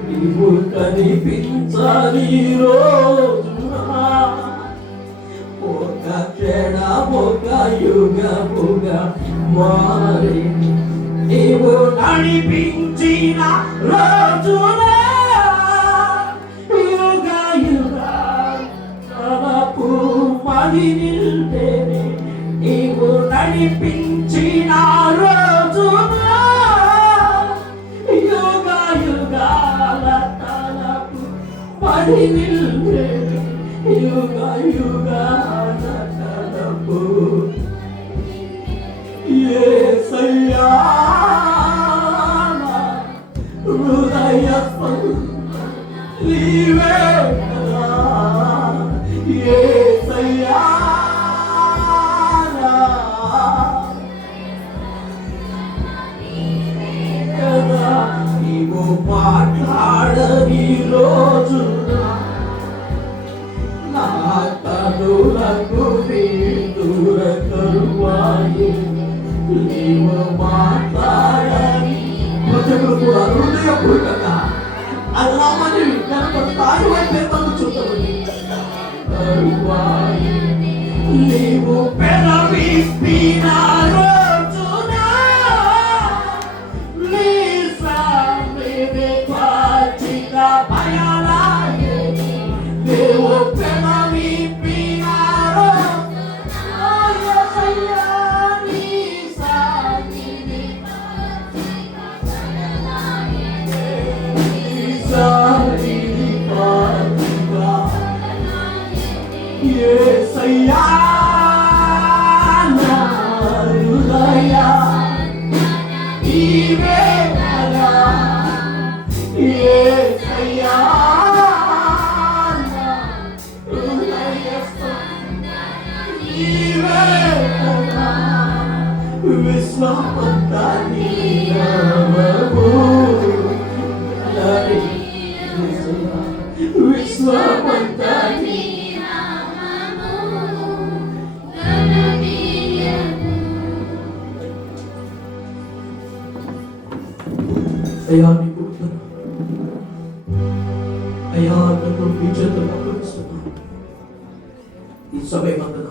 నీవు కనిపించని రోజున ఒక క్షణం ఒక యుగముగా మారి, నీవు నడిపించిన రోజున నీవు నడిపించిన రోజున నిన్నే యుగ యుగాలకు యేసయ్యా హృదయ నీవే కదా యేసయ్యా కదా నీవు మాట్లాడని రోజు నా కనులకు దూర కరువాయి నీవు మాట్లాడని ప్రజలు కూడా హృదయపూర్వకంగా అల్లామని కనపడతాయి వైపే పంపుచుంటామని కరువాయి నీవు పెదవిప్పిన రోజున నీ సామెనే పాచిక భయాలాగే నీవు పెదవిప్పిన రోజున యేసయ్యా నీ సామెనే పాచిక భయాలాగే నీ సామెనే పాచిక యేసయ్యా నా హృదయ నీవే కదా యేసయ్యా నా హృదయ నీవే కదా విశ్వమంతా నీ నామము విశ్వమంతా నీ అయ్యా నీకు అయ్యా నన్ను మీ చేతుల్లో అప్పగిస్తున్నాను ఈ సమయమందున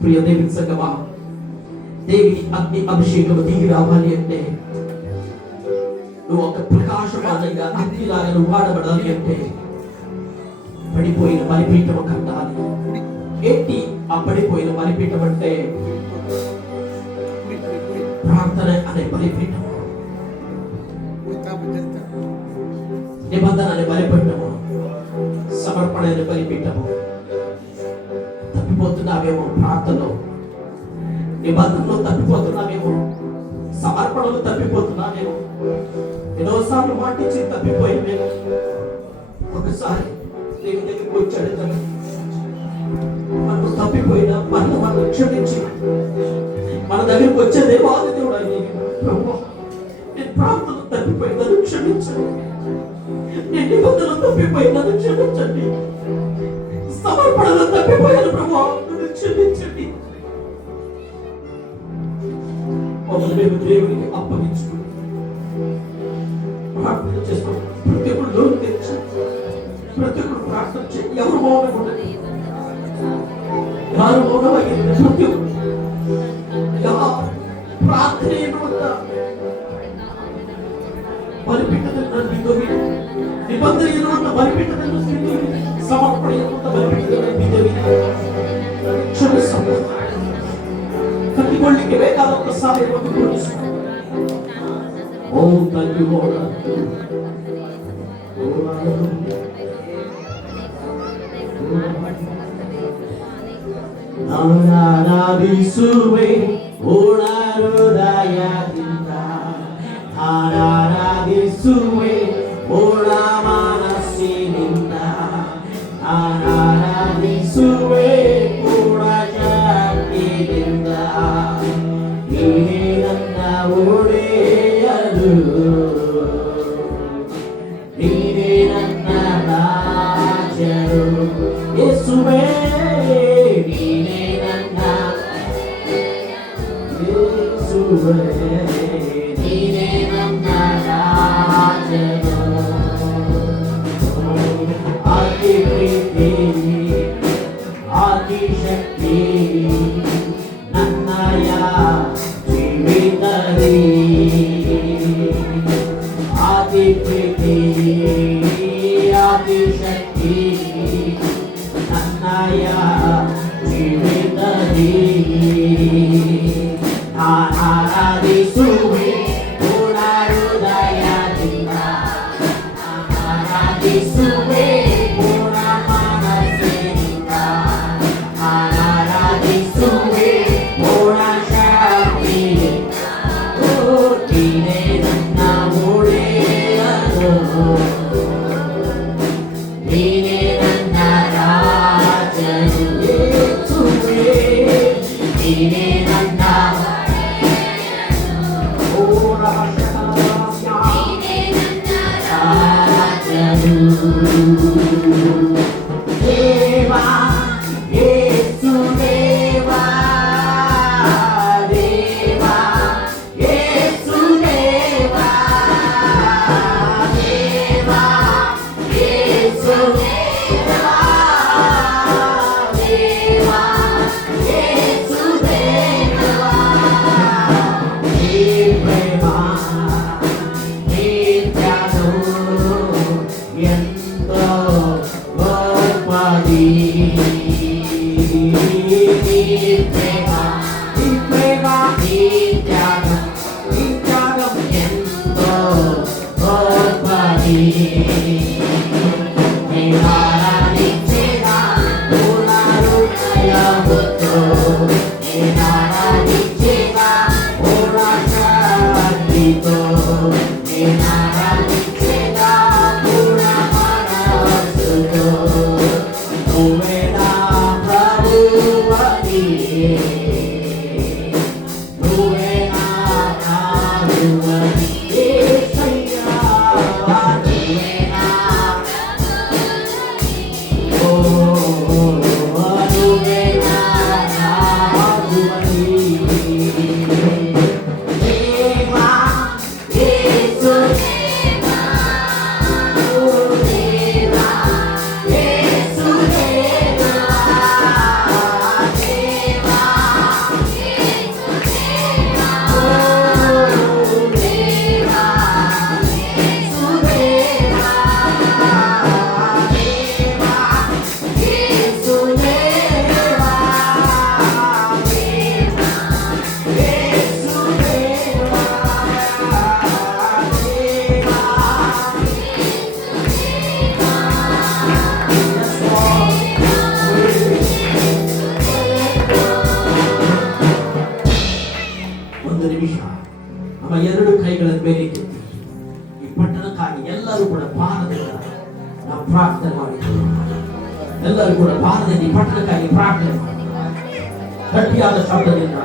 ప్రియ దేవుని సంగమా దేవుని అగ్ని అభిషేకం దిగి రావాలి అంటే నువ్వు ఒక ప్రకాశమానంగా అగ్నిలాగా నువ్వు వాడబడాలి అంటే పడిపోయిన బలిపీఠం కట్టాలి. ఏంటి ఆ పడిపోయిన బలిపీఠం అంటే ప్రార్థన అనే బలిపీఠం, నిబంధన అనే బలిపీఠము, సమర్పణ అనే బలిపీఠము. తప్పిపోతున్నావేమో ప్రార్థనలో, నిబంధనలో తప్పిపోతున్నావేమో, సమర్పణలో తప్పిపోతున్నావేమో, ఎన్నోసార్లు మాటించి తప్పిపోయేవేమో. ఒకసారి దేవుని దగ్గరికి వచ్చాడు తను మనం తప్పిపోయినా మనం క్షమించి మన దగ్గరికి వచ్చే దేవాది దేవుడు ఆయన ప్రభువా నేను ప్రార్థన తప్పిపోయి నన్ను క్షమించండి, నేను నిబంధనలు తప్పిపోయి నన్ను క్షమించండి, సమర్పణలో తప్పిపోయాను ప్రభువా నన్ను క్షమించండి. మమ్మల్ని మేము దేవునికి అప్పగించుకుని ప్రార్థన చేసుకోండి. ప్రతి ఒక్కరు లోను తెచ్చి ప్రతి ఒక్కరు ప్రార్థన చేయండి. ఎవరు మౌనం ఉండదు, ఎవరు మౌనం అయ్యింది. ప్రతి ఒక్కరు ప్రార్థన ఏమంటా బలిపీఠదన్న నిధవి నిబంధన ఏమంట బలిపీఠదన్న సమర్పణ ఏమంట బలిపీఠదన్న నిధవి క్షమిస్తాము. కట్టికొಳ್ಳಿಕ್ಕೆ ಬೇಕಾದಂತ ಸಹಾಯವನ್ನು ಕೊಡಿಸು. ಓ ತಂದೆ ಮೋಡ ಆರಾಧಿಸುವೆ ಪೂರ್ಣ ಹೃದಯದಿಂದ, ಆರಾಧಿಸುವೆ ಪೂರ್ಣ ಮನಸ್ಸಿನಿಂದ, ಆರಾಧಿಸುವೆ ಪೂರ್ಣ ಶಕ್ತಿಯಿಂದ. ನೀನೇ ನನ್ನ ಒಡೆಯನು, ನೀನೇ ನನ್ನ ರಾಜನು. ಯೇಸುವೇ ನೀನೇ ನನ್ನ ಯೇಸುವೇ ನೀನೇ ನನ್ನ ರಾಜನು. ಆದಿ ಪ್ರೀತಿ ಆದಿ ಶಕ್ತಿ ನನ್ನಯ ಜೀವಿತದಲ್ಲಿ, ಆದಿ ಪ್ರೀತಿ ಆದಿ ಶಕ್ತಿ ನನ್ನಯ ಜೀವಿತದಲ್ಲಿ. ಆರಾಧಿಸುವೆ ಪೂರ್ಣ ಹೃದಯದಿಂದ, ಆರಾಧಿಸುವೆ ನೀನೇ ನನ್ನ ಒಡೆಯನು, ನೀನೇ ನನ್ನ ರಾಜನು. ಯೇಸುವೇ, ನೀನೇ ನನ್ನ ರಾಜನು. ದೇವಾ ಯೇಸು ದೇವಾ, ದೇವಾ ಯೇಸು ದೇವಾ, ದೇವಾ ಯೇಸು ದೇವಾ, ದೇವಾ ಯೇಸು ದೇವಾ. నీ ప్రేమ నీ త్యాగము ఎంతో గొప్పది. నీ ప్రేమ నీ త్యాగం ఎంతో గొప్పది. నీ ఆరాధించేదా పూర్ణ హృదయముతో, నీ ఆరాధించేదా పూర్ణ శక్తితో, నీ ఆరాధించేదా పూర్ణ మనస్సుతో. నువ్వే నా ప్రభువని, నువ్వే నా రాజువని. యేసయ్యా, నువ్వే నా నువ్వే నా రాజువని. దేవా యేసు దేవా, దేవా యేసు దేవా, దేవా యేసు దేవా, దేవా యేసు దేవా, దేవా యేసు దేవా, దేవా యేసు దేవా, ಒಂದು ನಿಮಿಷ ನಮ್ಮ ಎರಡು ಕೈಗಳನ್ನು ಮೇಲೆತ್ತಿ ಈ ಪಟ್ಟಣಕ್ಕಾಗಿ ಎಲ್ಲರೂ ಕೂಡ ಭಾರತದಿಂದ ನಾವು ಪ್ರಾರ್ಥನೆ ಮಾಡಿ, ಎಲ್ಲರೂ ಕೂಡ ಭಾರತದಲ್ಲಿ ಈ ಪಟ್ಟಣಕ್ಕಾಗಿ ಪ್ರಾರ್ಥನೆ ಮಾಡಿ ಗಟ್ಟಿಯಾದ ಶಬ್ದದಿಂದ